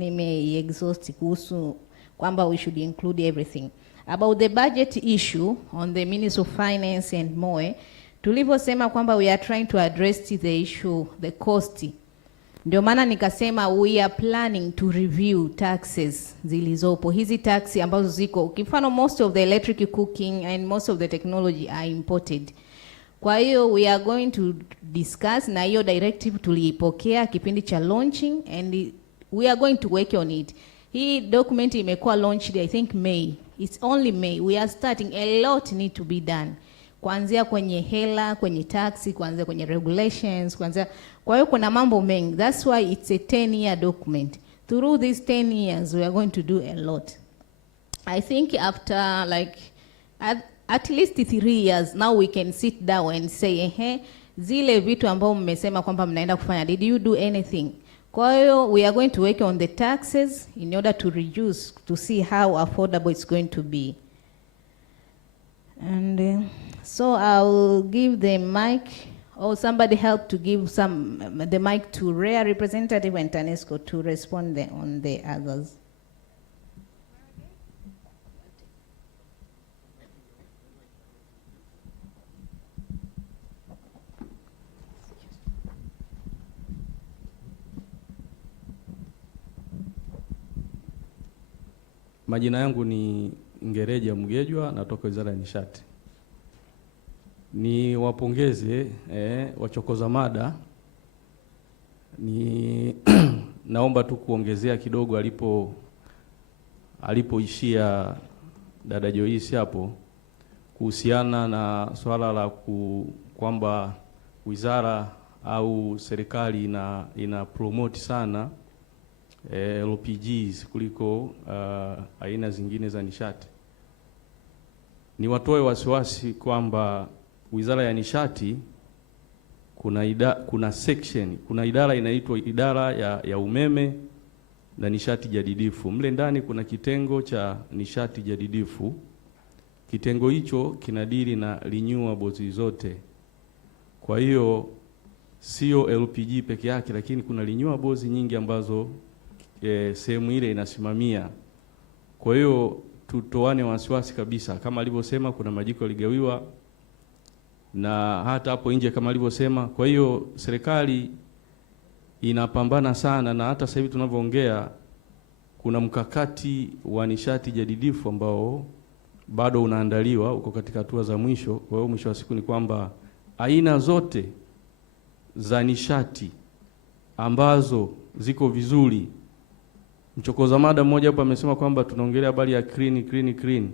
Exhaust kuhusu kwamba we should include everything. About the budget issue on the Ministry of Finance and MOE, tulivyosema kwamba we are trying to address the issue, the cost. Ndio maana nikasema we are planning to review taxes zilizopo. Hizi taxi ambazo ziko, kifano most of the electric cooking and most of the technology are imported. Kwa hiyo we are going to discuss, na hiyo directive tuliipokea kipindi cha launching, and we are going to work on it. Hii document imekuwa launched I think May. It's only May. We are starting, a lot need to be done. Kuanzia kwenye hela, kwenye taxi, kuanzia kwenye regulations, kuanzia. Kwa hiyo kuna mambo mengi. That's why it's a 10-year document. Through these 10 years, we are going to do a lot. I think after like at least 3 years, now we can sit down and say, zile vitu ambao mmesema kwamba mnaenda kufanya, did you do anything? Kwa hiyo we are going to work on the taxes in order to reduce, to see how affordable it's going to be. And so I'll give the mic, or somebody help to give the mic to REA representative and TANESCO to respond on the others. Majina yangu ni Ngereja Mgejwa, natoka Wizara ya Nishati. Ni wapongeze wachokoza mada. Ni naomba tu kuongezea kidogo alipoishia dada Joyce hapo kuhusiana na swala la kwamba wizara au serikali ina promote sana LPGs kuliko aina zingine za nishati. ni watoe wasiwasi kwamba Wizara ya Nishati kuna idara inaitwa idara ya umeme na nishati jadidifu. Mle ndani kuna kitengo cha nishati jadidifu. Kitengo hicho kinadili na renewables zote. Kwa hiyo sio LPG peke yake, lakini kuna renewables nyingi ambazo sehemu ile inasimamia. Kwa hiyo tutoane wasiwasi kabisa, kama alivyosema kuna majiko yaligawiwa na hata hapo nje kama alivyosema. Kwa hiyo serikali inapambana sana, na hata sasa hivi tunavyoongea kuna mkakati wa nishati jadidifu ambao bado unaandaliwa, uko katika hatua za mwisho. Kwa hiyo mwisho wa siku ni kwamba aina zote za nishati ambazo ziko vizuri. Mchokoza mada mmoja hapa amesema kwamba tunaongelea habari ya clean.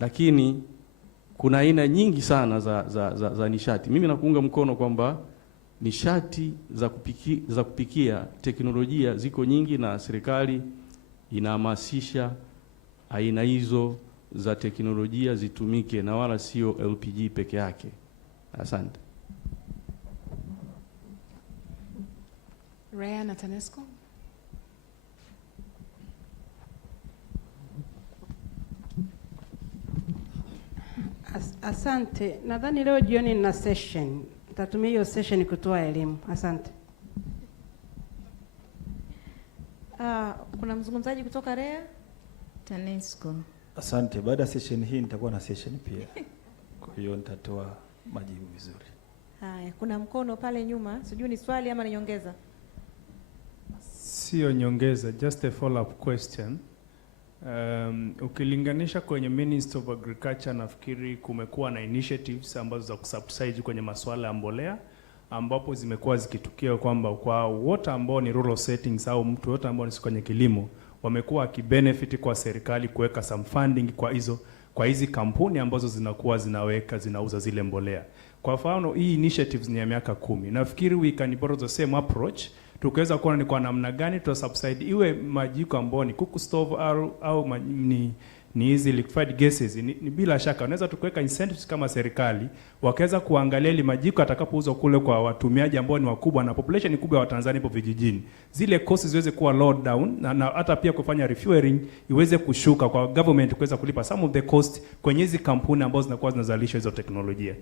Lakini kuna aina nyingi sana za nishati. Mimi nakuunga mkono kwamba nishati za kupikia teknolojia ziko nyingi, na serikali inahamasisha aina hizo za teknolojia zitumike na wala sio LPG peke yake. Asante. Rhea na TANESCO. Asante. Nadhani leo jioni nina session. Nitatumia hiyo session kutoa elimu. Asante. Kuna mzungumzaji kutoka REA? TANESCO. Asante. Baada ya session hii nitakuwa na session pia. Kwa hiyo nitatoa majibu vizuri. Haya, kuna mkono pale nyuma. Sijui ni swali ama ni nyongeza. Sio nyongeza, just a follow-up question. Ukilinganisha kwenye Ministry of Agriculture, nafikiri kumekuwa na initiatives ambazo za kusubside kwenye masuala ya mbolea, ambapo zimekuwa zikitukia kwamba kwa wote ambao ni rural settings au mtu wote ambao ni kwenye kilimo wamekuwa kibenefit kwa serikali kuweka some funding kwa hizi kampuni ambazo zinakuwa zinauza zile mbolea. Kwa mfano hii initiatives ni ya miaka 10. Nafikiri we can borrow the same approach, tukaweza kuona ni kwa namna gani tuta subside iwe majiko ambao ni cook stove au ni hizi liquefied gases. Ni bila shaka unaweza tukaweka incentives kama serikali wakaweza kuangalia ile majiko atakapouzwa kule kwa watumiaji ambao ni wakubwa na population ni kubwa ya Tanzania ipo vijijini, zile costs ziweze kuwa low down, na hata pia kufanya refueling iweze kushuka kwa government kuweza kulipa some of the cost kwenye hizi kampuni ambazo zinakuwa zinazalisha hizo teknolojia.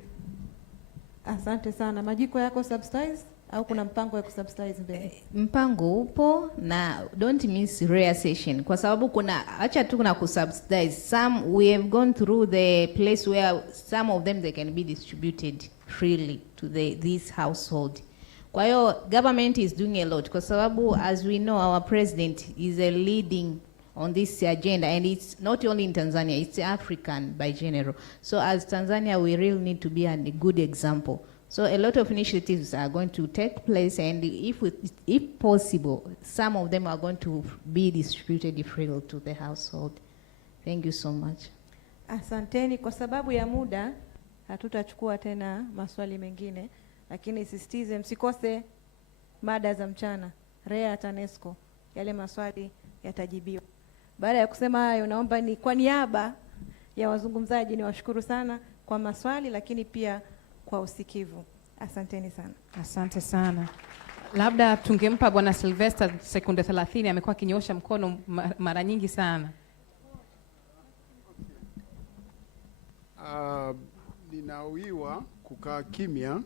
Asante sana. Majiko yako subsidize au kuna mpango wa kusubsidize mbele? Mpango upo, na don't miss REA session kwa sababu acha tu kuna kusubsidize. Some we have gone through the place where some of them they can be distributed freely to this household. Kwa hiyo government is doing a lot kwa sababu as we know our president is a leading on this agenda, and it's not only in Tanzania, it's African by general. So as Tanzania we really need to be a good example. So a lot of initiatives are going to take place, and if possible, some of them are going to be distributed freely to the household. Thank you so much. Asanteni. Kwa sababu ya muda hatutachukua tena maswali mengine, lakini sisitize msikose mada za mchana. REA TANESCO, yale maswali yatajibiwa. Baada ya kusema hayo, naomba ni kwa niaba ya wazungumzaji niwashukuru sana kwa maswali, lakini pia kwa usikivu. Asanteni sana. Asante sana. Labda tungempa Bwana Sylvester sekunde 30, amekuwa kinyoosha mkono mara nyingi sana. Ninawiwa kukaa kimya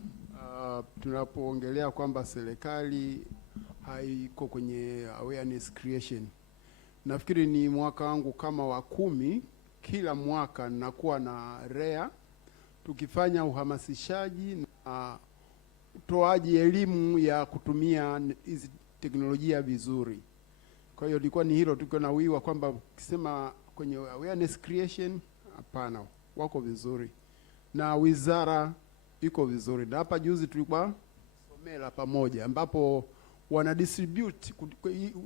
tunapoongelea kwamba serikali haiko kwenye awareness creation. Nafikiri ni mwaka wangu kama wa 10, kila mwaka nakuwa na REA tukifanya uhamasishaji na utoaji elimu ya kutumia hizi teknolojia vizuri. Kwa hiyo ilikuwa ni hilo, tuko na wiwa kwamba ukisema kwenye awareness creation, hapana, wako vizuri na wizara iko vizuri. Na hapa juzi tulikuwa somela pamoja ambapo wana distribute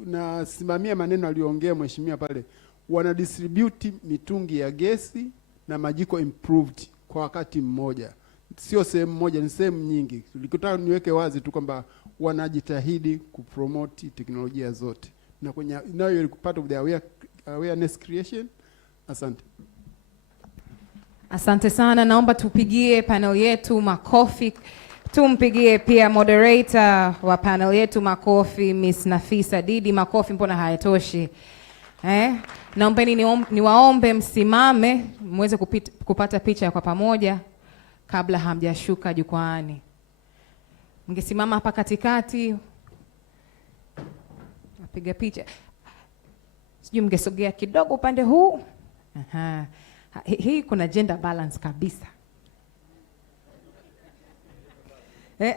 na simamia maneno aliyoongea mheshimiwa pale, wana distribute mitungi ya gesi na majiko improved kwa wakati mmoja. Sio sehemu moja, ni sehemu nyingi. Tulikutaka niweke wazi tu kwamba wanajitahidi kupromote teknolojia zote. Na kwenye nayo part of the awareness creation. Asante. Asante sana, naomba tupigie panel yetu makofi. Tumpigie pia moderator wa panel yetu makofi, Miss Nafisa Didi. Makofi mbona hayatoshi? Naombeni niwaombe msimame muweze kupata picha kwa pamoja kabla hamjashuka jukwaani. Mngesimama hapa katikati napiga picha. Sijui mngesogea kidogo upande huu. Aha. Hii kuna gender balance kabisa.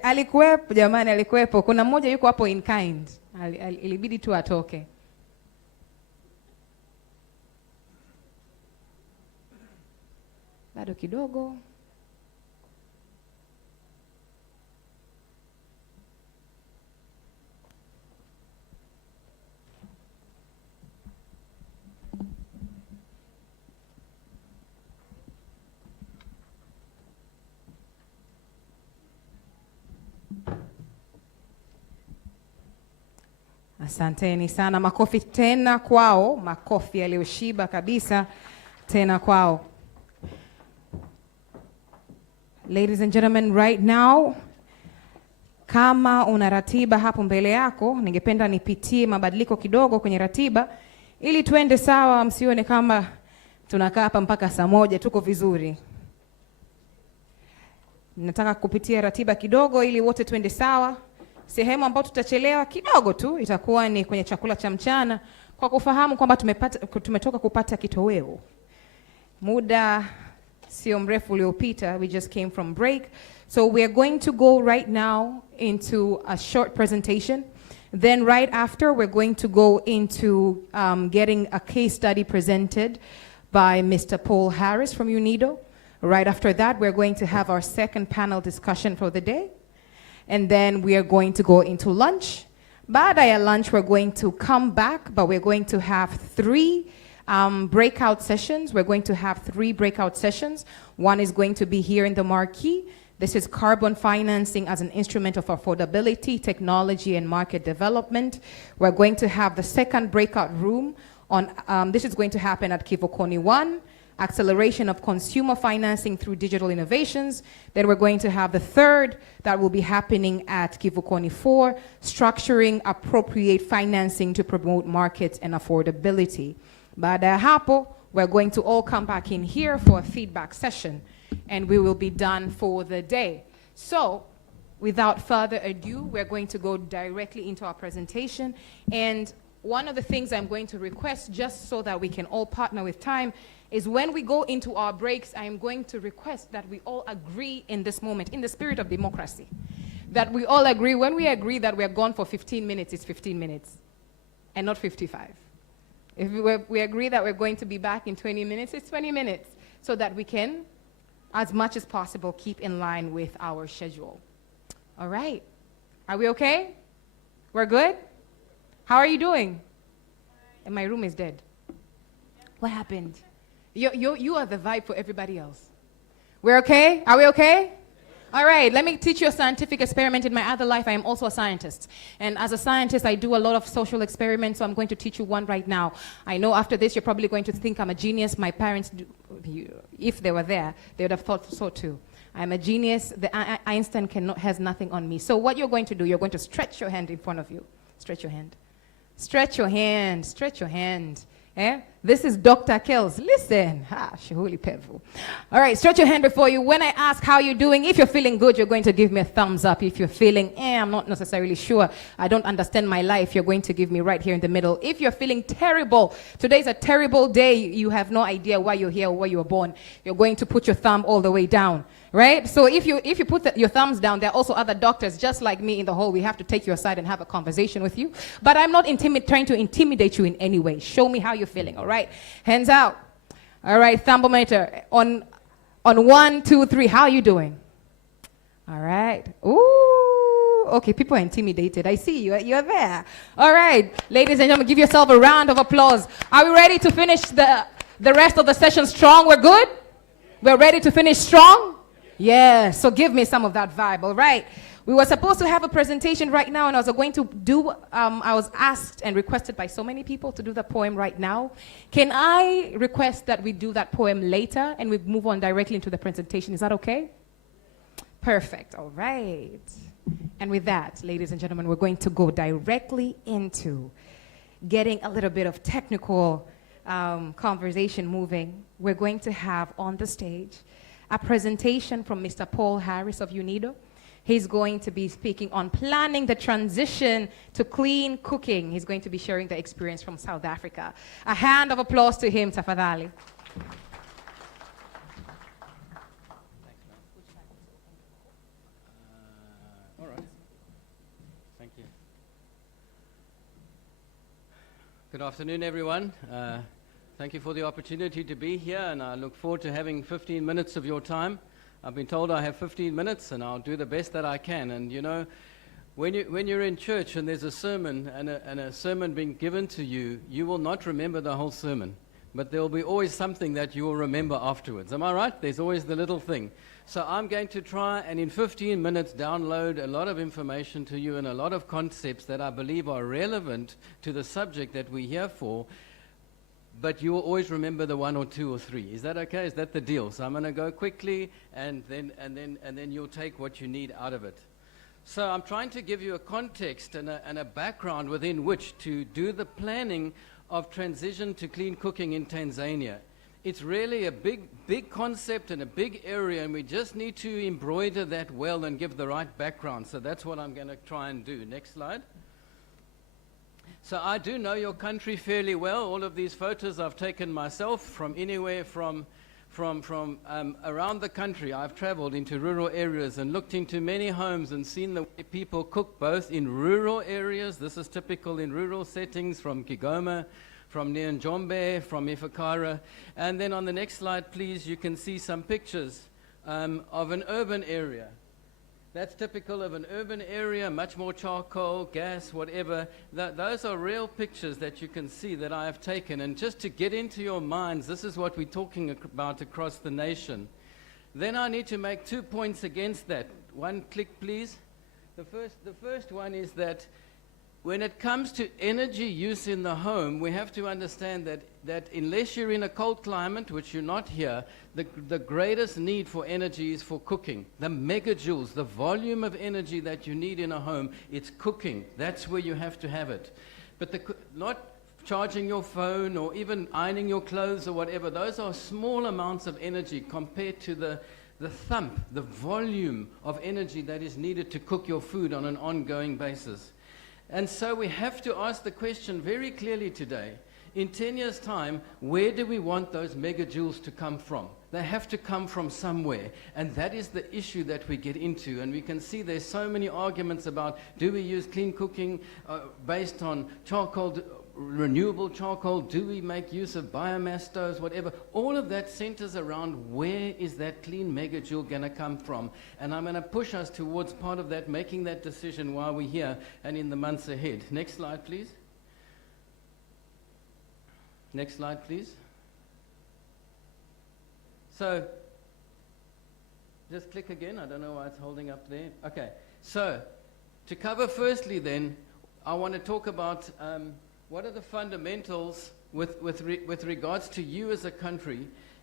Alikuwepo jamani, alikuwepo. Kuna mmoja yuko hapo in kind. Ilibidi tu atoke. Bado kidogo. Asanteni sana, makofi tena kwao, makofi yaliyoshiba kabisa tena kwao. Ladies and gentlemen, right now, kama una ratiba hapo mbele yako, ningependa nipitie mabadiliko kidogo kwenye ratiba ili tuende sawa, msione kama tunakaa hapa mpaka saa moja, tuko vizuri. Nataka kupitia ratiba kidogo ili wote tuende sawa. Sehemu ambayo tutachelewa kidogo tu itakuwa ni kwenye chakula cha mchana, kwa kufahamu kwamba tumetoka kupata kitoweo. Muda sio mrefu uliopita, we just came from break. So we are going to go right now into a short presentation. Then right after, we're going to go into getting a case study presented by Mr. Paul Harris from UNIDO. Right after that, we're going to have our second panel discussion for the day. And then we are going to go into lunch. Baada ya lunch, we're going to come back, but we're going to have three breakout sessions. We're going to have 3 breakout sessions. One is going to be here in the marquee. This is carbon financing as an instrument of affordability, technology, and market development. We're going to have the second breakout room on, this is going to happen at Kivukoni 1, acceleration of consumer financing through digital innovations. Then we're going to have the third that will be happening at Kivukoni 4, structuring appropriate financing to promote markets and affordability. Baada ya hapo, we're going to all come back in here for a feedback session, and we will be done for the day. So, without further ado, we're going to go directly into our presentation. And one of the things I'm going to request, just so that we can all partner with time, is when we go into our breaks, I'm going to request that we all agree in this moment, in the spirit of democracy, that we all agree, when we agree that we're gone for 15 minutes, it's 15 minutes, and not 55. If we agree that we're going to be back in 20 minutes, it's 20 minutes, so that we can, as much as possible, keep in line with our schedule. All right. Are we okay? We're good? How are you doing? And my room is dead. What happened? You are the vibe for everybody else. We're okay? Are we okay? All right, let me teach you a scientific experiment. In my other life, I am also a scientist. And as a scientist, I do a lot of social experiments, so I'm going to teach you one right now. I know after this, you're probably going to think I'm a genius. My parents, if they were there, they would have thought so too. I'm a genius. Einstein has nothing on me. So what you're going to do, you're going to stretch your hand in front of you. Stretch your hand. Stretch your hand. Stretch your hand. This is Dr. Kells. Listen. Shughuli pevu. All right, stretch your hand before you. When I ask how you're doing, if you're feeling good, you're going to give me a thumbs up. If you're feeling, I'm not necessarily sure, I don't understand my life, you're going to give me right here in the middle. If you're feeling terrible, today's a terrible day, you have no idea why you're here or where you were born, you're going to put your thumb all the way down. Right? So if you put your thumbs down, there are also other doctors just like me in the hall. We have to take you aside and have a conversation with you. But I'm not trying to intimidate you in any way. Show me how you're feeling, all right? Hands out. All right, thermometer. On 1, 2, 3, how are you doing? All right. Ooh, okay, people are intimidated. I see you. You're there. All right, ladies and gentlemen, give yourself a round of applause. Are we ready to finish the rest of the session strong? We're good? We're ready to finish strong? Yeah, so give me some of that vibe, all right? We were supposed to have a presentation right now, and I was going to do, I was asked and requested by so many people to do the poem right now. Can I request that we do that poem later and we move on directly into the presentation? Is that okay? Perfect, all right. And with that, ladies and gentlemen, we're going to go directly into getting a little bit of technical conversation moving. We're going to have on the stage a presentation from Mr. Paul Harris of UNIDO. He's going to be speaking on planning the transition to clean cooking. He's going to be sharing the experience from South Africa. A hand of applause to him, tafadhali. All right. Thank you. Good afternoon, everyone. Thank you for the opportunity to be here, and I look forward to having 15 minutes of your time. I've been told I have 15 minutes, and I'll do the best that I can. And you know, when you're in church and there's a sermon and a sermon being given to you, you will not remember the whole sermon, but there will be always something that you will remember afterwards. Am I right? There's always the little thing. So I'm going to try and in 15 minutes download a lot of information to you and a lot of concepts that I believe are relevant to the subject that we're here for. But you will always remember the one or two or three. Is that okay? Is that the deal? So I'm going to go quickly, and then you'll take what you need out of it. So I'm trying to give you a context and a background within which to do the planning of transition to clean cooking in Tanzania. It's really a big concept and a big area, and we just need to embroider that well and give the right background. So that's what I'm going to try and do. Next slide. So I do know your country fairly well. All of these photos I've taken myself from anywhere from around the country. I've traveled into rural areas and looked into many homes and seen the way people cook both in rural areas. This is typical in rural settings from Kigoma, from Njombe, from Ifakara. And then on the next slide, please, you can see some pictures of an urban area. That's typical of an urban area, much more charcoal, gas, whatever. Those are real pictures that you can see that I have taken. And just to get into your minds, this is what we're talking about across the nation. Then I need to make 2 points against that. One click, please. The first one is that when it comes to energy use in the home, we have to understand that unless you're in a cold climate, which you're not here, the greatest need for energy is for cooking. The megajoules, the volume of energy that you need in a home, it's cooking. That's where you have to have it. But not charging your phone or even ironing your clothes or whatever, those are small amounts of energy compared to the thump, the volume of energy that is needed to cook your food on an ongoing basis. And so we have to ask the question very clearly today, in 10 years' time, where do we want those megajoules to come from? They have to come from somewhere, and that is the issue that we get into. And we can see there's so many arguments about, do we use clean cooking based on charcoal, renewable charcoal? Do we make use of biomass stoves, whatever? All of that centers around where is that clean megajoule going to come from? And I'm going to push us towards part of that, making that decision while we're here and in the months ahead. Next slide, please. Next slide, please. So, just click again. I don't know why it's holding up there. Okay. So, to cover firstly then, I want to talk about what are the fundamentals with regards to you as a country.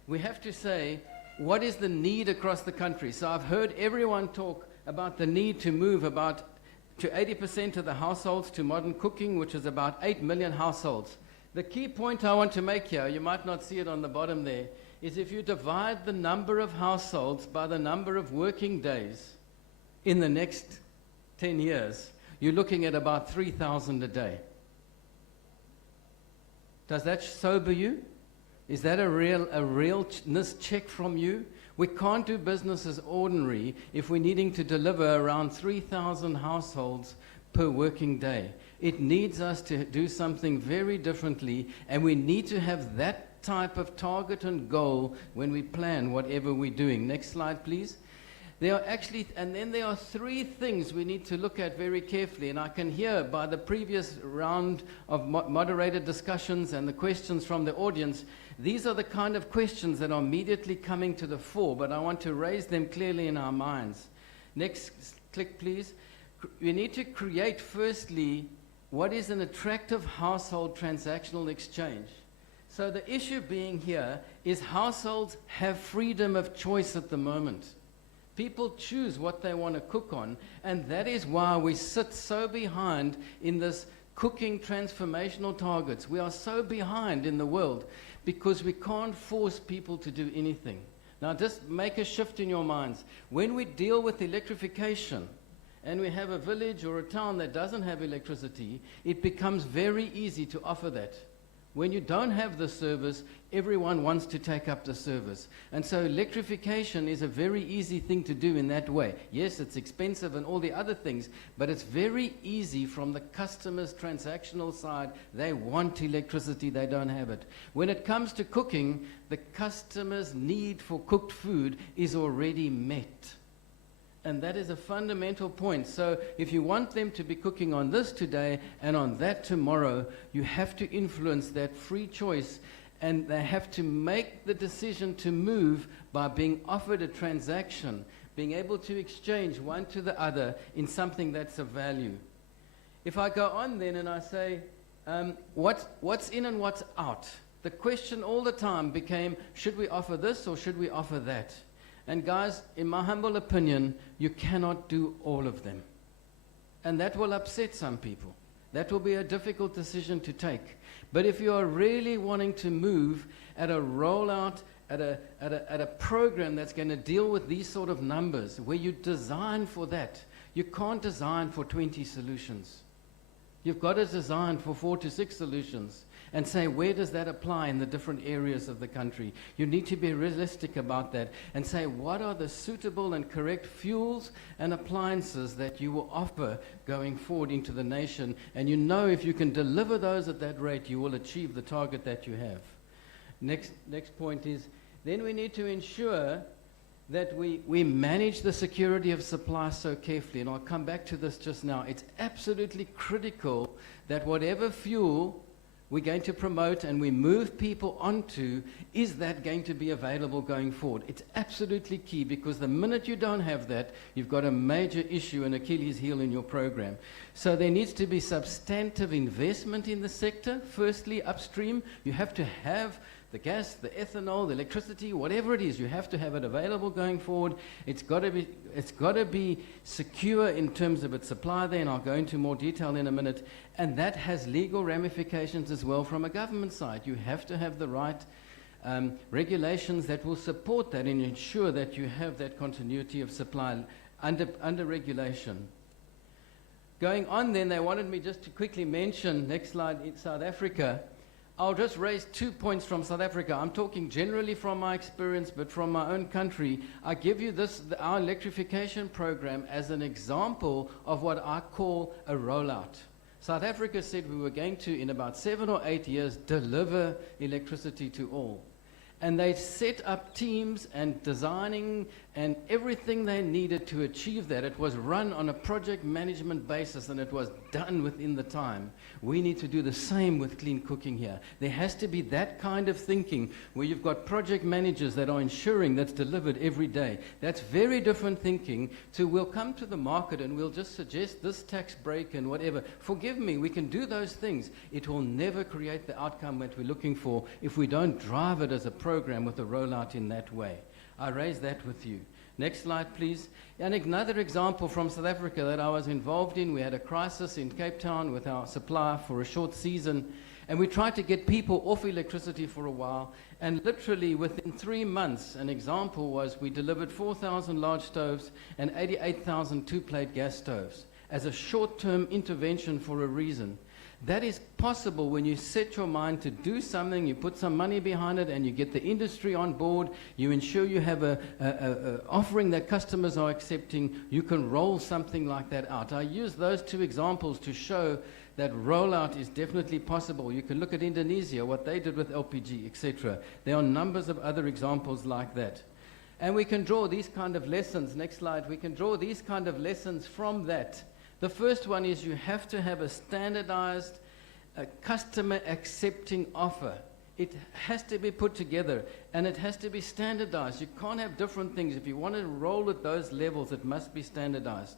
We have to say, what is the need across the country? So I've heard everyone talk about the need to move to 80% of the households to modern cooking, which is about 8 million households. The key point I want to make here, you might not see it on the bottom there, is if you divide the number of households by the number of working days in the next 10 years, you're looking at about 3,000 a day. Does that sober you? Is that a realness check from you? We can't do business as ordinary if we're needing to deliver around 3,000 households per working day. It needs us to do something very differently, and we need to have that type of target and goal when we plan whatever we're doing. Next slide, please. There are three things we need to look at very carefully, and I can hear by the previous round of moderated discussions and the questions from the audience, these are the kind of questions that are immediately coming to the fore, but I want to raise them clearly in our minds. Next click please. We need to create firstly what is an attractive household transactional exchange. So the issue being here is households have freedom of choice at the moment. People choose what they want to cook on, and that is why we sit so behind in this cooking transformational targets. We are so behind in the world because we can't force people to do anything. Now just make a shift in your minds. When we deal with electrification and we have a village or a town that doesn't have electricity, it becomes very easy to offer that. When you don't have the service, everyone wants to take up the service. And so electrification is a very easy thing to do in that way. Yes, it's expensive and all the other things, but it's very easy from the customer's transactional side. They want electricity, they don't have it. When it comes to cooking, the customer's need for cooked food is already met. And that is a fundamental point. So if you want them to be cooking on this today and on that tomorrow, you have to influence that free choice, and they have to make the decision to move by being offered a transaction, being able to exchange one to the other in something that's of value. If I go on then and I say, what's in and what's out? The question all the time became, should we offer this or should we offer that? And guys, in my humble opinion, you cannot do all of them. And that will upset some people. That will be a difficult decision to take. But if you are really wanting to move at a rollout, at a program that's going to deal with these sort of numbers, where you design for that, you can't design for 20 solutions. You've got to design for 4 to 6 solutions and say, where does that apply in the different areas of the country? You need to be realistic about that and say, what are the suitable and correct fuels and appliances that you will offer going forward into the nation? And you know if you can deliver those at that rate, you will achieve the target that you have. Next point is, then we need to ensure that we manage the security of supply so carefully. And I'll come back to this just now. It's absolutely critical that whatever fuel we're going to promote and we move people onto, is that going to be available going forward? It's absolutely key, because the minute you don't have that, you've got a major issue, an Achilles heel in your program. So there needs to be substantive investment in the sector. Firstly, upstream, you have to have the gas, the ethanol, the electricity, whatever it is, you have to have it available going forward. It's got to be secure in terms of its supply there, and I'll go into more detail in a minute. And that has legal ramifications as well from a government side. You have to have the right regulations that will support that and ensure that you have that continuity of supply under regulation. Going on then, they wanted me just to quickly mention, next slide, in South Africa. I'll just raise 2 points from South Africa. I'm talking generally from my experience, but from my own country. I give you our electrification program as an example of what I call a rollout. South Africa said we were going to, in about 7 or 8 years, deliver electricity to all. And they set up teams and designing and everything they needed to achieve that. It was run on a project management basis, and it was done within the time. We need to do the same with clean cooking here. There has to be that kind of thinking where you've got project managers that are ensuring that's delivered every day. That's very different thinking to, we'll come to the market and we'll just suggest this tax break and whatever. Forgive me, we can do those things. It will never create the outcome that we're looking for if we don't drive it as a program with a rollout in that way. I raise that with you. Next slide, please. And another example from South Africa that I was involved in, we had a crisis in Cape Town with our supplier for a short season, and we tried to get people off electricity for a while, and literally within 3 months, an example was we delivered 4,000 large stoves and 88,000 two-plate gas stoves as a short-term intervention for a reason. That is possible when you set your mind to do something, you put some money behind it, and you get the industry on board, you ensure you have a offering that customers are accepting, you can roll something like that out. I use those 2 examples to show that rollout is definitely possible. You can look at Indonesia, what they did with LPG, etc. There are numbers of other examples like that. And we can draw these kind of lessons. Next slide. We can draw these kind of lessons from that. The first one is you have to have a standardized, customer accepting offer. It has to be put together, and it has to be standardized. You can't have different things. If you want to roll at those levels, it must be standardized.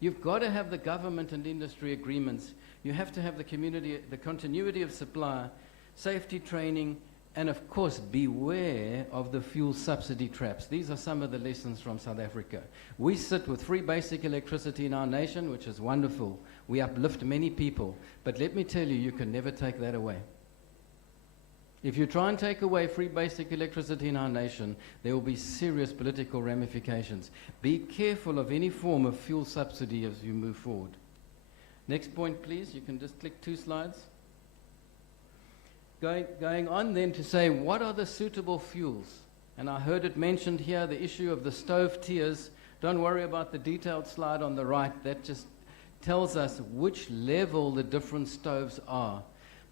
You've got to have the government and industry agreements. You have to have the community, the continuity of supply, safety training, and of course, beware of the fuel subsidy traps. These are some of the lessons from South Africa. We sit with free basic electricity in our nation, which is wonderful. We uplift many people. But let me tell you, you can never take that away. If you try and take away free basic electricity in our nation, there will be serious political ramifications. Be careful of any form of fuel subsidy as you move forward. Next point, please. You can just click 2 slides. Going on then to say, what are the suitable fuels? And I heard it mentioned here, the issue of the stove tiers. Don't worry about the detailed slide on the right. That just tells us which level the different stoves are.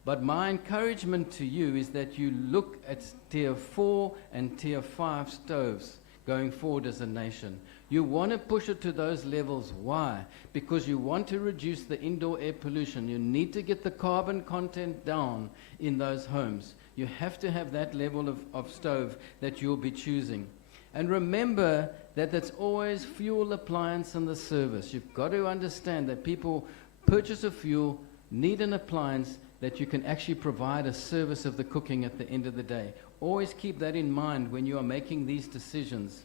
But my encouragement to you is that you look at tier 4 and tier 5 stoves going forward as a nation. You want to push it to those levels. Why? Because you want to reduce the indoor air pollution. You need to get the carbon content down in those homes. You have to have that level of stove that you'll be choosing. And remember that that's always fuel, appliance, and the service. You've got to understand that people purchase a fuel, need an appliance, that you can actually provide a service of the cooking at the end of the day. Always keep that in mind when you are making these decisions.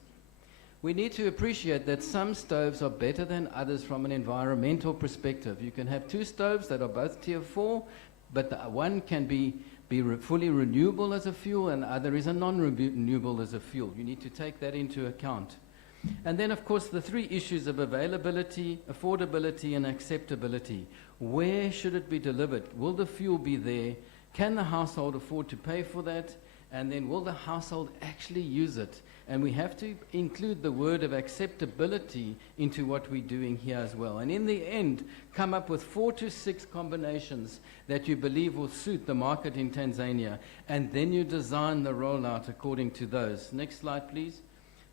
We need to appreciate that some stoves are better than others from an environmental perspective. You can have 2 stoves that are both tier 4, but the one can be fully renewable as a fuel and the other is a non-renewable as a fuel. You need to take that into account. And then, of course, the 3 issues of availability, affordability, and acceptability. Where should it be delivered? Will the fuel be there? Can the household afford to pay for that? And then will the household actually use it? And we have to include the word of acceptability into what we're doing here as well. And in the end, come up with 4 to 6 combinations that you believe will suit the market in Tanzania. And then you design the rollout according to those. Next slide, please.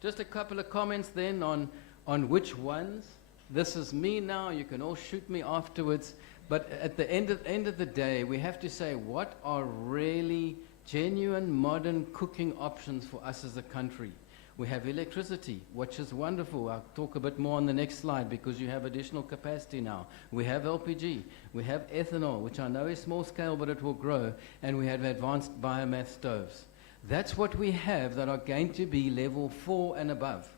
Just a couple of comments then on which ones. This is me now. You can all shoot me afterwards. But at the end of the day, we have to say what are really genuine modern cooking options for us as a country. We have electricity, which is wonderful. I'll talk a bit more on the next slide because you have additional capacity now. We have LPG. We have ethanol, which I know is small scale, but it will grow. And we have advanced biomass stoves. That's what we have that are going to be level 4 and above.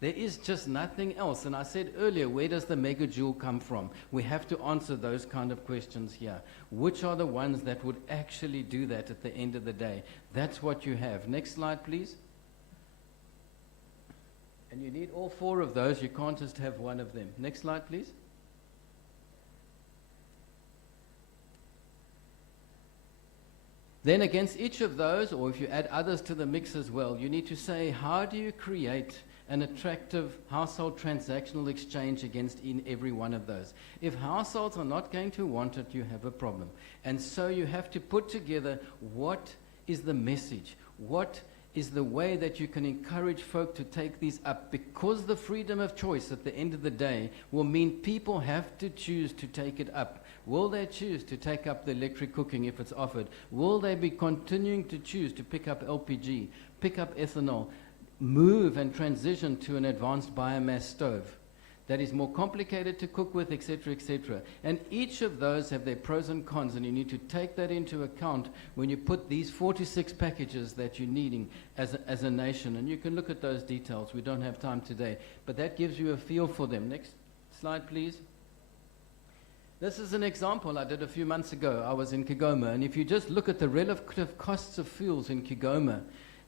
There is just nothing else. And I said earlier, where does the megajoule come from? We have to answer those kind of questions here. Which are the ones that would actually do that at the end of the day? That's what you have. Next slide, please. And you need all 4 of those. You can't just have one of them. Next slide, please. Then against each of those, or if you add others to the mix as well, you need to say, how do you create an attractive household transactional exchange against in every one of those? If households are not going to want it, you have a problem. And so you have to put together what is the message, what is the way that you can encourage folk to take these up, because the freedom of choice at the end of the day will mean people have to choose to take it up. Will they choose to take up the electric cooking if it's offered? Will they be continuing to choose to pick up LPG, pick up ethanol, move and transition to an advanced biomass stove that is more complicated to cook with, etc., etc. And each of those have their pros and cons, and you need to take that into account when you put these 4 to 6 packages that you're needing as a nation. And you can look at those details. We don't have time today, but that gives you a feel for them. Next slide, please. This is an example I did a few months ago. I was in Kigoma, and if you just look at the relative costs of fuels in Kigoma,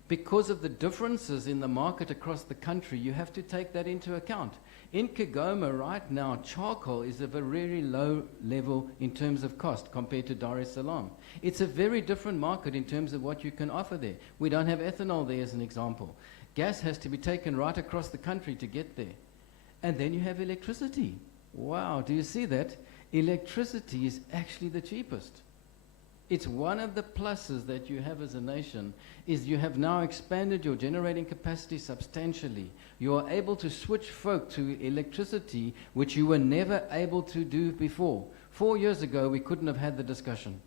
because of the differences in the market across the country, you have to take that into account. In Kigoma right now, charcoal is of a very low level in terms of cost compared to Dar es Salaam. It's a very different market in terms of what you can offer there. We don't have ethanol there as an example. Gas has to be taken right across the country to get there. And then you have electricity. Wow, do you see that? Electricity is actually the cheapest. It's one of the pluses that you have as a nation, is you have now expanded your generating capacity substantially. You are able to switch folk to electricity, which you were never able to do before. 4 years ago, we couldn't have had the discussion,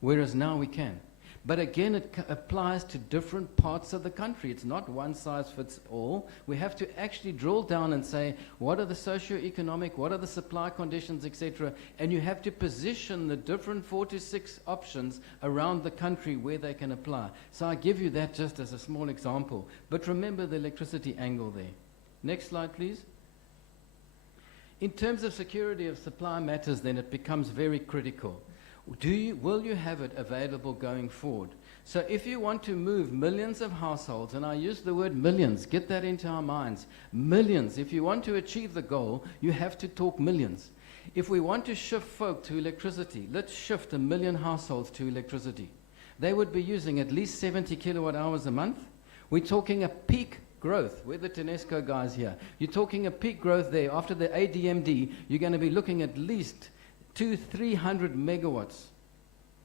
whereas now we can. But again, it applies to different parts of the country. It's not one size fits all. We have to actually drill down and say, what are the socio-economic, what are the supply conditions, etc. And you have to position the different 4 to 6 options around the country where they can apply. So I give you that just as a small example. But remember the electricity angle there. Next slide, please. In terms of security of supply matters, then it becomes very critical. Will you have it available going forward? So if you want to move millions of households, and I use the word millions, get that into our minds, millions. If you want to achieve the goal, you have to talk millions. If we want to shift folk to electricity, let's shift 1 million households to electricity. They would be using at least 70 kilowatt hours a month. We're talking a peak growth. We're the Tenesco guys here. You're talking a peak growth there. After the ADMD, you're going to be looking at least 200-300 megawatts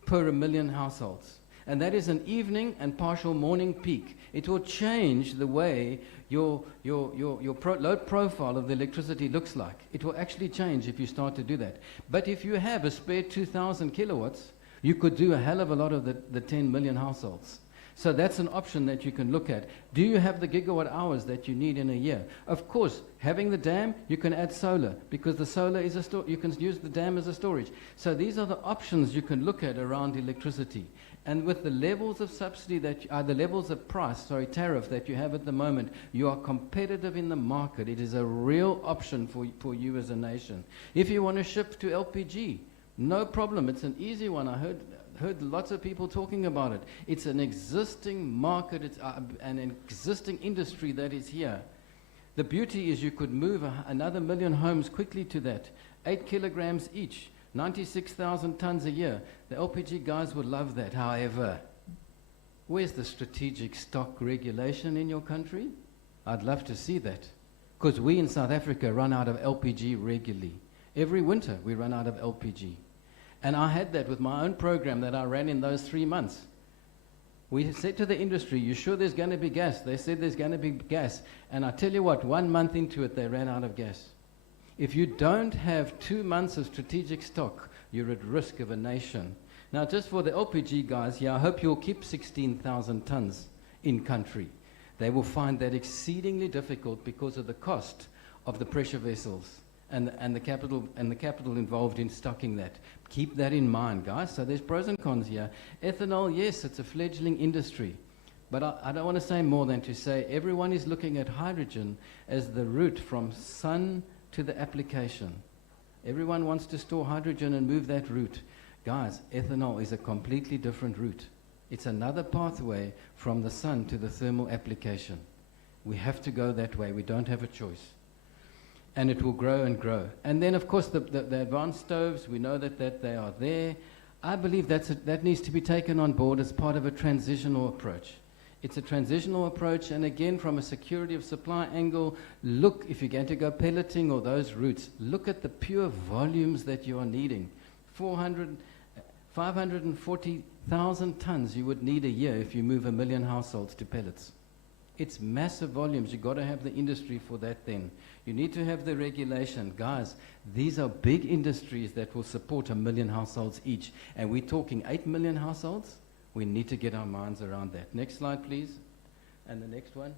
per 1 million households. And that is an evening and partial morning peak. It will change the way your load profile of the electricity looks like. It will actually change if you start to do that. But if you have a spare 2,000 kilowatts, you could do a hell of a lot of the 10 million households. So that's an option that you can look at. Do you have the gigawatt hours that you need in a year? Of course, having the dam, you can add solar, because the solar is you can use the dam as a storage. So these are the options you can look at around electricity. And with the levels of subsidy that the levels of tariff that you have at the moment, you are competitive in the market. It is a real option for you as a nation. If you want to shift to LPG, no problem. It's an easy one. I heard lots of people talking about it. It's an existing market. It's an existing industry that is here. The beauty is you could move another 1 million homes quickly to that. 8 kilograms each, 96,000 tons a year. The LPG guys would love that. However, where's the strategic stock regulation in your country? I'd love to see that. Because we in South Africa run out of LPG regularly. Every winter we run out of LPG. And I had that with my own program that I ran in those 3 months. We said to the industry, you sure there's going to be gas? They said there's going to be gas. And I tell you what, 1 month into it, they ran out of gas. If you don't have 2 months of strategic stock, you're at risk of a nation. Now, just for the LPG guys here, I hope you'll keep 16,000 tons in country. They will find that exceedingly difficult because of the cost of the pressure vessels and the capital involved in stocking that. Keep that in mind, guys. So there's pros and cons here. Ethanol, yes, it's a fledgling industry. But I don't want to say more than to say everyone is looking at hydrogen as the route from sun to the application. Everyone wants to store hydrogen and move that route. Guys, ethanol is a completely different route. It's another pathway from the sun to the thermal application. We have to go that way. We don't have a choice. And it will grow and grow. And then, of course, the advanced stoves, we know that they are there. I believe that needs to be taken on board as part of a transitional approach. It's a transitional approach, and again, from a security of supply angle, look, if you're going to go pelleting or those routes, look at the pure volumes that you are needing. 540,000 tons you would need a year if you move 1 million households to pellets. It's massive volumes. You've got to have the industry for that then. You need to have the regulation. Guys, these are big industries that will support 1 million households each. And we're talking 8 million households. We need to get our minds around that. Next slide, please. And the next one.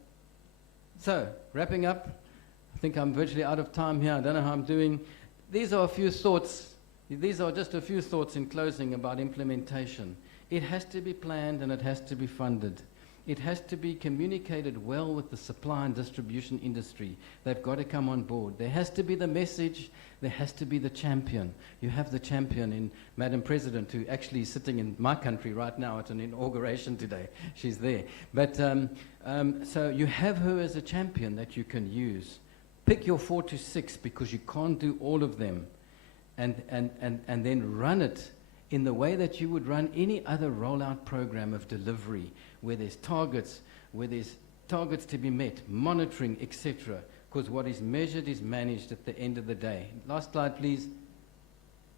So, wrapping up. I think I'm virtually out of time here. I don't know how I'm doing. These are a few thoughts. These are just a few thoughts in closing about implementation. It has to be planned and it has to be funded. It has to be communicated well with the supply and distribution industry. They've got to come on board. There has to be the message. There has to be the champion. You have the champion in Madam President, who actually is sitting in my country right now at an inauguration today. She's there. But so you have her as a champion that you can use. Pick your 4 to 6 because you can't do all of them. And then run it in the way that you would run any other rollout program of delivery, where there's targets to be met, monitoring, etc. Because what is measured is managed at the end of the day. Last slide, please.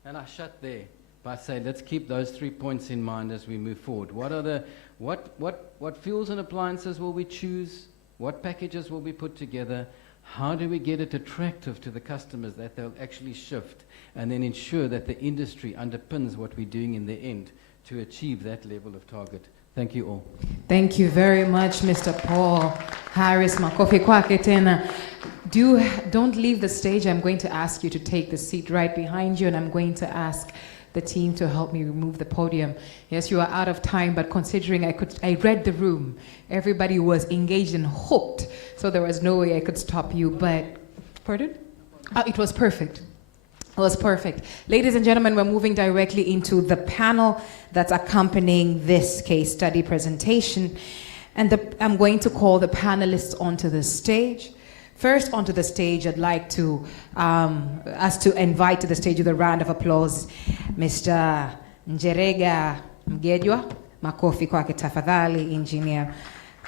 And I shut there by saying, let's keep those 3 points in mind as we move forward. What fuels and appliances will we choose? What packages will be put together? How do we get it attractive to the customers that they'll actually shift, and then ensure that the industry underpins what we're doing in the end to achieve that level of target. Thank you all. Thank you very much, Mr. Paul Harris. Makofi kwake tena. Don't leave the stage. I'm going to ask you to take the seat right behind you, and I'm going to ask the team to help me remove the podium. Yes, you are out of time, but considering I read the room, everybody was engaged and hooked, so there was no way I could stop you, but, pardon? It was perfect. It was perfect. Ladies and gentlemen, we're moving directly into the panel that's accompanying this case study presentation. And I'm going to call the panelists onto the stage. First onto the stage, I'd like to us to invite to the stage with a round of applause, Mr. Njerega Mgejwa. Makofi kwake tafadhali, Engineer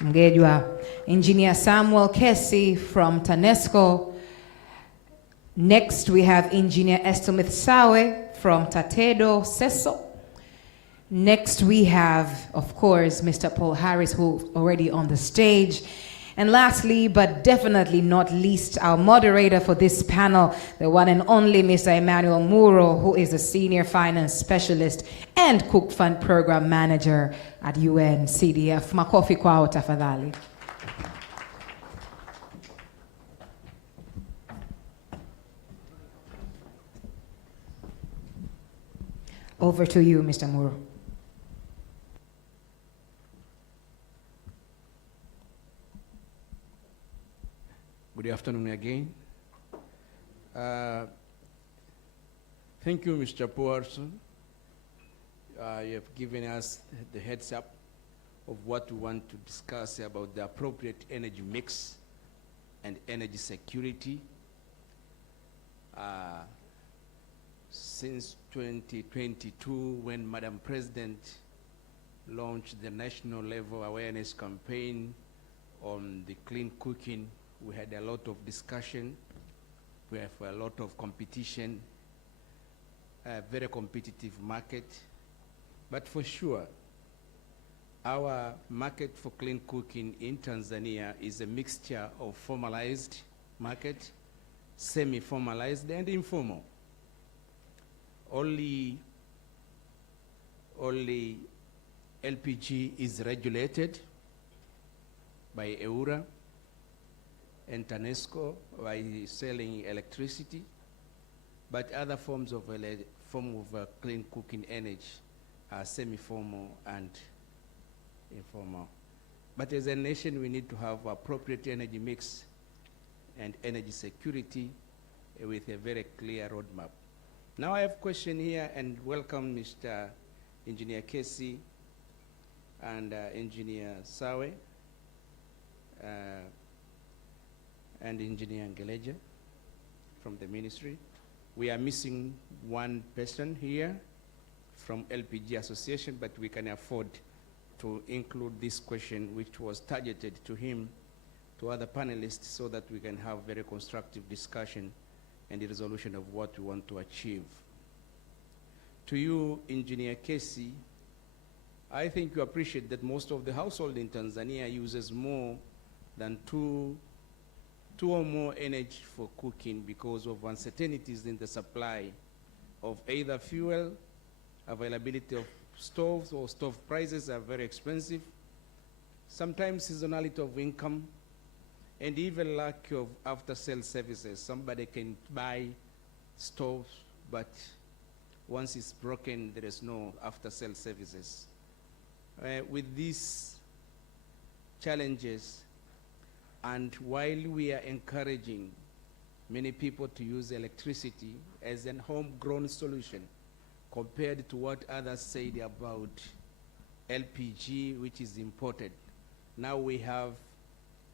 Mgejwa. Engineer Samuel Kesi from TANESCO. Next, we have Engineer Estomith Sawe from Tatedo Seso. Next, we have, of course, Mr. Paul Harris, who's already on the stage. And lastly, but definitely not least, our moderator for this panel, the one and only Mr. Emmanuel Muro, who is a Senior Finance Specialist and Cook Fund Program Manager at UN CDF. Makofi kwao tafadhali. Over to you, Mr. Muro. Good afternoon again. Thank you, Mr. Powerson. You have given us the heads up of what we want to discuss about the appropriate energy mix and energy security. Since 2022, when Madam President launched the national level awareness campaign on the clean cooking, we had a lot of discussion, we have a lot of competition, a very competitive market. But for sure, our market for clean cooking in Tanzania is a mixture of formalized market, semi-formalized, and informal. Only LPG is regulated by EURA and TANESCO by selling electricity, but other forms of clean cooking energy are semi-formal and informal. But as a nation, we need to have appropriate energy mix and energy security with a very clear roadmap. Now I have a question here, and welcome Mr. Engineer Kesi and Engineer Sawe and Engineer Ngeleja from the ministry. We are missing one person here from LPG Association, but we can afford to include this question, which was targeted to him, to other panelists, so that we can have very constructive discussion and the resolution of what we want to achieve. To you, Engineer Kesi, I think you appreciate that most of the household in Tanzania uses more than two or more energy for cooking because of uncertainties in the supply of either fuel, availability of stoves, or stove prices are very expensive, sometimes seasonality of income, and even lack of after-sale services. Somebody can buy stoves, but once it's broken, there is no after-sale services. With these challenges, and while we are encouraging many people to use electricity as a homegrown solution compared to what others said about LPG, which is imported, now we have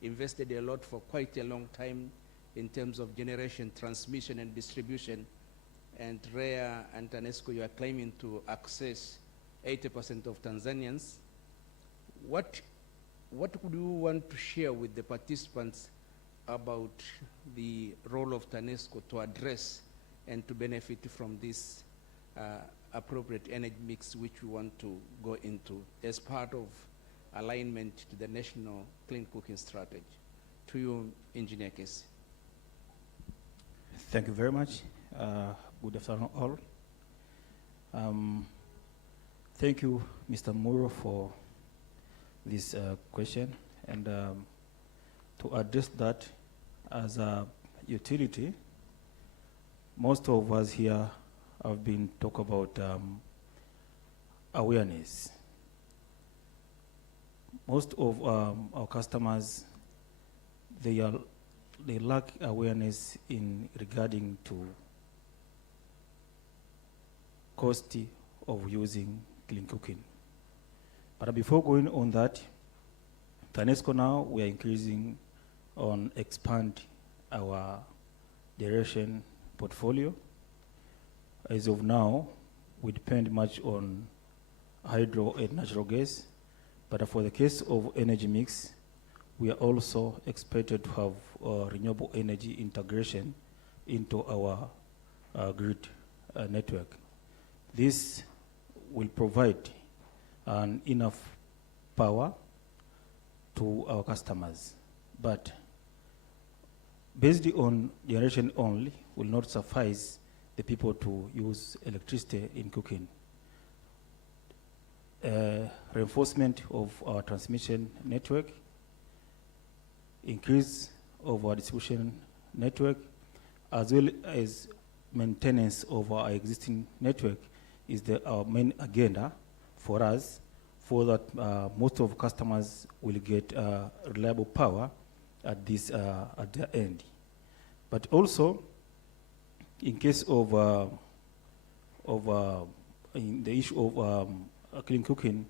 invested a lot for quite a long time in terms of generation, transmission, and distribution. And REA and TANESCO, you are claiming to access 80% of Tanzanians. What would you want to share with the participants about the role of TANESCO to address and to benefit from this appropriate energy mix which we want to go into as part of alignment to the national clean cooking strategy? To you, Engineer Kesi. Thank you very much. Good afternoon all. Thank you, Mr. Muro, for this question. And to address that, as a utility, most of us here have been talk about awareness. Most of our customers, they lack awareness in regarding to cost of using clean cooking. But before going on that, TANESCO now, we are increasing on expand our generation portfolio. As of now, we depend much on hydro and natural gas, but for the case of energy mix, we are also expected to have renewable energy integration into our grid network. This will provide enough power to our customers, but based on generation only will not suffice the people to use electricity in cooking. Reinforcement of our transmission network, increase of our distribution network, as well as maintenance of our existing network is our main agenda for us, for that most of customers will get reliable power at their end. But also, in case of in the issue of clean cooking,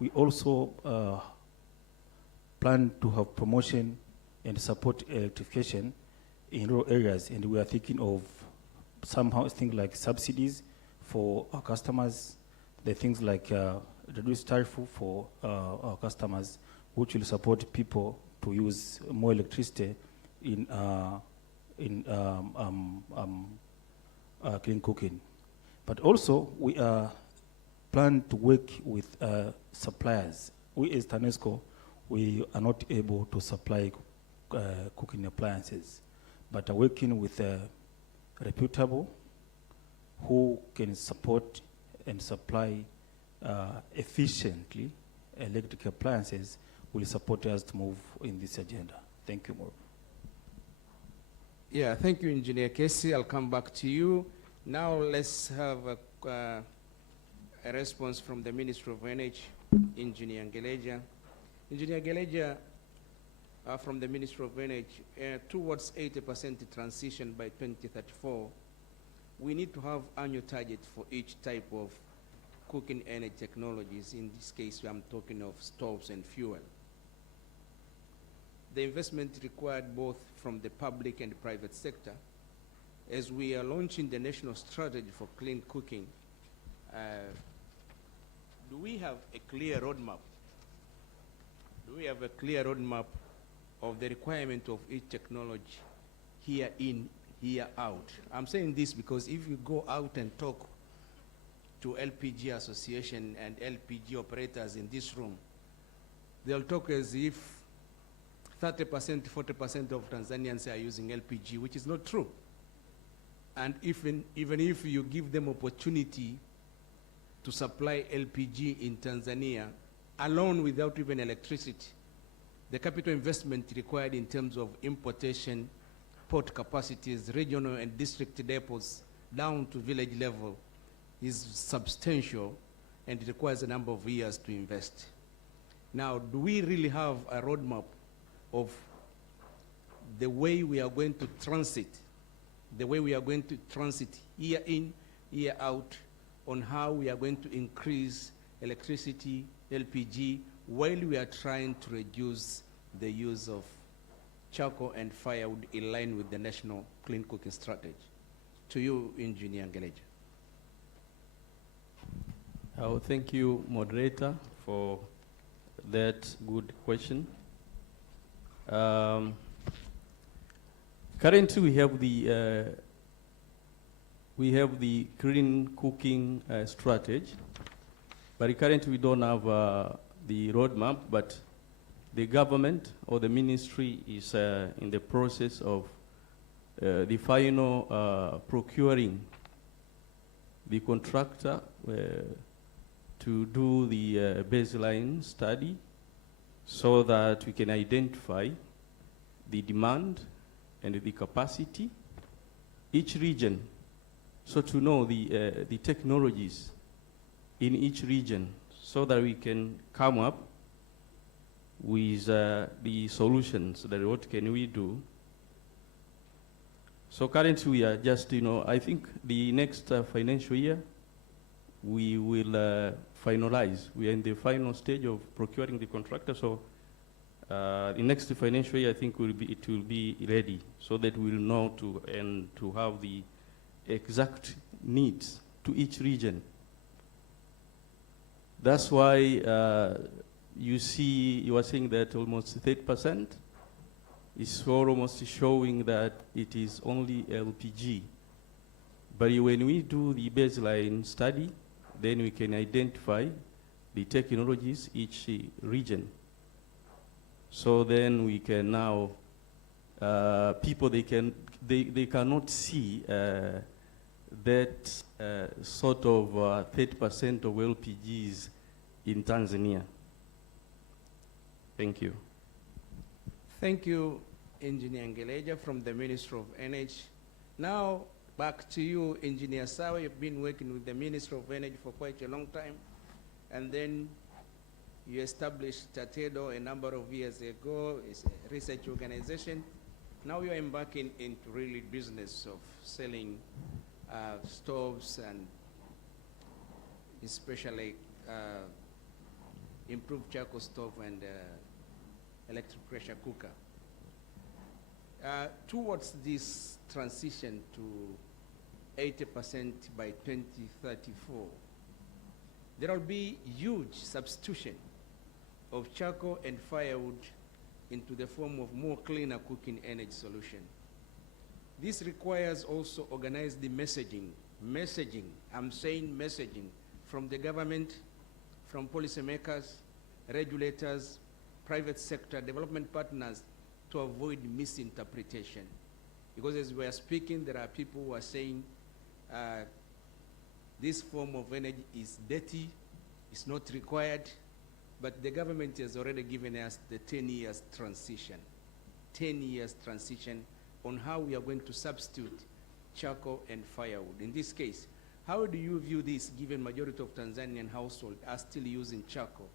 we also plan to have promotion and support electrification in rural areas, and we are thinking of somehow things like subsidies for our customers, the things like reduced tariff for our customers, which will support people to use more electricity in clean cooking. But also, we plan to work with suppliers. We as TANESCO, we are not able to supply cooking appliances, but are working with reputable who can support and supply efficiently electric appliances will support us to move in this agenda. Thank you, Mauro. Yeah, thank you, Engineer Casey. I'll come back to you. Now let's have a response from the Ministry of Energy, Engineer Ngeleja. Engineer Ngeleja, from the Ministry of Energy, towards 80% transition by 2034, we need to have annual target for each type of cooking energy technologies. In this case, I'm talking of stoves and fuel. The investment required both from the public and private sector. As we are launching the national strategy for clean cooking, do we have a clear roadmap? Do we have a clear roadmap of the requirement of each technology here in, here out? I'm saying this because if you go out and talk to LPG Association and LPG operators in this room, they'll talk as if 30%, 40% of Tanzanians are using LPG, which is not true. And even if you give them opportunity to supply LPG in Tanzania, alone without even electricity, the capital investment required in terms of importation, port capacities, regional and district depots, down to village level, is substantial, and it requires a number of years to invest. Now, do we really have a roadmap of the way we are going to transit, year in, year out, on how we are going to increase electricity, LPG, while we are trying to reduce the use of charcoal and firewood in line with the national clean cooking strategy? To you, Engineer Ngeleja. Thank you, moderator, for that good question. Currently, we have the clean cooking strategy, but currently we don't have the roadmap. But the government or the ministry is in the process of the final procuring the contractor to to do the baseline study so that we can identify the demand and the capacity, each region, so to know the technologies in each region so that we can come up with the solutions that what can we do. So currently we are just, I think the next financial year we will finalize. We are in the final stage of procuring the contractor, so the next financial year I think it will be ready so that we'll know to have the exact needs to each region. That's why you are saying that almost 30% is almost showing that it is only LPG. But when we do the baseline study, then we can identify the technologies each region. So then we can now, people they cannot see that sort of 30% of LPGs in Tanzania. Thank you. Thank you, Engineer Ngeleja from the Ministry of Energy. Now, back to you, Engineer Sawa. You've been working with the Ministry of Energy for quite a long time, and then you established Tatedo a number of years ago. It's a research organization. Now you're embarking into really business of selling stoves and especially improved charcoal stove and electric pressure cooker. Towards this transition to 80% by 2034, there will be huge substitution of charcoal and firewood into the form of more cleaner cooking energy solution. This requires also organized messaging, I'm saying messaging, from the government, from policymakers, regulators, private sector, development partners, to avoid misinterpretation. Because as we are speaking, there are people who are saying this form of energy is dirty, it's not required, but the government has already given us the 10 years transition. 10 years transition on how we are going to substitute charcoal and firewood. In this case, how do you view this, given majority of Tanzanian households are still using charcoal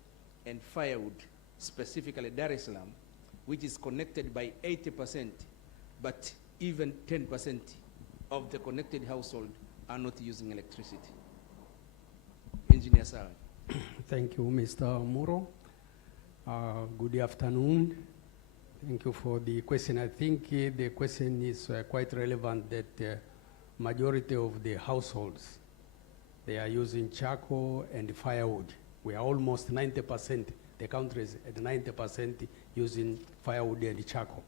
and firewood, specifically Dar es Salaam, which is connected by 80%, but even 10% of the connected household are not using electricity? Engineer Sarah. Thank you, Mr. Muro. Good afternoon. Thank you for the question. I think the question is quite relevant that majority of the households, they are using charcoal and firewood. We are almost 90%, the country is at 90% using firewood and charcoal.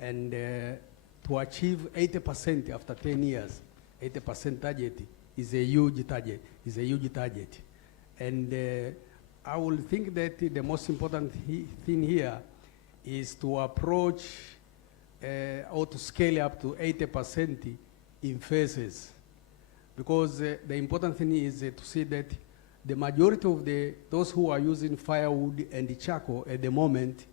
And to achieve 80% after 10 years, 80% target is a huge target. And I will think that the most important thing here is to approach or to scale up to 80% in phases. Because the important thing is to see that the majority of those who are using firewood and charcoal at the moment,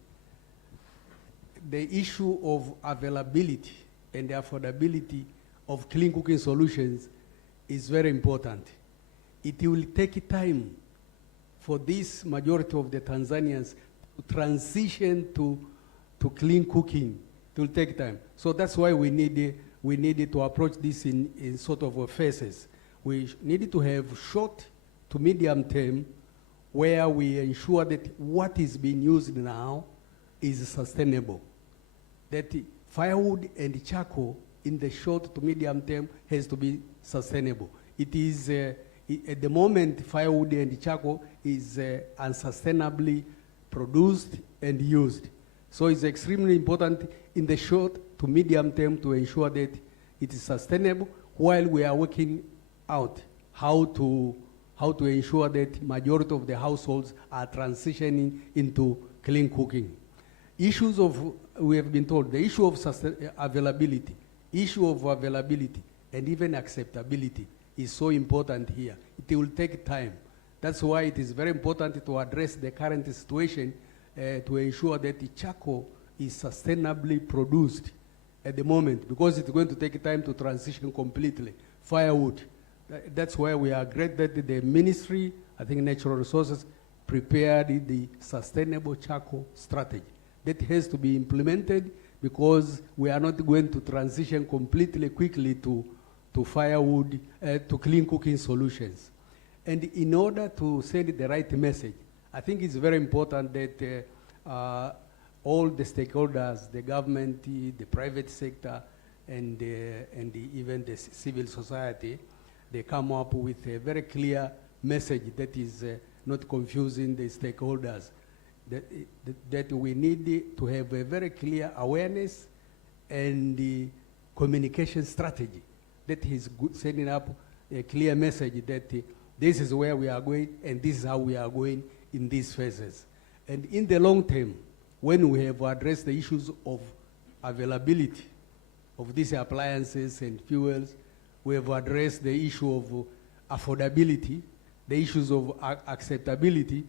the issue of availability and the affordability of clean cooking solutions is very important. It will take time for this majority of the Tanzanians to transition to clean cooking. It will take time. So that's why we needed to approach this in sort of phases. We needed to have short to medium term where we ensure that what is being used now is sustainable. That firewood and charcoal in the short to medium term has to be sustainable. It is, at the moment, firewood and charcoal is unsustainably produced and used. So it's extremely important in the short to medium term to ensure that it is sustainable while we are working out how to ensure that majority of the households are transitioning into clean cooking. Issues of, we have been told, the issue of availability and even acceptability is so important here. It will take time. That's why it is very important to address the current situation to ensure that the charcoal is sustainably produced at the moment, because it's going to take time to transition completely. Firewood. That's why we are glad that the ministry, I think Natural Resources, prepared the sustainable charcoal strategy. That has to be implemented because we are not going to transition completely quickly to firewood, to clean cooking solutions. And in order to send the right message, I think it's very important that all the stakeholders, the government, the private sector, and even the civil society, they come up with a very clear message that is not confusing the stakeholders. That we need to have a very clear awareness and the communication strategy that is sending up a clear message that this is where we are going and this is how we are going in these phases. And in the long term, when we have addressed the issues of availability of these appliances and fuels, we have addressed the issue of affordability, the issues of acceptability,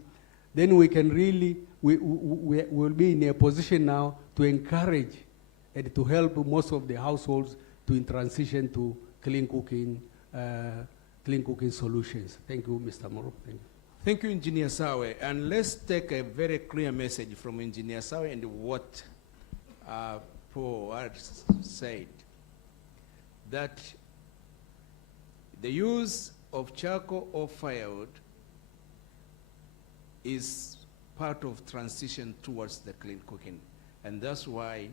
then we can really, we will be in a position now to encourage and to help most of the households to transition to clean cooking solutions. Thank you, Mr. Moro. Thank you. Thank you, Engineer Sawe. And let's take a very clear message from Engineer Sawe and what Paul has said, that the use of charcoal or firewood is part of transition towards the clean cooking. And that's why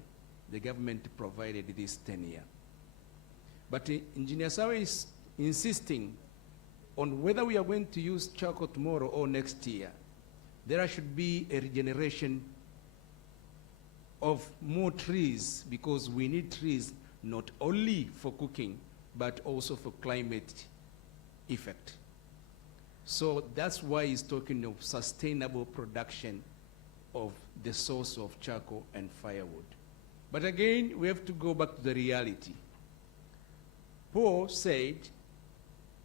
the government provided this 10-year. But Engineer Sawe is insisting on whether we are going to use charcoal tomorrow or next year. There should be a regeneration of more trees, because we need trees not only for cooking, but also for climate effect. So that's why he's talking of sustainable production of the source of charcoal and firewood. But again, we have to go back to the reality. Paul said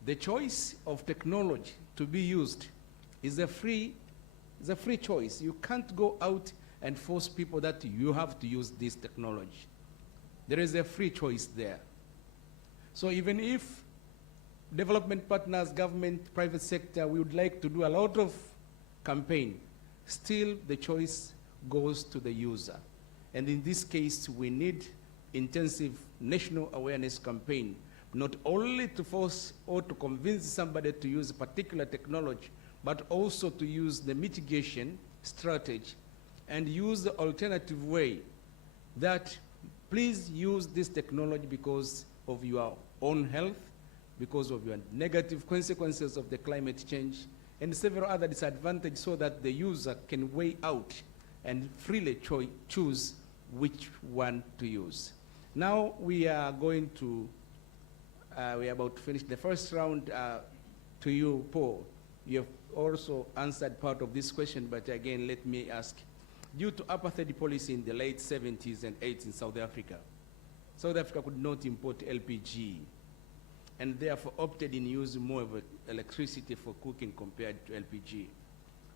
the choice of technology to be used is a free choice. You can't go out and force people that you have to use this technology. There is a free choice there. So even if development partners, government, private sector, we would like to do a lot of campaign, still the choice goes to the user. And in this case, we need intensive national awareness campaign, not only to force or to convince somebody to use a particular technology, but also to use the mitigation strategy and use the alternative way that please use this technology because of your own health, because of your negative consequences of the climate change, and several other disadvantages, so that the user can weigh out and freely choose which one to use. Now we are going to, we are about to finish the first round. To you, Paul, you have also answered part of this question, but again, let me ask. Due to apartheid policy in the late 70s and 80s in South Africa could not import LPG, and therefore opted in using more of electricity for cooking compared to LPG.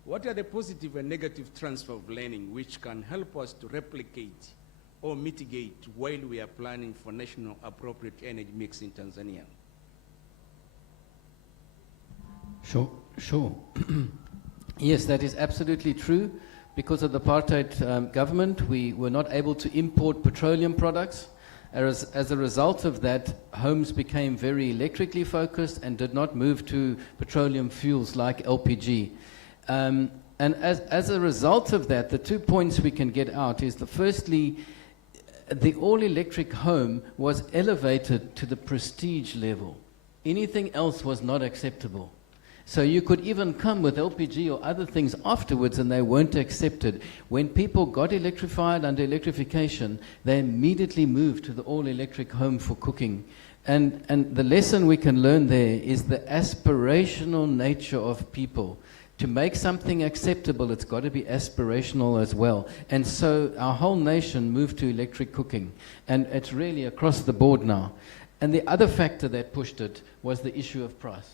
What are the positive and negative transfer of learning which can help us to replicate or mitigate while we are planning for national appropriate energy mix in Tanzania? Sure. Yes, that is absolutely true. Because of the apartheid government, we were not able to import petroleum products. As a result of that, homes became very electrically focused and did not move to petroleum fuels like LPG. And as a result of that, the 2 points we can get out is that firstly, the all-electric home was elevated to the prestige level. Anything else was not acceptable. So you could even come with LPG or other things afterwards and they weren't accepted. When people got electrified under electrification, they immediately moved to the all-electric home for cooking. And the lesson we can learn there is the aspirational nature of people. To make something acceptable, it's got to be aspirational as well. And so our whole nation moved to electric cooking. And it's really across the board now. And the other factor that pushed it was the issue of price.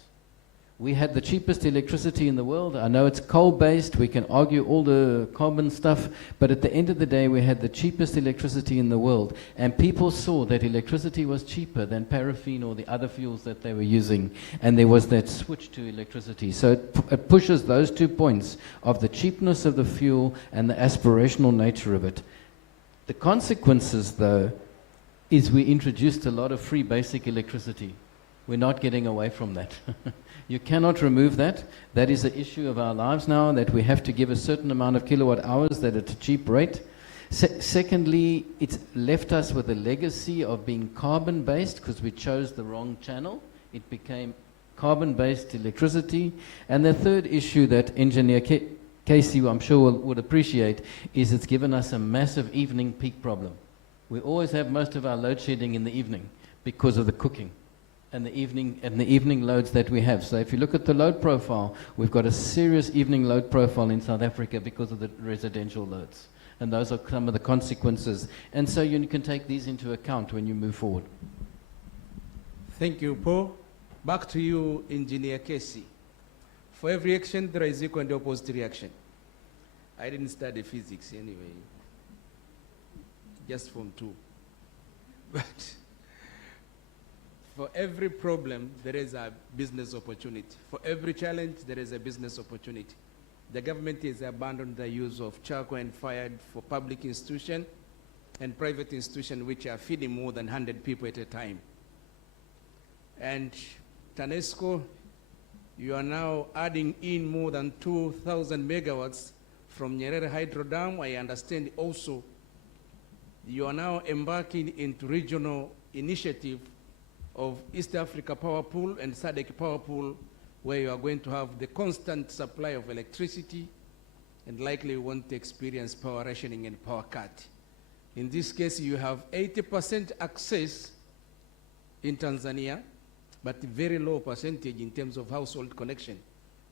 We had the cheapest electricity in the world. I know it's coal-based. We can argue all the carbon stuff. But at the end of the day, we had the cheapest electricity in the world. And people saw that electricity was cheaper than paraffin or the other fuels that they were using. And there was that switch to electricity. So it pushes those 2 points of the cheapness of the fuel and the aspirational nature of it. The consequences, though, is we introduced a lot of free basic electricity. We're not getting away from that. You cannot remove that. That is the issue of our lives now, that we have to give a certain amount of kilowatt hours that at a cheap rate. Secondly, it's left us with a legacy of being carbon-based because we chose the wrong channel. It became carbon-based electricity. And the third issue that Engineer Casey, I'm sure, would appreciate is it's given us a massive evening peak problem. We always have most of our load shedding in the evening because of the cooking and the evening loads that we have. So if you look at the load profile, we've got a serious evening load profile in South Africa because of the residential loads. And those are some of the consequences. And so you can take these into account when you move forward. Thank you, Paul. Back to you, Engineer Casey. For every action, there is equal and opposite reaction. I didn't study physics anyway, just Form 2. But for every problem, there is a business opportunity. For every challenge, there is a business opportunity. The government has abandoned the use of charcoal and fire for public institutions and private institutions which are feeding more than 100 people at a time. And TANESCO, you are now adding in more than 2,000 megawatts from Nyerere Hydro Dam. I understand also you are now embarking into regional initiative of East Africa Power Pool and SADC Power Pool, where you are going to have the constant supply of electricity and likely want to experience power rationing and power cut. In this case, you have 80% access in Tanzania, but very low percentage in terms of household connection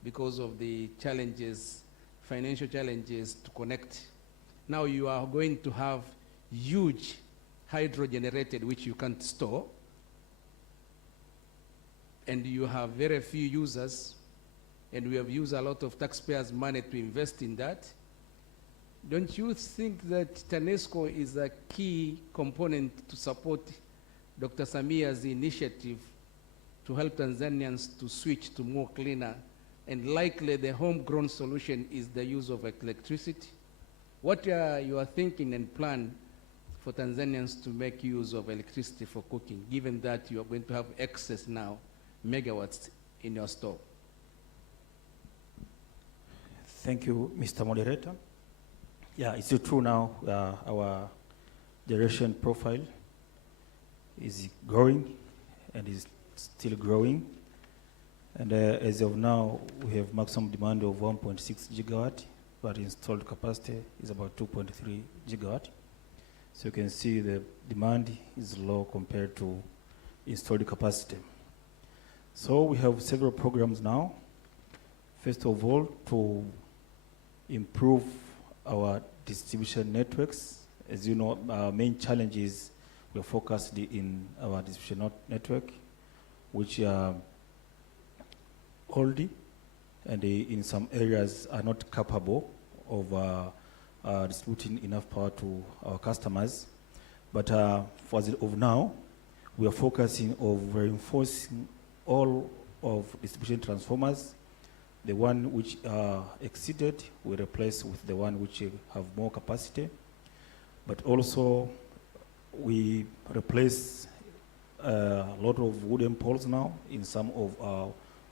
because of the challenges, financial challenges to connect. Now you are going to have huge hydro generated, which you can't store, and you have very few users, and we have used a lot of taxpayers' money to invest in that. Don't you think that TANESCO is a key component to support Dr. Samia's initiative to help Tanzanians to switch to more cleaner, and likely the homegrown solution is the use of electricity? What you are thinking and plan for Tanzanians to make use of electricity for cooking, given that you are going to have excess now megawatts in your store? Thank you, Mr. Moderator. Yeah, it's true now. Our generation profile is growing and is still growing. And as of now, we have maximum demand of 1.6 gigawatt, but installed capacity is about 2.3 gigawatt. So you can see the demand is low compared to installed capacity. So we have several programs now. First of all, to improve our distribution networks. As you know, our main challenge is we're focused in our distribution network, which are old and in some areas are not capable of distributing enough power to our customers. But for as of now, we are focusing on reinforcing all of distribution transformers. The one which are exceeded, we replace with the one which have more capacity. But also, we replace a lot of wooden poles now in some of our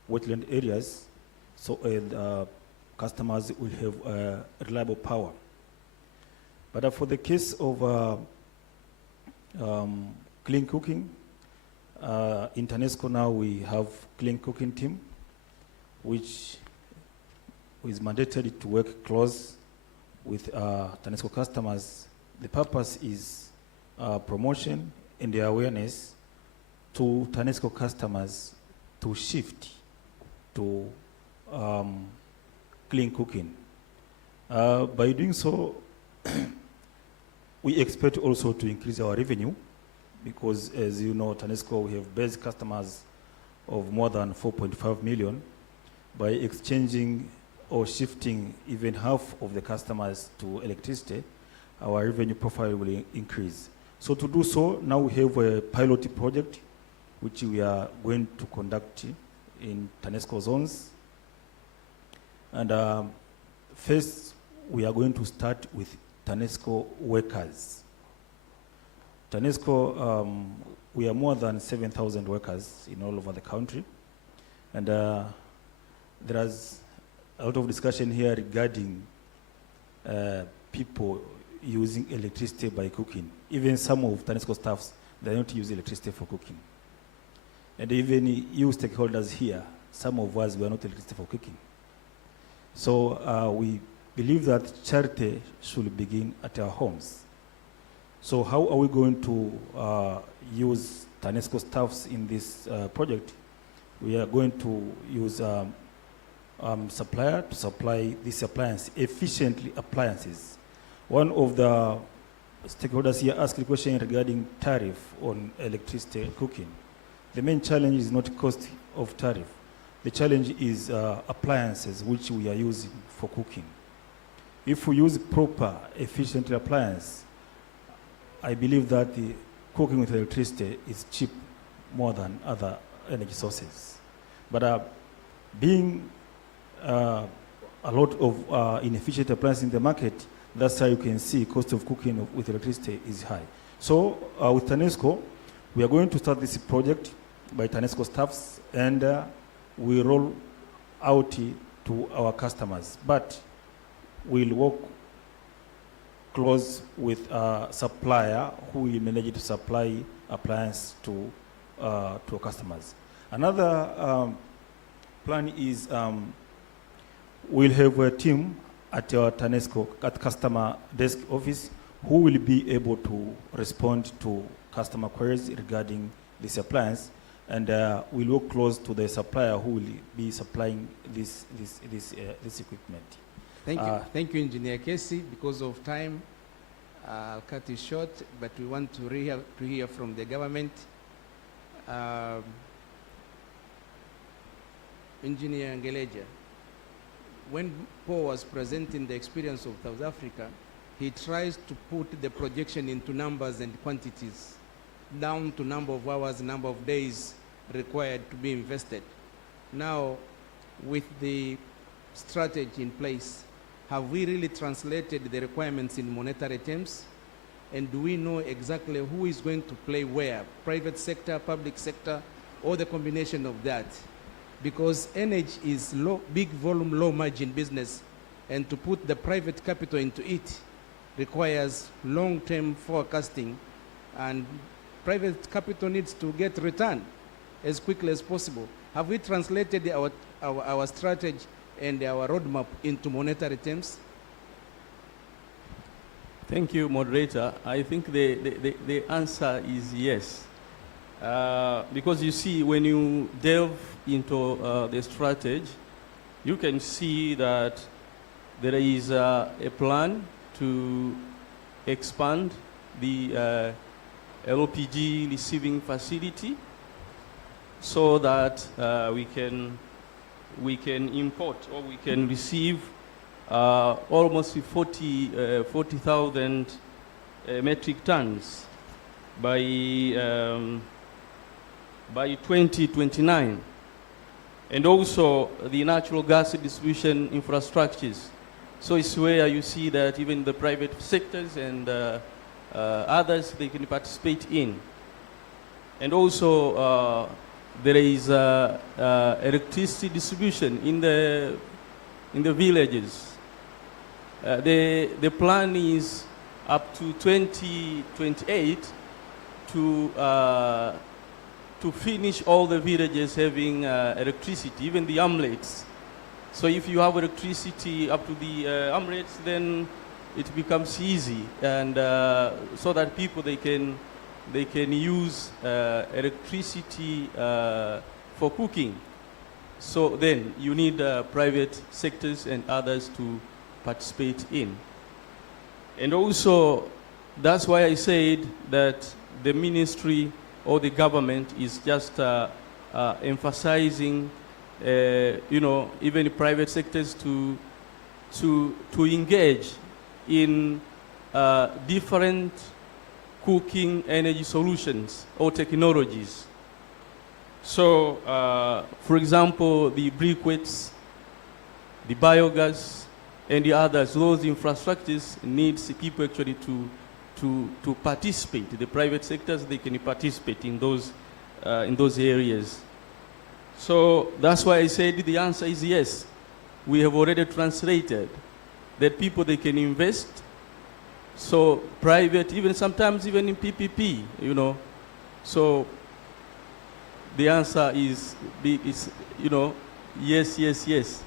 wetland areas, so customers will have reliable power. But for the case of clean cooking, in TANESCO now we have clean cooking team, which is mandated to work close with TANESCO customers. The purpose is promotion and the awareness to TANESCO customers to shift to clean cooking. By doing so, we expect also to increase our revenue, because as you know, TANESCO, we have base customers of more than 4.5 million, by exchanging or shifting even half of the customers to electricity, our revenue profile will increase. So to do so, now we have a pilot project which we are going to conduct in TANESCO zones. And first, we are going to start with TANESCO workers. TANESCO, we are more than 7,000 workers in all over the country. And there is a lot of discussion here regarding people using electricity by cooking. Even some of TANESCO staffs, they don't use electricity for cooking. And even you stakeholders here, some of us were not electricity for cooking. So we believe that charity should begin at our homes. So how are we going to use TANESCO staffs in this project? We are going to use supplier to supply these appliances, efficiently appliances. One of the stakeholders here asked a question regarding tariff on electricity cooking. The main challenge is not cost of tariff. The challenge is appliances which we are using for cooking. If we use proper, efficient appliance, I believe that the cooking with electricity is cheap more than other energy sources. But being a lot of inefficient appliances in the market, that's how you can see cost of cooking with electricity is high. So with TANESCO, we are going to start this project by TANESCO staffs, and we roll out to our customers. But we'll work close with a supplier who will manage to supply appliance to our customers. Another plan is we'll have a team at our TANESCO, at customer desk office, who will be able to respond to customer queries regarding this appliance, and we'll work close to the supplier who will be supplying this equipment. Thank you. Thank you, Engineer Casey. Because of time, I'll cut it short, but we want to hear from the government. Engineer Ngeleja, when Paul was presenting the experience of South Africa, he tries to put the projection into numbers and quantities, down to number of hours, number of days required to be invested. Now, with the strategy in place, have we really translated the requirements in monetary terms? And do we know exactly who is going to play where? Private sector, public sector, or the combination of that? Because energy is low, big volume, low margin business, and to put the private capital into it requires long-term forecasting, and private capital needs to get return as quickly as possible. Have we translated our strategy and our roadmap into monetary terms? Thank you, moderator. I think the answer is yes. Because you see, when you delve into the strategy, you can see that there is a plan to expand the LPG receiving facility so that we can import, or we can receive almost 40,000 metric tons by 2029, and also the natural gas distribution infrastructures. So it's where you see that even the private sectors and others, they can participate in. And also there is electricity distribution in the villages. The plan is up to 2028 to finish all the villages having electricity, even the hamlets. So if you have electricity up to the hamlets, then it becomes easy, and so that people they can use electricity for cooking. So then you need private sectors and others to participate in. And also, that's why I said that the ministry or the government is just emphasizing even private sectors to engage in different cooking energy solutions or technologies. So, for example, the briquettes, the biogas, and the others, those infrastructures needs people actually to participate. The private sectors, they can participate in those areas. So that's why I said the answer is yes. We have already translated that people, they can invest. So private, even sometimes even in PPP, So the answer is yes, yes, yes.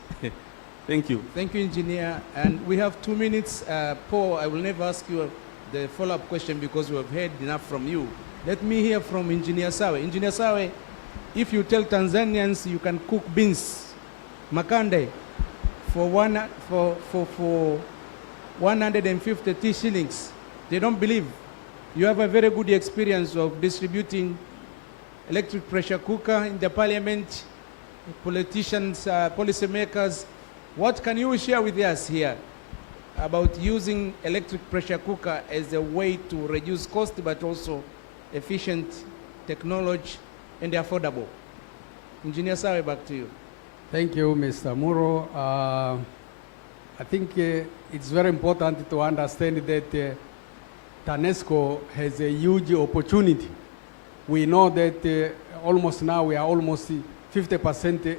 Thank you. Thank you, Engineer. And we have 2 minutes. Paul, I will never ask you the follow-up question because we have heard enough from you. Let me hear from Engineer Sawe. Engineer Sawe, if you tell Tanzanians you can cook beans, makande, for 150 shillings, they don't believe. You have a very good experience of distributing electric pressure cooker in the parliament, politicians, policymakers. What can you share with us here about using electric pressure cooker as a way to reduce cost but also efficient technology and affordable? Engineer Sawe, back to you. Thank you, Mr. Muro. I think it's very important to understand that TANESCO has a huge opportunity. We know that almost now we are almost 50%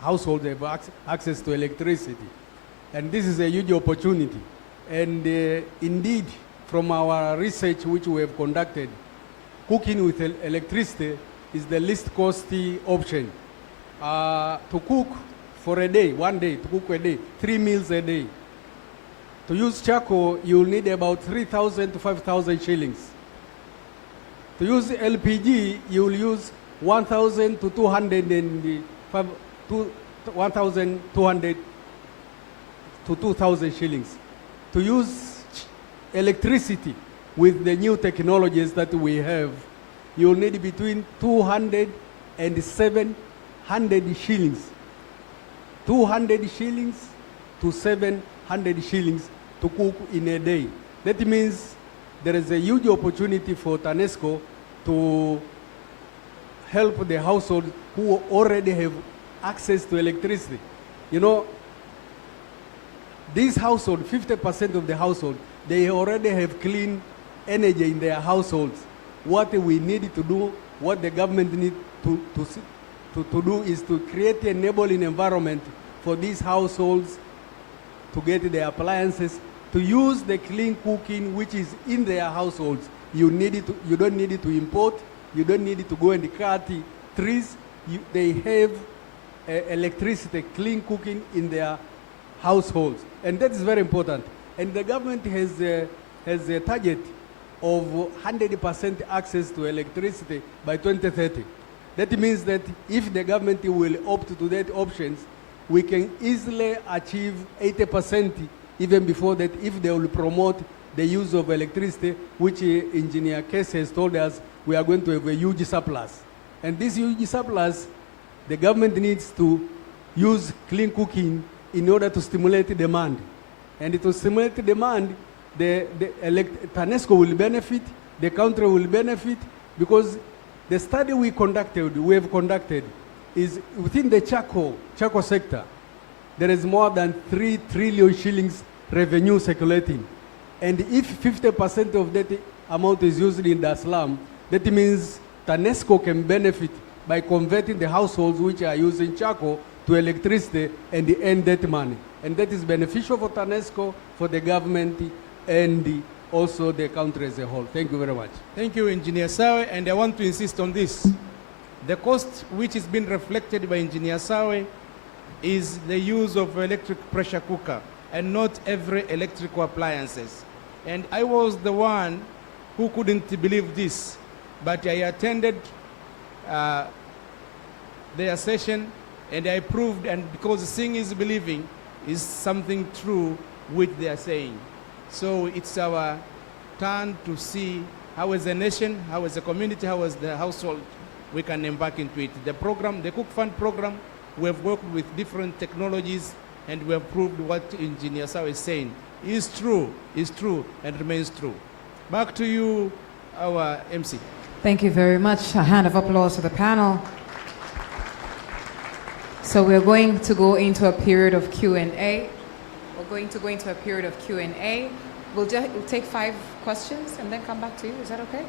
households have access to electricity. And this is a huge opportunity. And indeed, from our research which we have conducted, cooking with electricity is the least costly option. To cook for a day, one day, to cook a day, 3 meals a day. To use charcoal, you'll need about 3,000 to 5,000 shillings. To use LPG, you'll use 1,000 to 1,200 to 2,000 shillings. To use electricity with the new technologies that we have, you'll need between 200 and 700 shillings. 200 shillings to 700 shillings to cook in a day. That means there is a huge opportunity for TANESCO to help the households who already have access to electricity. This household, 50% of the household, they already have clean energy in their households. What we need to do, what the government needs to do is to create an enabling environment for these households to get their appliances, to use the clean cooking which is in their households. You don't need it to import, you don't need it to go and cut trees. They have electricity, clean cooking in their households. And that is very important. And the government has a target of 100% access to electricity by 2030. That means that if the government will opt to that options, we can easily achieve 80% even before that if they will promote the use of electricity, which Engineer Case has told us we are going to have a huge surplus. And this huge surplus, the government needs to use clean cooking in order to stimulate demand. And to stimulate demand, TANESCO will benefit, the country will benefit, because the study we have conducted, is within the charcoal sector, there is more than 3 trillion shillings revenue circulating. And if 50% of that amount is used in the slum, that means TANESCO can benefit by converting the households which are using charcoal to electricity and earn that money. And that is beneficial for TANESCO, for the government, and also the country as a whole. Thank you very much. Thank you, Engineer Sawe, and I want to insist on this. The cost which is being reflected by Engineer Sawe is the use of electric pressure cooker and not every electrical appliances. And I was the one who couldn't believe this, but I attended their session and I proved, and because seeing is believing is something true which they are saying. So it's our turn to see how as a nation, how as a community, how as the household we can embark into it. The program, the Cook Fund program, we have worked with different technologies, and we have proved what Engineer Sao is saying is true, and remains true. Back to you, our MC. Thank you very much. A hand of applause to the panel. So we're going to go into a period of Q&A. We're going to go into a period of Q&A. We'll take 5 questions and then come back to you. Is that okay?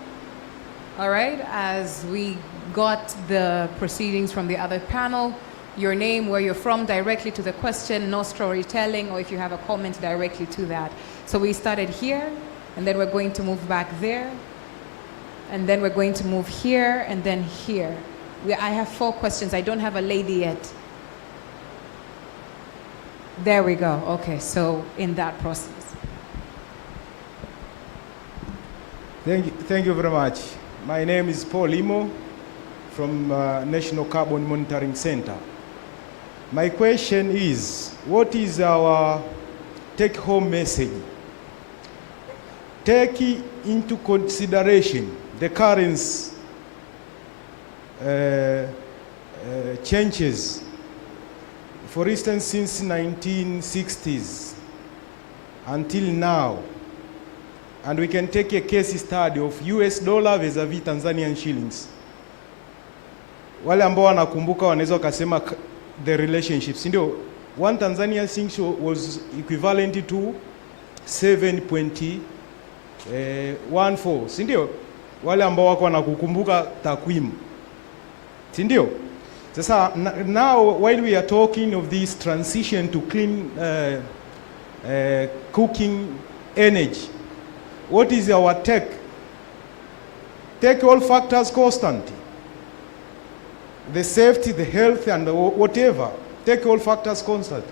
All right. As we got the proceedings from the other panel, your name, where you're from, directly to the question, no storytelling, or if you have a comment directly to that. So we started here, and then we're going to move back there, and then we're going to move here, and then here. I have 4 questions. I don't have a lady yet. There we go. Okay, so in that process. Thank you very much. My name is Paul Imo from National Carbon Monitoring Center. My question is, what is our take-home message? Take into consideration the current changes. For instance, since 1960s until now, and we can take a case study of US dollar vis-a-vis Tanzanian shillings. Wale ambao wanakumbuka wanaweza wakasema the relationships. Ndio, one Tanzanian shilling was equivalent to 7.14. Si ndio? Wale ambao wako wanakukumbuka takwimu. Si ndio? Sasa now while we are talking of this transition to clean cooking energy, what is our take? Take all factors constant. The safety, the health, and whatever. Take all factors constant.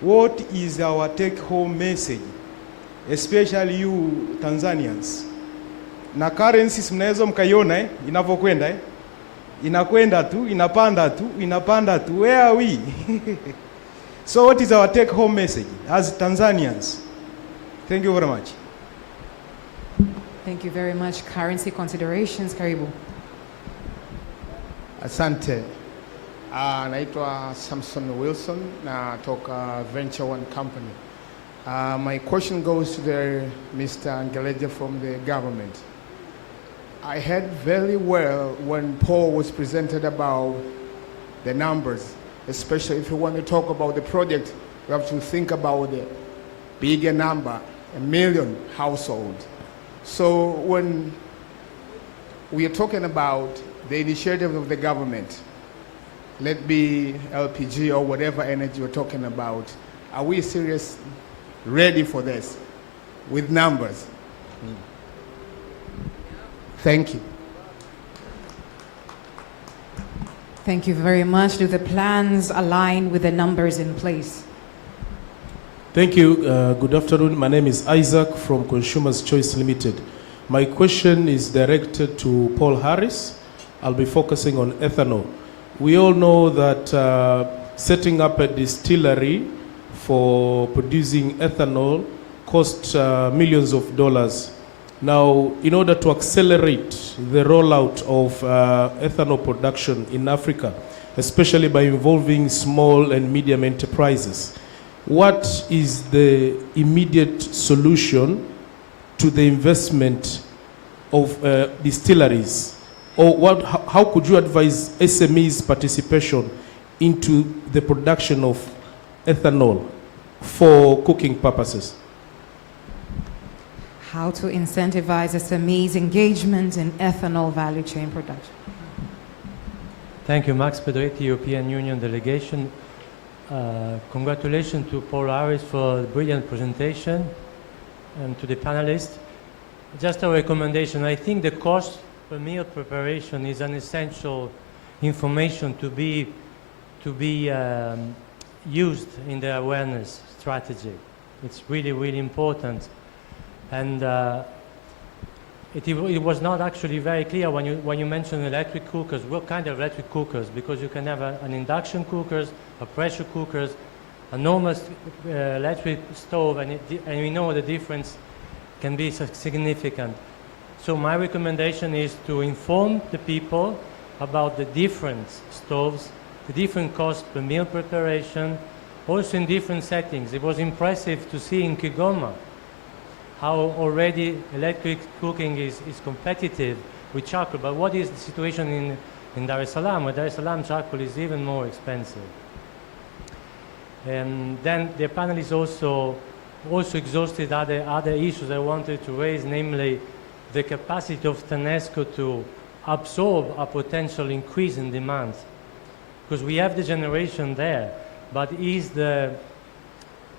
What is our take-home message? Especially you Tanzanians. Na currencies mnaweza mkaiona inavyokwenda inakwenda tu, inapanda tu. Where are we? So what is our take-home message as Tanzanians? Thank you very much. Thank you very much. Currency considerations, karibu. Asante. Naitwa Samson Wilson, natoka Venture One Company. My question goes to Mr. Ngeleja from the government. I heard very well when Paul was presented about the numbers, especially if you want to talk about the project, you have to think about the bigger number, 1 million households. So when we are talking about the initiative of the government, let be LPG or whatever energy we're talking about, are we serious, ready for this with numbers? Thank you. Thank you very much. Do the plans align with the numbers in place? Thank you. Good afternoon. My name is Isaac from Consumers Choice Limited. My question is directed to Paul Harris. I'll be focusing on ethanol. We all know that setting up a distillery for producing ethanol costs millions of dollars. Now, in order to accelerate the rollout of ethanol production in Africa, especially by involving small and medium enterprises, what is the immediate solution to the investment of distilleries? Or how could you advise SMEs' participation into the production of ethanol for cooking purposes? How to incentivize SMEs' engagement in ethanol value chain production. Thank you, Max Pedretti, European Union delegation. Congratulations to Paul Harris for the brilliant presentation and to the panelists. Just a recommendation. I think the cost per meal preparation is an essential information to be used in the awareness strategy. It's really, really important. And it was not actually very clear when you mentioned electric cookers, what kind of electric cookers, because you can have an induction cookers, a pressure cookers, a normal electric stove, and we know the difference can be significant. So my recommendation is to inform the people about the different stoves, the different cost per meal preparation, also in different settings. It was impressive to see in Kigoma how already electric cooking is competitive with charcoal. But what is the situation in Dar es Salaam, where Dar es Salaam charcoal is even more expensive? And then the panelists also exhausted other issues I wanted to raise, namely the capacity of TANESCO to absorb a potential increase in demand. Because we have the generation there, but is the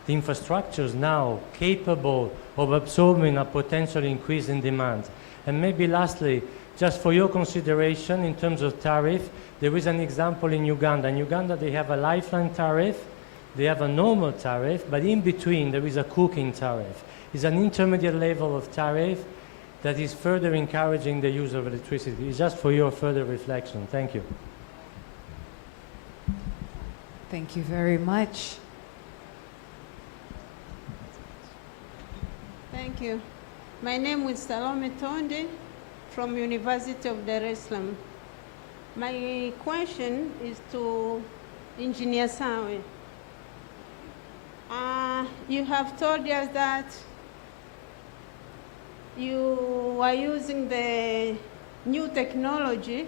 infrastructures now capable of absorbing a potential increase in demand? And maybe lastly, just for your consideration in terms of tariff, there is an example in Uganda. In Uganda, they have a lifeline tariff, they have a normal tariff, but in between there is a cooking tariff. It's an intermediate level of tariff that is further encouraging the use of electricity. It's just for your further reflection. Thank you. Thank you very much. Thank you. My name is Salome Tonde from University of Dar es Salaam. My question is to Engineer Sawe. You have told us that you are using the new technology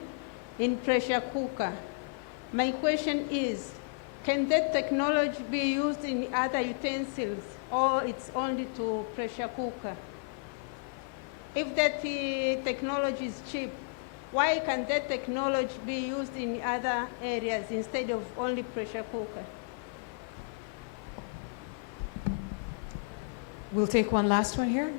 in pressure cooker. My question is, can that technology be used in other utensils, or it's only to pressure cooker? If that technology is cheap, why can that technology be used in other areas instead of only pressure cooker? We'll take one last one here.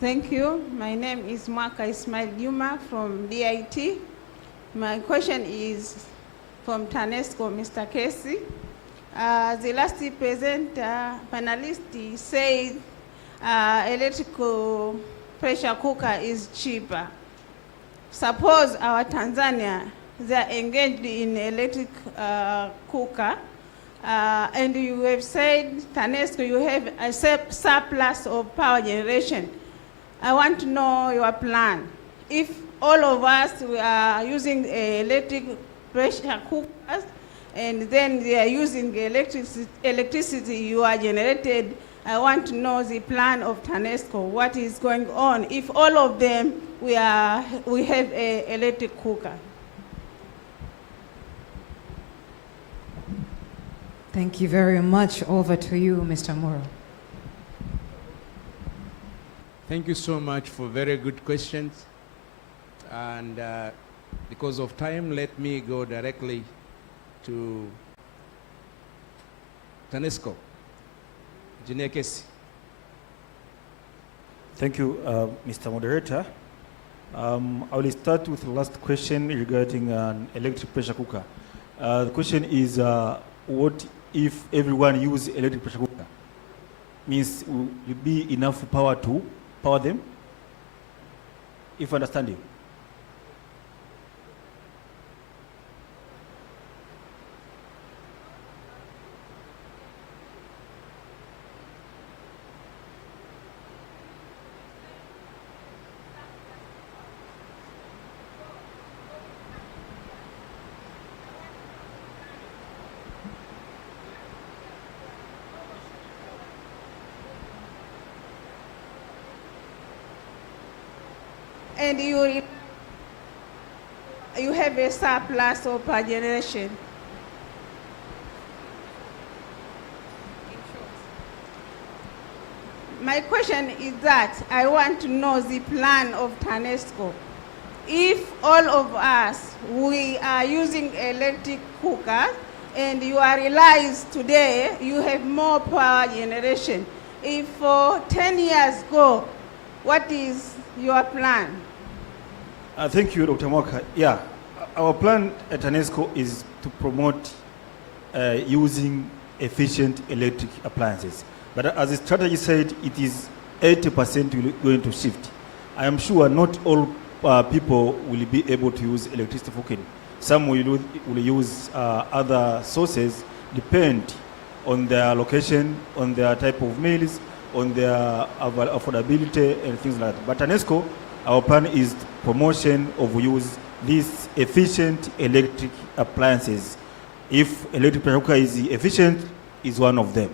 Thank you. My name is Mwaka Ismail Juma from DIT. My question is from TANESCO, Mr. Casey. The last panelist said electrical pressure cooker is cheaper. Suppose our Tanzania, they are engaged in electric cooker, and you have said, TANESCO, you have a surplus of power generation. I want to know your plan. If all of us we are using electric pressure cookers, and then they are using electricity you are generated, I want to know the plan of TANESCO, what is going on if all of them we have an electric cooker. Thank you very much. Over to you, Mr. Muro. Thank you so much for very good questions. And because of time, let me go directly to TANESCO. Engineer Casey. Thank you, Mr. Moderator. I will start with the last question regarding an electric pressure cooker. The question is, what if everyone use electric pressure cooker? Means will it be enough power to power them? If I understand you. And you have a surplus of power generation. My question is that I want to know the plan of TANESCO. If all of us, we are using electric cookers, and you are realized today you have more power generation. If for 10 years ago, what is your plan? Thank you, Dr. Mwaka. Yeah, our plan at TANESCO is to promote using efficient electric appliances. But as the strategy said, it is 80% going to shift. I am sure not all people will be able to use electricity cooking. Some will use other sources, depend on their location, on their type of meals, on their affordability and things like that. But TANESCO our plan is promotion of use these efficient electric appliances. If electric pressure cooker is efficient, is one of them.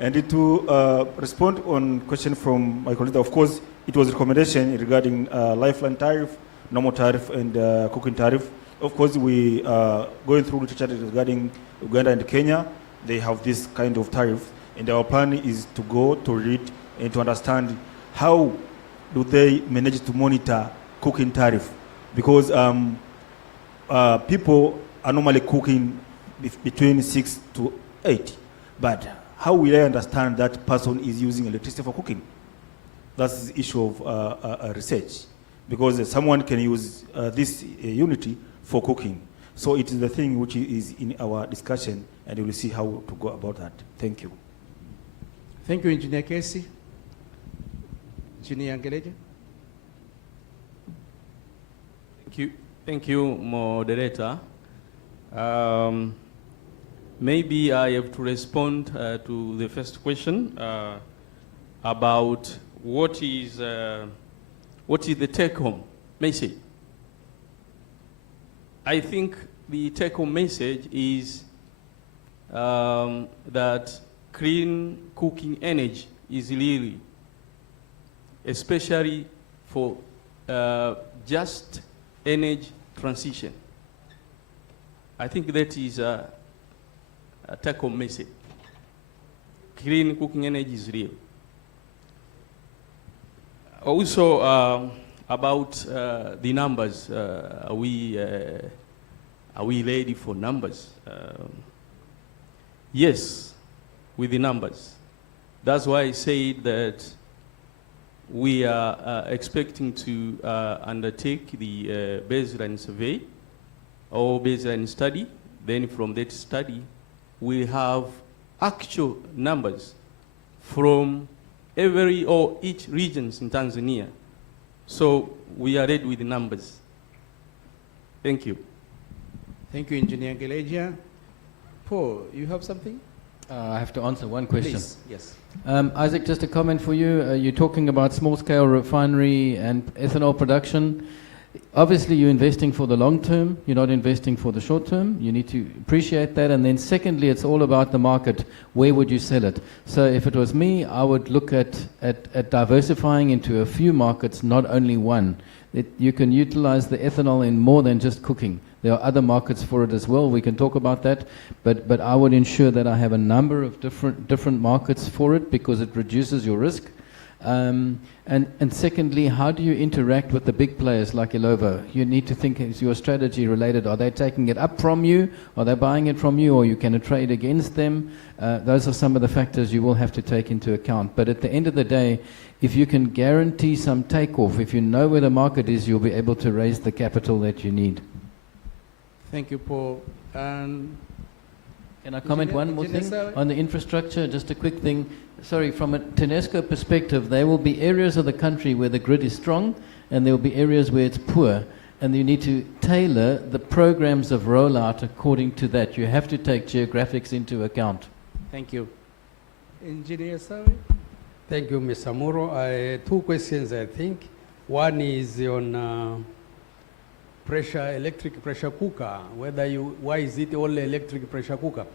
And to respond on question from my colleague, of course, it was a recommendation regarding lifeline tariff, normal tariff, and cooking tariff. Of course, we are going through literature regarding Uganda and Kenya. They have this kind of tariff, and our plan is to go to read and to understand how do they manage to monitor cooking tariff, because people are normally cooking between 6 to 8, but how will I understand that person is using electricity for cooking? That's the issue of research, because someone can use this unity for cooking. So it is the thing which is in our discussion, and we will see how to go about that. Thank you. Thank you, Engineer Casey. Engineer Angeleja. Thank you, moderator. Maybe I have to respond to the first question about what is the take-home message. I think the take-home message is that clean cooking energy is really, especially for just energy transition. I think that is a take-home message. Clean cooking energy is real. Also, about the numbers, are we ready for numbers? Yes, with the numbers. That's why I said that we are expecting to undertake the baseline survey or baseline study. Then from that study, we have actual numbers from every or each regions in Tanzania. So we are ready with the numbers. Thank you. Thank you, Engineer Angeleja. Paul, you have something? I have to answer one question. Please, yes. Isaac, just a comment for you. You're talking about small-scale refinery and ethanol production. Obviously, you're investing for the long term. You're not investing for the short term. You need to appreciate that. And then secondly, it's all about the market. Where would you sell it? So if it was me, I would look at diversifying into a few markets, not only one. You can utilize the ethanol in more than just cooking. There are other markets for it as well. We can talk about that. But I would ensure that I have a number of different markets for it, because it reduces your risk. And secondly, how do you interact with the big players like Illovo? You need to think, is your strategy related? Are they taking it up from you? Are they buying it from you? Or you can trade against them? Those are some of the factors you will have to take into account. But at the end of the day, if you can guarantee some takeoff, if you know where the market is, you'll be able to raise the capital that you need. Thank you, Paul. Can I comment one more thing on the infrastructure? Just a quick thing. Sorry, from a TANESCO perspective, there will be areas of the country where the grid is strong, and there will be areas where it's poor. And you need to tailor the programs of rollout according to that. You have to take geographics into account. Thank you. Engineer Sawi? Thank you, Mr. Muro. Two questions, I think. One is on electric pressure cooker. Why is it only electric pressure cooker?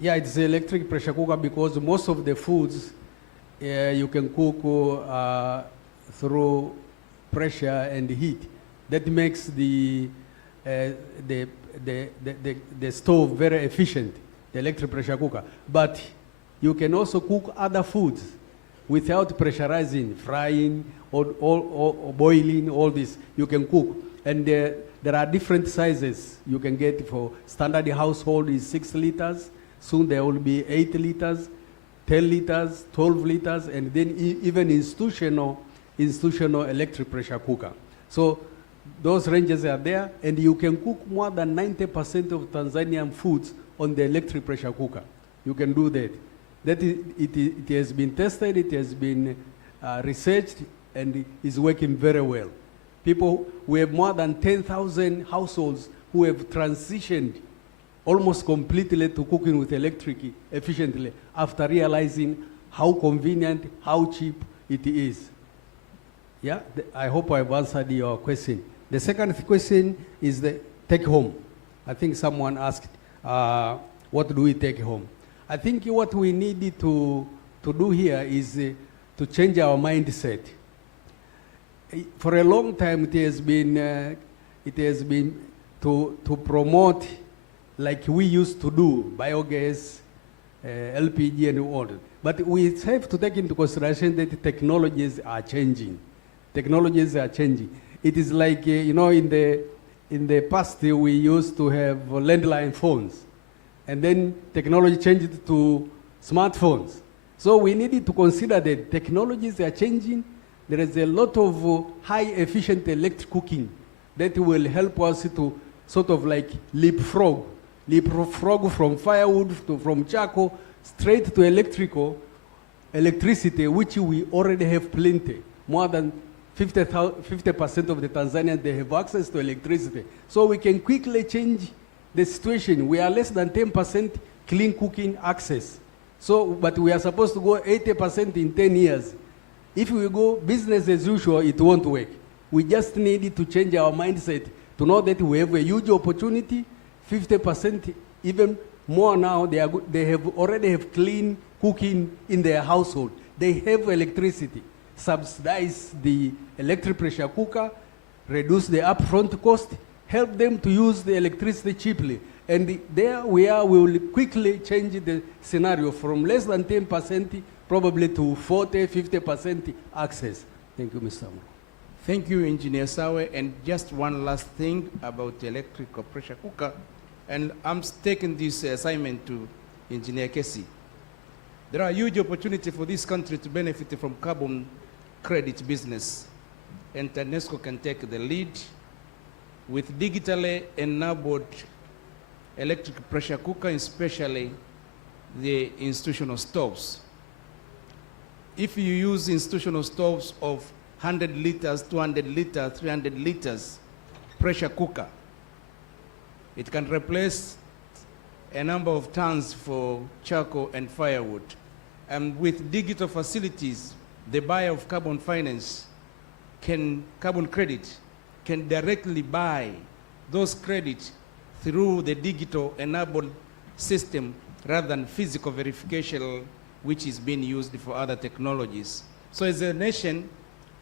Yeah, it's electric pressure cooker because most of the foods you can cook through pressure and heat. That makes the stove very efficient, the electric pressure cooker. But you can also cook other foods without pressurizing, frying or boiling, all this you can cook. And there are different sizes you can get. For standard household is 6 liters. Soon there will be 8 liters, 10 liters, 12 liters, and then even institutional electric pressure cooker. So those ranges are there, and you can cook more than 90% of Tanzanian foods on the electric pressure cooker. You can do that. It has been tested, it has been researched, and is working very well. We have more than 10,000 households who have transitioned almost completely to cooking with electric efficiently after realizing how convenient, how cheap it is. Yeah, I hope I've answered your question. The second question is the take home. I think someone asked, what do we take home? I think what we need to do here is to change our mindset. For a long time, it has been to promote like we used to do, biogas, LPG and all. But we have to take into consideration that technologies are changing. Technologies are changing. It is like, you know, in the past we used to have landline phones. And then technology changed to smartphones. So we needed to consider that technologies are changing. There is a lot of high efficient electric cooking that will help us to sort of like leapfrog from firewood from charcoal straight to electricity, which we already have plenty. More than 50% of the Tanzanians, they have access to electricity. So we can quickly change the situation. We are less than 10% clean cooking access. So, but we are supposed to go 80% in 10 years. If we go business as usual, it won't work. We just need to change our mindset to know that we have a huge opportunity. 50%, even more now, they have already have clean cooking in their household. They have electricity. Subsidize the electric pressure cooker, reduce the upfront cost, help them to use the electricity cheaply. And there we will quickly change the scenario from less than 10% probably to 40, 50% access. Thank you, Mr. Amro. Thank you, Engineer Sawe. And just one last thing about the electric pressure cooker. And I'm taking this assignment to Engineer Kesi. There are huge opportunities for this country to benefit from carbon credit business. And TANESCO can take the lead with digitally enabled electric pressure cooker, especially the institutional stoves. If you use institutional stoves of 100 liters, 200 liters, 300 liters pressure cooker, it can replace a number of tons for charcoal and firewood. And with digital facilities, the buyer of carbon credit can directly buy those credits through the digital enabled system rather than physical verification, which is being used for other technologies. So as a nation,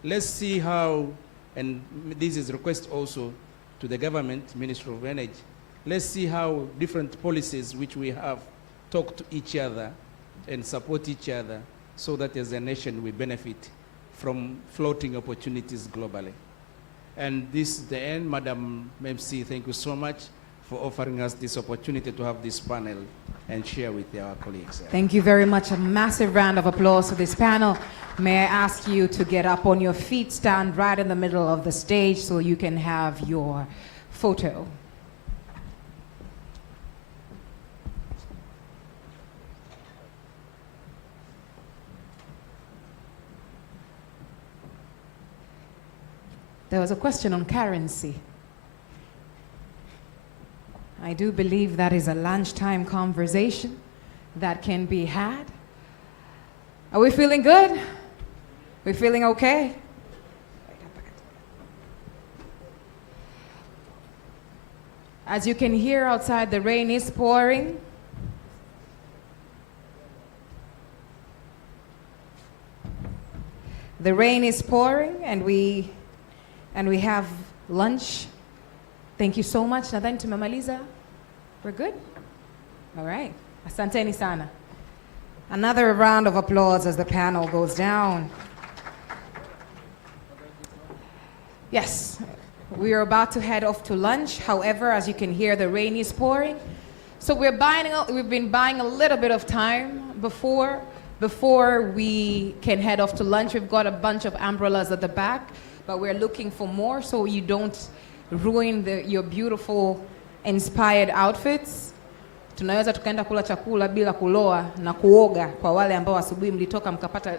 let's see how, and this is a request also to the government, Ministry of Energy, let's see how different policies which we have talk to each other and support each other so that as a nation we benefit from floating opportunities globally. And this is the end. Madam MC, thank you so much for offering us this opportunity to have this panel and share with our colleagues. Thank you very much. A massive round of applause to this panel. May I ask you to get up on your feet, stand right in the middle of the stage so you can have your photo. There was a question on currency. I do believe that is a lunchtime conversation that can be had. Are we feeling good? We feeling okay? As you can hear outside, the rain is pouring. The rain is pouring and we have lunch. Thank you so much. Nadhani tumemaliza. We're good? All right. Asanteni sana. Another round of applause as the panel goes down. Yes, we are about to head off to lunch. However, as you can hear, the rain is pouring. So we've been buying a little bit of time before we can head off to lunch. We've got a bunch of umbrellas at the back, but we're looking for more so you don't ruin your beautiful inspired outfits. Tunaweza tukaenda kula chakula bila kuloa na kuoga kwa wale ambao asubuhi mlitoka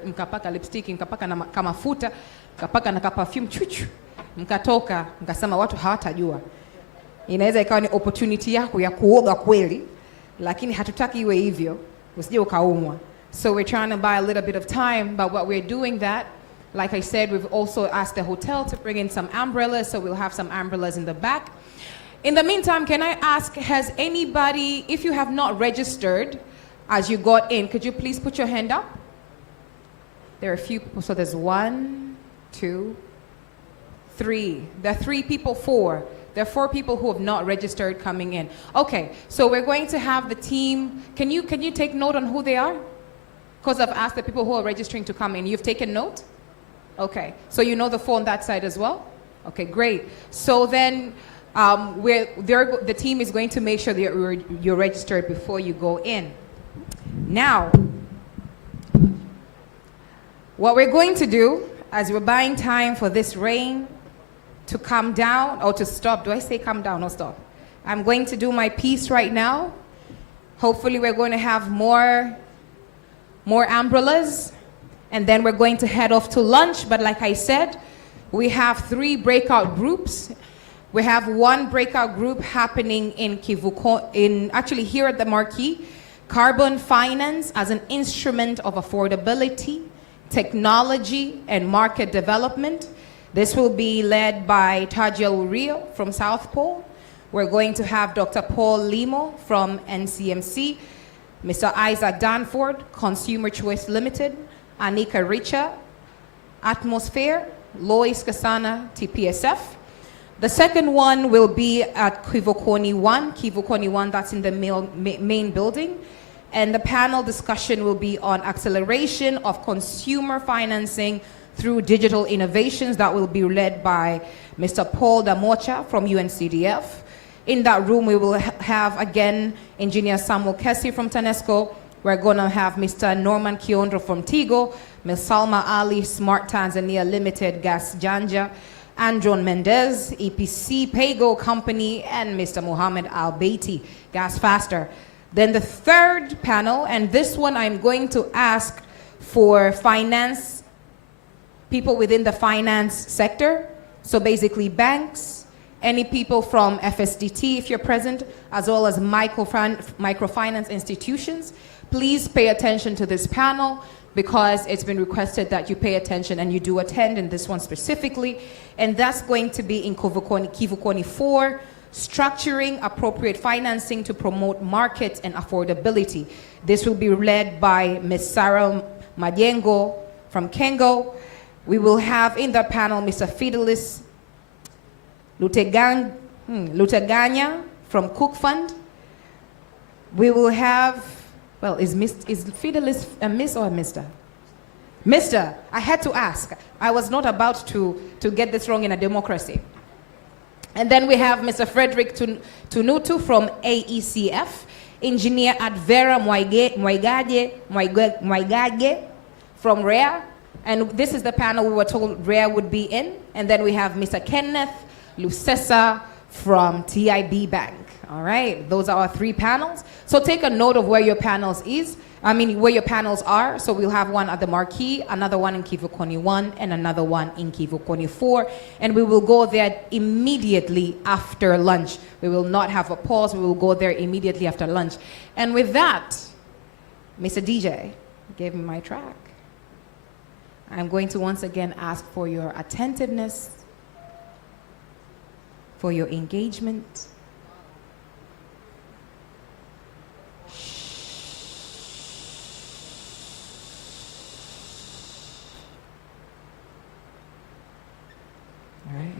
mkapaka lipstick, mkapaka na kamafuta, mkapaka na perfume chuchu, mkatoka mkasema watu hawatajua. Inaweza ikawa ni opportunity yako ya kuoga kweli, lakini hatutaki iwe hivyo, usije ukaumwa. So we're trying to buy a little bit of time, but what we're doing that Like I said, we've also asked the hotel to bring in some umbrellas, so we'll have some umbrellas in the back. In the meantime, can I ask, has anybody, if you have not registered as you got in, could you please put your hand up? There are a few people, so there's 1, 2, 3. There are 3 people, 4. There are 4 people who have not registered coming in. Okay, so we're going to have the team. Can you take note on who they are? Because I've asked the people who are registering to come in. You've taken note? Okay, so you know the 4 on that side as well? Okay, great. So then the team is going to make sure that you're registered before you go in. Now, what we're going to do, as we're buying time for this rain to come down, or to stop. Do I say come down or stop? I'm going to do my piece right now. Hopefully we're going to have more umbrellas, and then we're going to head off to lunch. But like I said, we have 3 breakout groups. We have 1 breakout group happening in actually here at the Marquee, Carbon Finance as an instrument of affordability, technology, and market development. This will be led by Tajiel Uriel from South Pole. We're going to have Dr. Paul Limo from NCMC, Mr. Isaac Danford, Consumer Choice Limited, Anika Richa, Atmosphere, Lois Kasana, TPSF. The second one will be at Kivukoni 1, that's in the main building. And the panel discussion will be on acceleration of consumer financing through digital innovations. That will be led by Mr. Paul Damocha from UNCDF. In that room, we will have, again, Engineer Samuel Kessi from TANESCO. We're going to have Mr. Norman Kiondro from TIGO, Ms. Salma Ali, Smart Tanzania Limited, Gas Janja, Andron Mendez, EPC Paygo Company, and Mr. Mohammed Al-Beiti, Gas Faster. Then the third panel, and this one I'm going to ask for finance, people within the finance sector, so basically banks, any people from FSDT if you're present, as well as microfinance institutions. Please pay attention to this panel because it's been requested that you pay attention and you do attend in this one specifically. And that's going to be in Kivukoni 4, structuring appropriate financing to promote markets and affordability. This will be led by Ms. Sarah Majengo from Kengo. We will have in that panel Mr. Fidelis Luteganya from Cook Fund. We will have, well, is Fidelis a Miss or a Mr.? Mr. I had to ask. I was not about to get this wrong in a democracy. And then we have Mr. Frederick Tunutu from AECF, Engineer Advera Mwaigage from REA. And this is the panel we were told REA would be in. And then we have Mr. Kenneth Lucesa from TIB Bank. All right, those are our 3 panels. So take a note of where your panels where your panels are. So we'll have one at the Marquee, another one in Kivukoni 1, and another one in Kivukoni 4. And we will go there immediately after lunch. We will not have a pause. We will go there immediately after lunch. And with that, Mr. DJ, give me my track. I'm going to once again ask for your attentiveness, for your engagement. All right.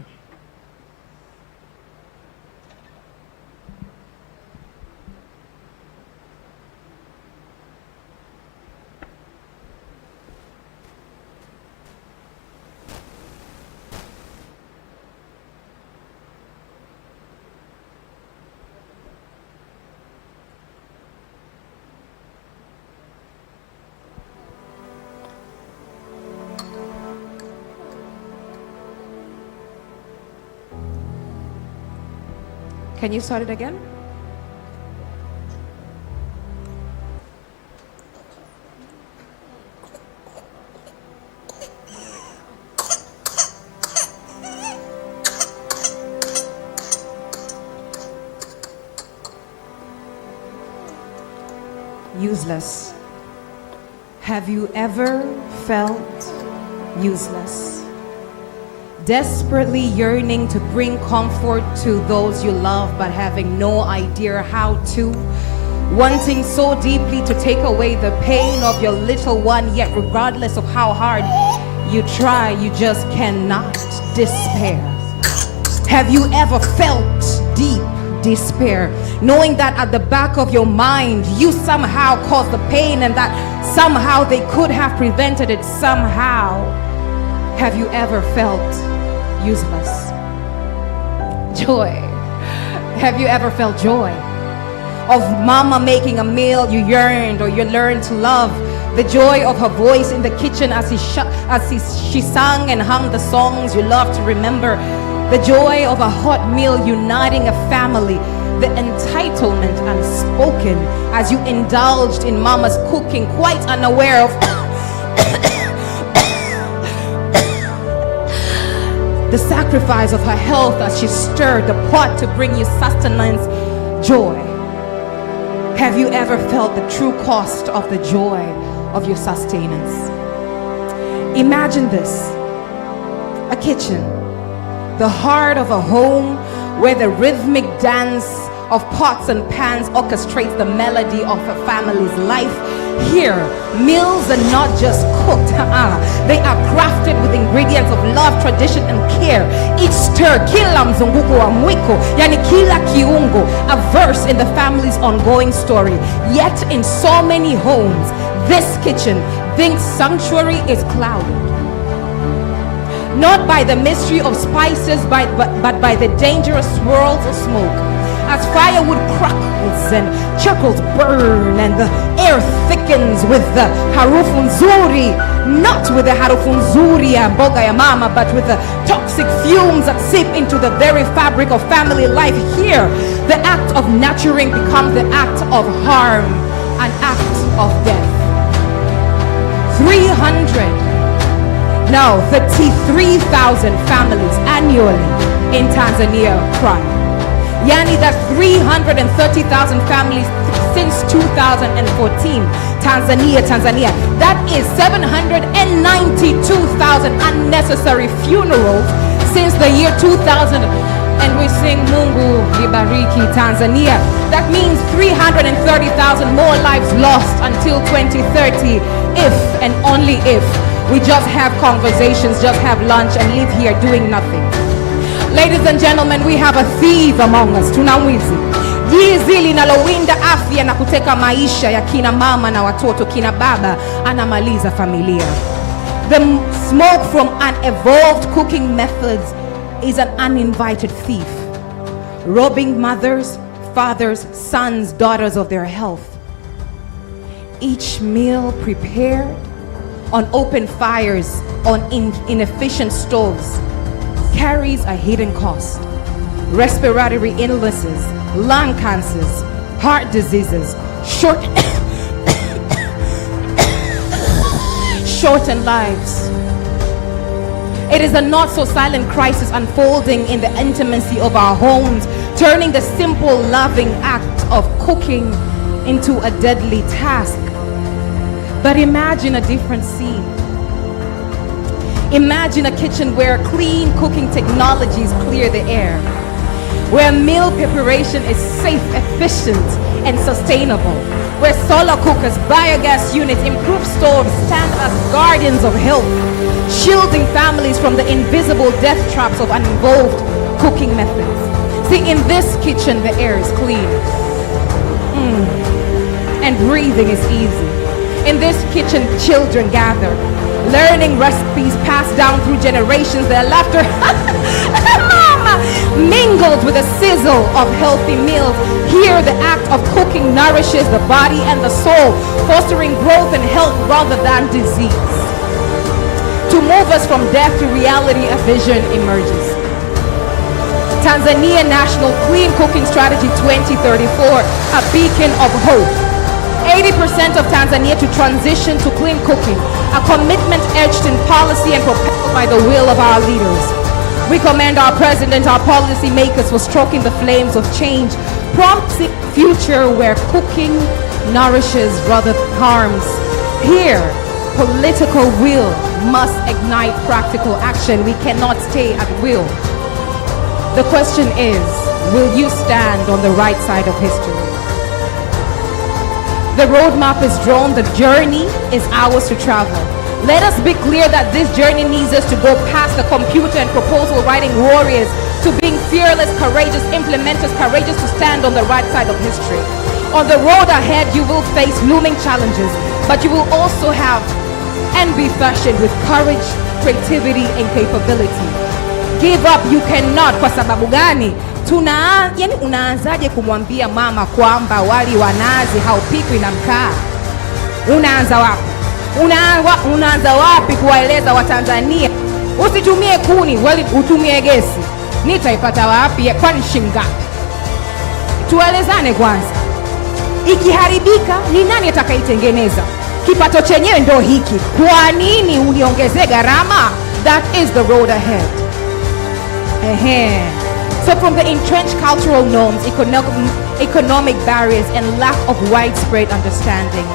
Can you start it again? Useless. Have you ever felt useless. Desperately yearning to bring comfort to those you love, but having no idea how to. Wanting so deeply to take away the pain of your little one, yet regardless of how hard you try, you just cannot. Despair. Have you ever felt deep despair, knowing that at the back of your mind you somehow caused the pain and that somehow they could have prevented it somehow? Have you ever felt useless? Joy. Have you ever felt joy? Of mama making a meal you yearned or you learned to love. The joy of her voice in the kitchen as she sang and hummed the songs you love to remember. The joy of a hot meal uniting a family. The entitlement unspoken as you indulged in mama's cooking, quite unaware of the sacrifice of her health as she stirred the pot to bring you sustenance. Joy. Have you ever felt the true cost of the joy of your sustenance? Imagine this: a kitchen, the heart of a home where the rhythmic dance of pots and pans orchestrates the melody of a family's life. Here, meals are not just cooked, they are crafted with ingredients of love, tradition, and care. Each stir, kila mzunguko wa mwiko, yani kila kiungo, a verse in the family's ongoing story. Yet in so many homes, this kitchen, think sanctuary, is clouded. Not by the mystery of spices, but by the dangerous swirls of smoke. As firewood crackles and charcoals burn and the air thickens with the harufu nzuri, not with the harufu nzuri ya mboga ya mama, but with the toxic fumes that seep into the very fabric of family life. Here, the act of nurturing becomes the act of harm, an act of death. 33,000 families annually in Tanzania cry. Yani that's 330,000 families since 2014. Tanzania. That is 792,000 unnecessary funerals since the year 2000. And we sing Mungu Libariki Tanzania. That means 330,000 more lives lost until 2030, if and only if we just have conversations, just have lunch and live here doing nothing. Ladies and gentlemen, we have a thief among us. Tuna mwizi. Jizi linalowinda afya na kuteka maisha ya kina mama na watoto, kina baba, anamaliza familia. The smoke from unevolved cooking methods is an uninvited thief, robbing mothers, fathers, sons, daughters of their health. Each meal prepared on open fires, on inefficient stoves, carries a hidden cost. Respiratory illnesses, lung cancers, heart diseases, shortened lives. It is a not so silent crisis unfolding in the intimacy of our homes, turning the simple loving act of cooking into a deadly task. But imagine a different scene. Imagine a kitchen where clean cooking technologies clear the air, where meal preparation is safe, efficient, and sustainable, where solar cookers, biogas units, improved stoves stand as guardians of health, shielding families from the invisible death traps of uninvolved cooking methods. See, in this kitchen, the air is clean, and breathing is easy. In this kitchen, children gather, learning recipes passed down through generations. Their laughter mingled with the sizzle of healthy meals. Here, the act of cooking nourishes the body and the soul, fostering growth and health rather than disease. To move us from death to reality, a vision emerges. Tanzania National Clean Cooking Strategy 2034, a beacon of hope. 80% of Tanzania to transition to clean cooking, a commitment etched in policy and propelled by the will of our leaders. We commend our president, our policy makers for stroking the flames of change, prompting a future where cooking nourishes rather than harms. Here, political will must ignite practical action. We cannot stay at will. The question is, will you stand on the right side of history? The roadmap is drawn, the journey is ours to travel. Let us be clear that this journey needs us to go past the computer and proposal writing warriors to being fearless, courageous implementers, courageous to stand on the right side of history. On the road ahead, you will face looming challenges, but you will also have and be fashioned with courage, creativity, and capability. Give up you cannot. Kwa sababu gani? Yani unaanzaje kumwambia mama kwamba wali wa nazi haupikwi na mkaa? Unaanza wapi? Unaanza wapi kuwaeleza Watanzania usitumie kuni, wali utumie gesi? Nitaipata wapi? Kwani shingapi? Tuelezane kwanza. Ikiharibika ni nani atakaitengeneza? Kipato chenyewe ndo hiki. Kwa nini uniongezee gharama? That is the road ahead. So from the entrenched cultural norms, economic barriers, and lack of widespread understanding,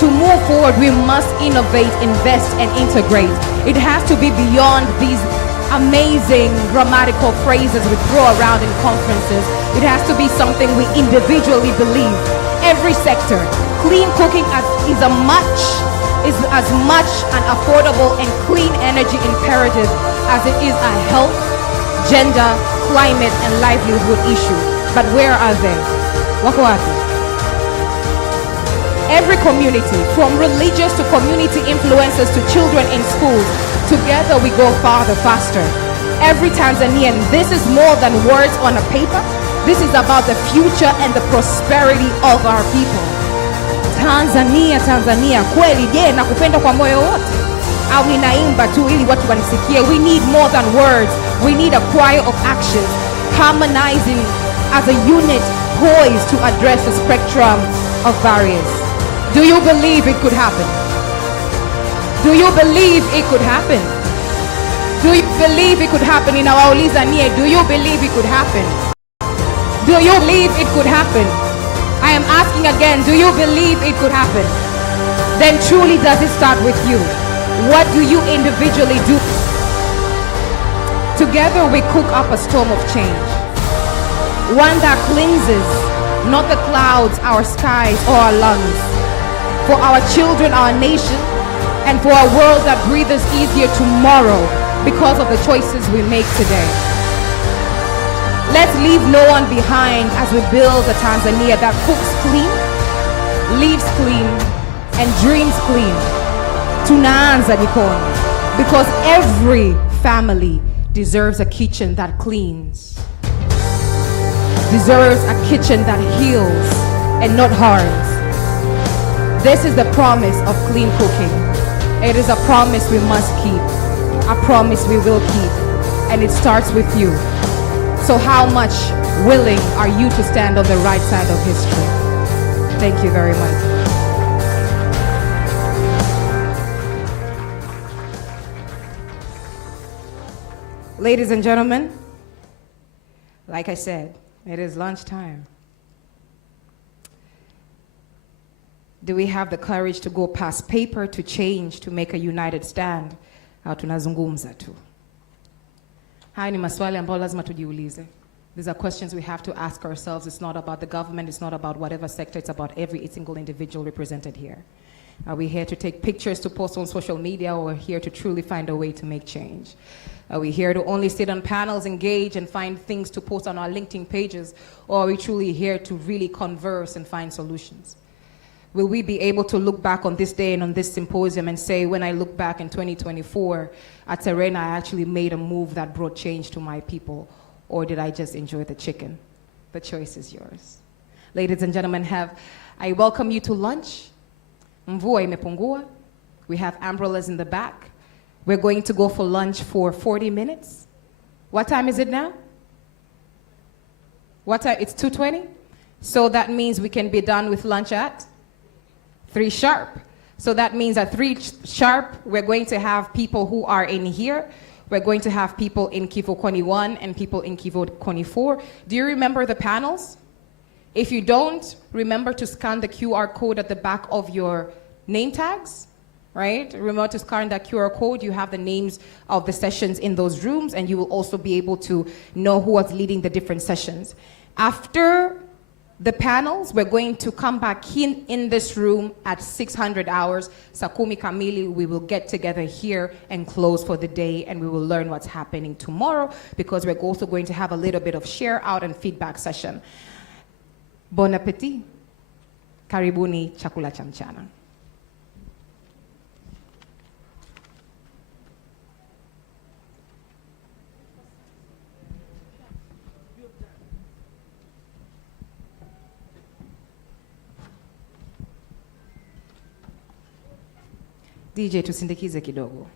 to move forward, we must innovate, invest, and integrate. It has to be beyond these amazing grammatical phrases we throw around in conferences. It has to be something we individually believe. Every sector, clean cooking is as much an affordable and clean energy imperative as it is a health, gender, climate, and livelihood issue. But where are they? Wako wapi? Every community, from religious to community influencers to children in schools, together we go farther, faster. Every Tanzanian, this is more than words on a paper. This is about the future and the prosperity of our people. Tanzania, Tanzania, kweli je, nakupenda kwa moyo wote? Au ninaimba tu ili watu wanisikie? We need more than words. We need a choir of action, harmonizing as a unit poised to address the spectrum of barriers. Do you believe it could happen? Do you believe it could happen? Do you believe it could happen? Ninawauliza nie, do you believe it could happen? Do you believe it could happen? I am asking again, do you believe it could happen? Then truly does it start with you? What do you individually do? Together we cook up a storm of change. One that cleanses, not the clouds, our skies, or our lungs. For our children, our nation, and for a world that breathes easier tomorrow because of the choices we make today. Let's leave no one behind as we build a Tanzania that cooks clean, lives clean, and dreams clean. Tunaanza jikoni, because every family deserves a kitchen that cleans, deserves a kitchen that heals and not harms. This is the promise of clean cooking. It is a promise we must keep, a promise we will keep, and it starts with you. So how much willing are you to stand on the right side of history? Thank you very much. Ladies and gentlemen, like I said, it is lunchtime. Do we have the courage to go past paper to change, to make a united stand? Au tunazungumza tu? Haya ni maswali ambayo lazima tujiulize. These are questions we have to ask ourselves. It's not about the government, it's not about whatever sector, it's about every single individual represented here. Are we here to take pictures to post on social media, or are we here to truly find a way to make change? Are we here to only sit on panels, engage, and find things to post on our LinkedIn pages, or are we truly here to really converse and find solutions? Will we be able to look back on this day and on this symposium and say, when I look back in 2024, at Serena, I actually made a move that brought change to my people, or did I just enjoy the chicken? The choice is yours. Ladies and gentlemen, I welcome you to lunch. Mvua imepungua. We have umbrellas in the back. We're going to go for lunch for 40 minutes. What time is it now? What time? It's 2:20? So that means we can be done with lunch at 3 sharp. So that means at 3 sharp, we're going to have people who are in here. We're going to have people in Kivu Koni 1 and people in Kivu Koni 4. Do you remember the panels? If you don't, remember to scan the QR code at the back of your name tags, right? Remember to scan that QR code. You have the names of the sessions in those rooms, and you will also be able to know who was leading the different sessions. After the panels, we're going to come back in this room at 600 hours. Sakumi Kamili, we will get together here and close for the day, and we will learn what's happening tomorrow, because we're also going to have a little bit of share out and feedback session. Bon appetit. Karibuni chakula cha mchana. DJ tusindikize kidogo.